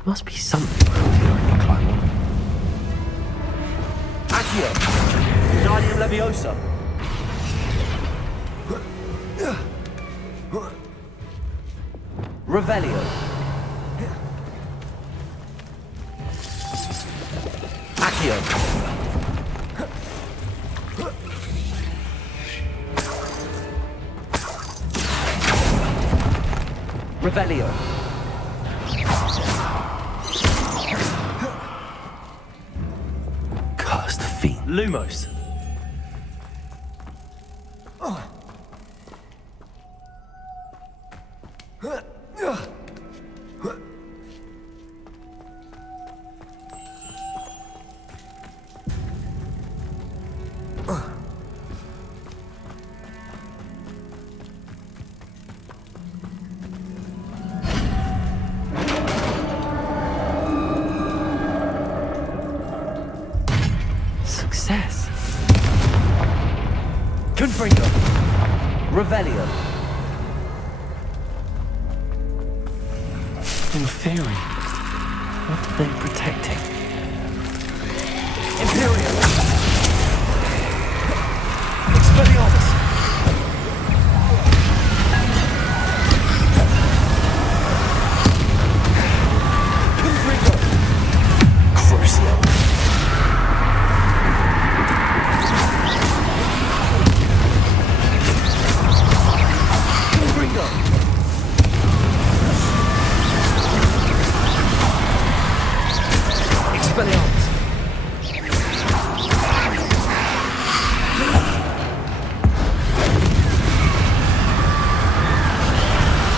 Must be something around here I can climb on. Accio! Wingardium Leviosa! Revelio! Accio! Revelio! Cursed fiend. Lumos! Success. Confringo! Revelio! In theory, what are they protecting? Imperium! Expelliarmus! Confringo! Crucio! Confringo! Expelliarmus!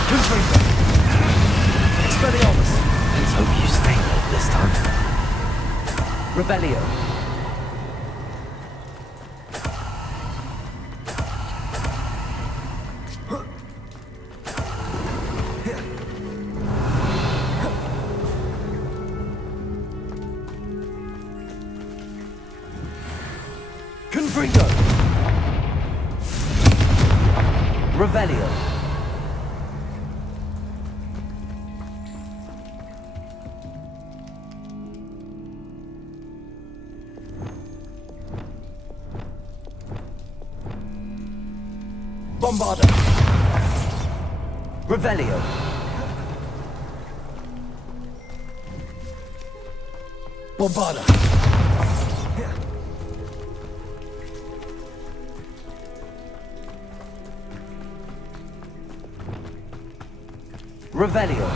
Confringo! Expelliarmus! Let's hope you stay there this time. Revelio! Confringo! Revelio! Bombarda! Revelio! Bombarda! Revelio!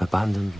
abandoned.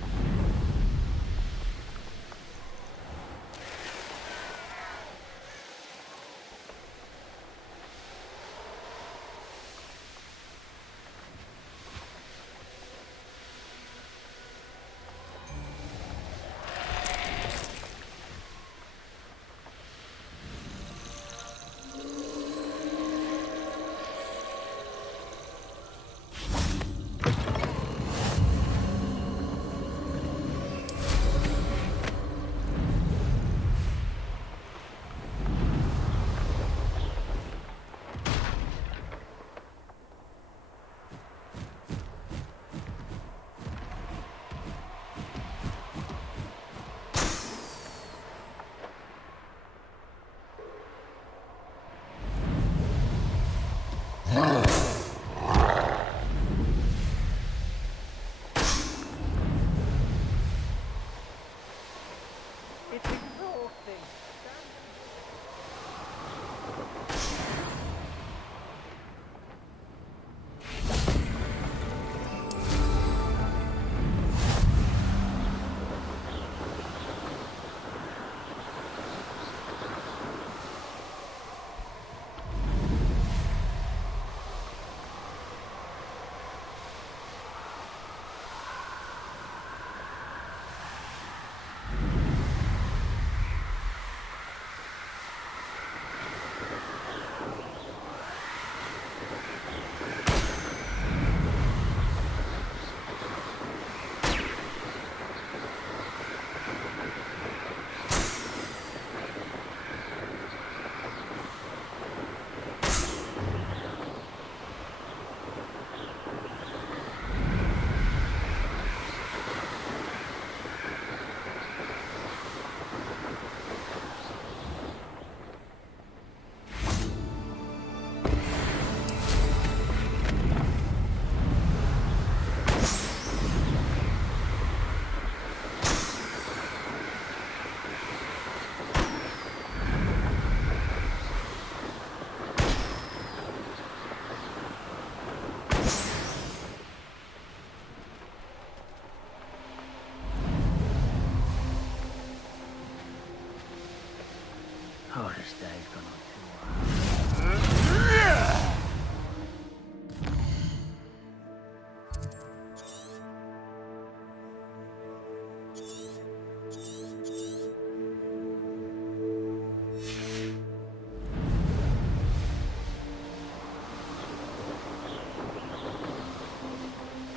Oh, this day's gone on too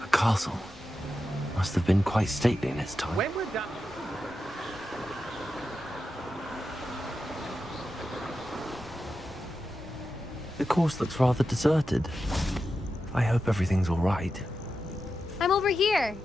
A castle. Must have been quite stately in its time. When we're done. The course looks rather deserted. I hope everything's all right. I'm over here.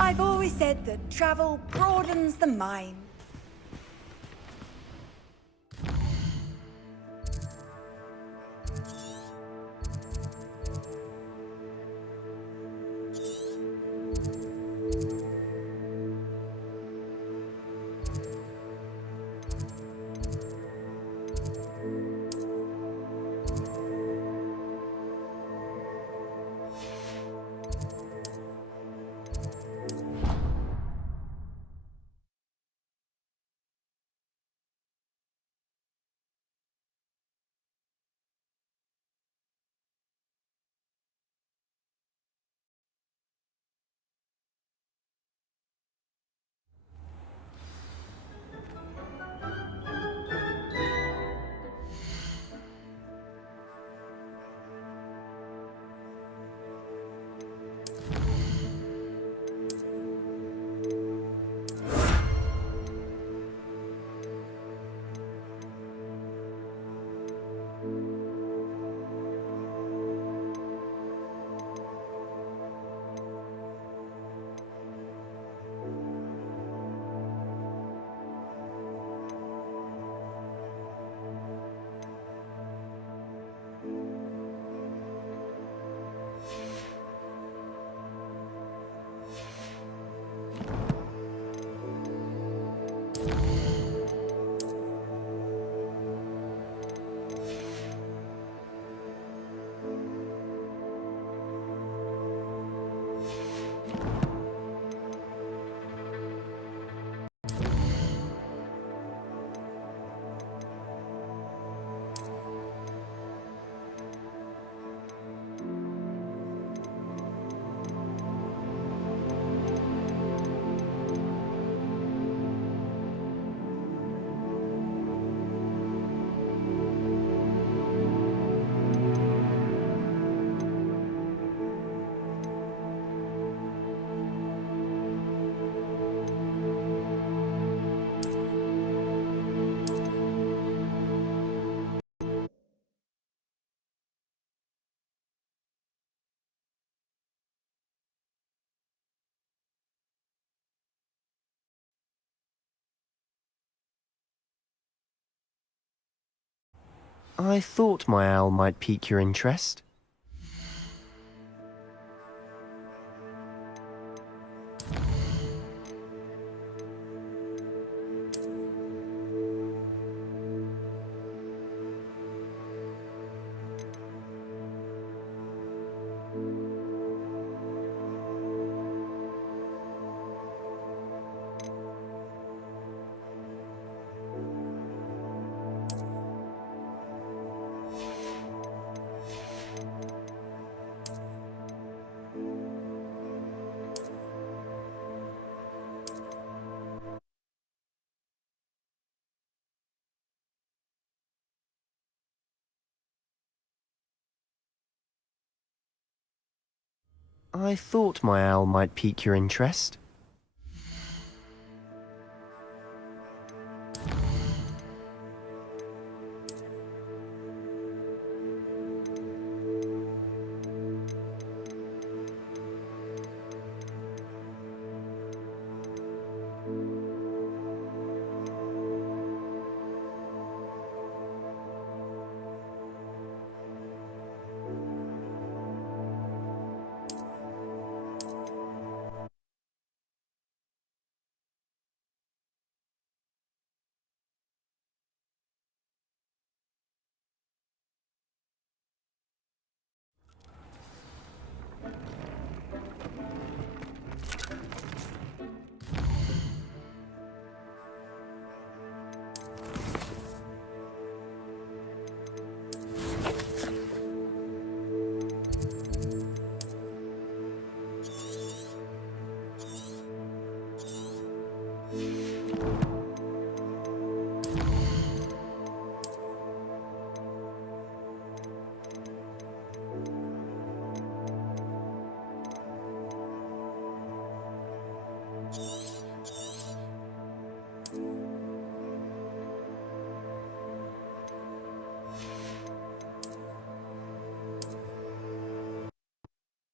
I've always said that travel broadens the mind. I thought my owl might pique your interest. I thought my owl might pique your interest.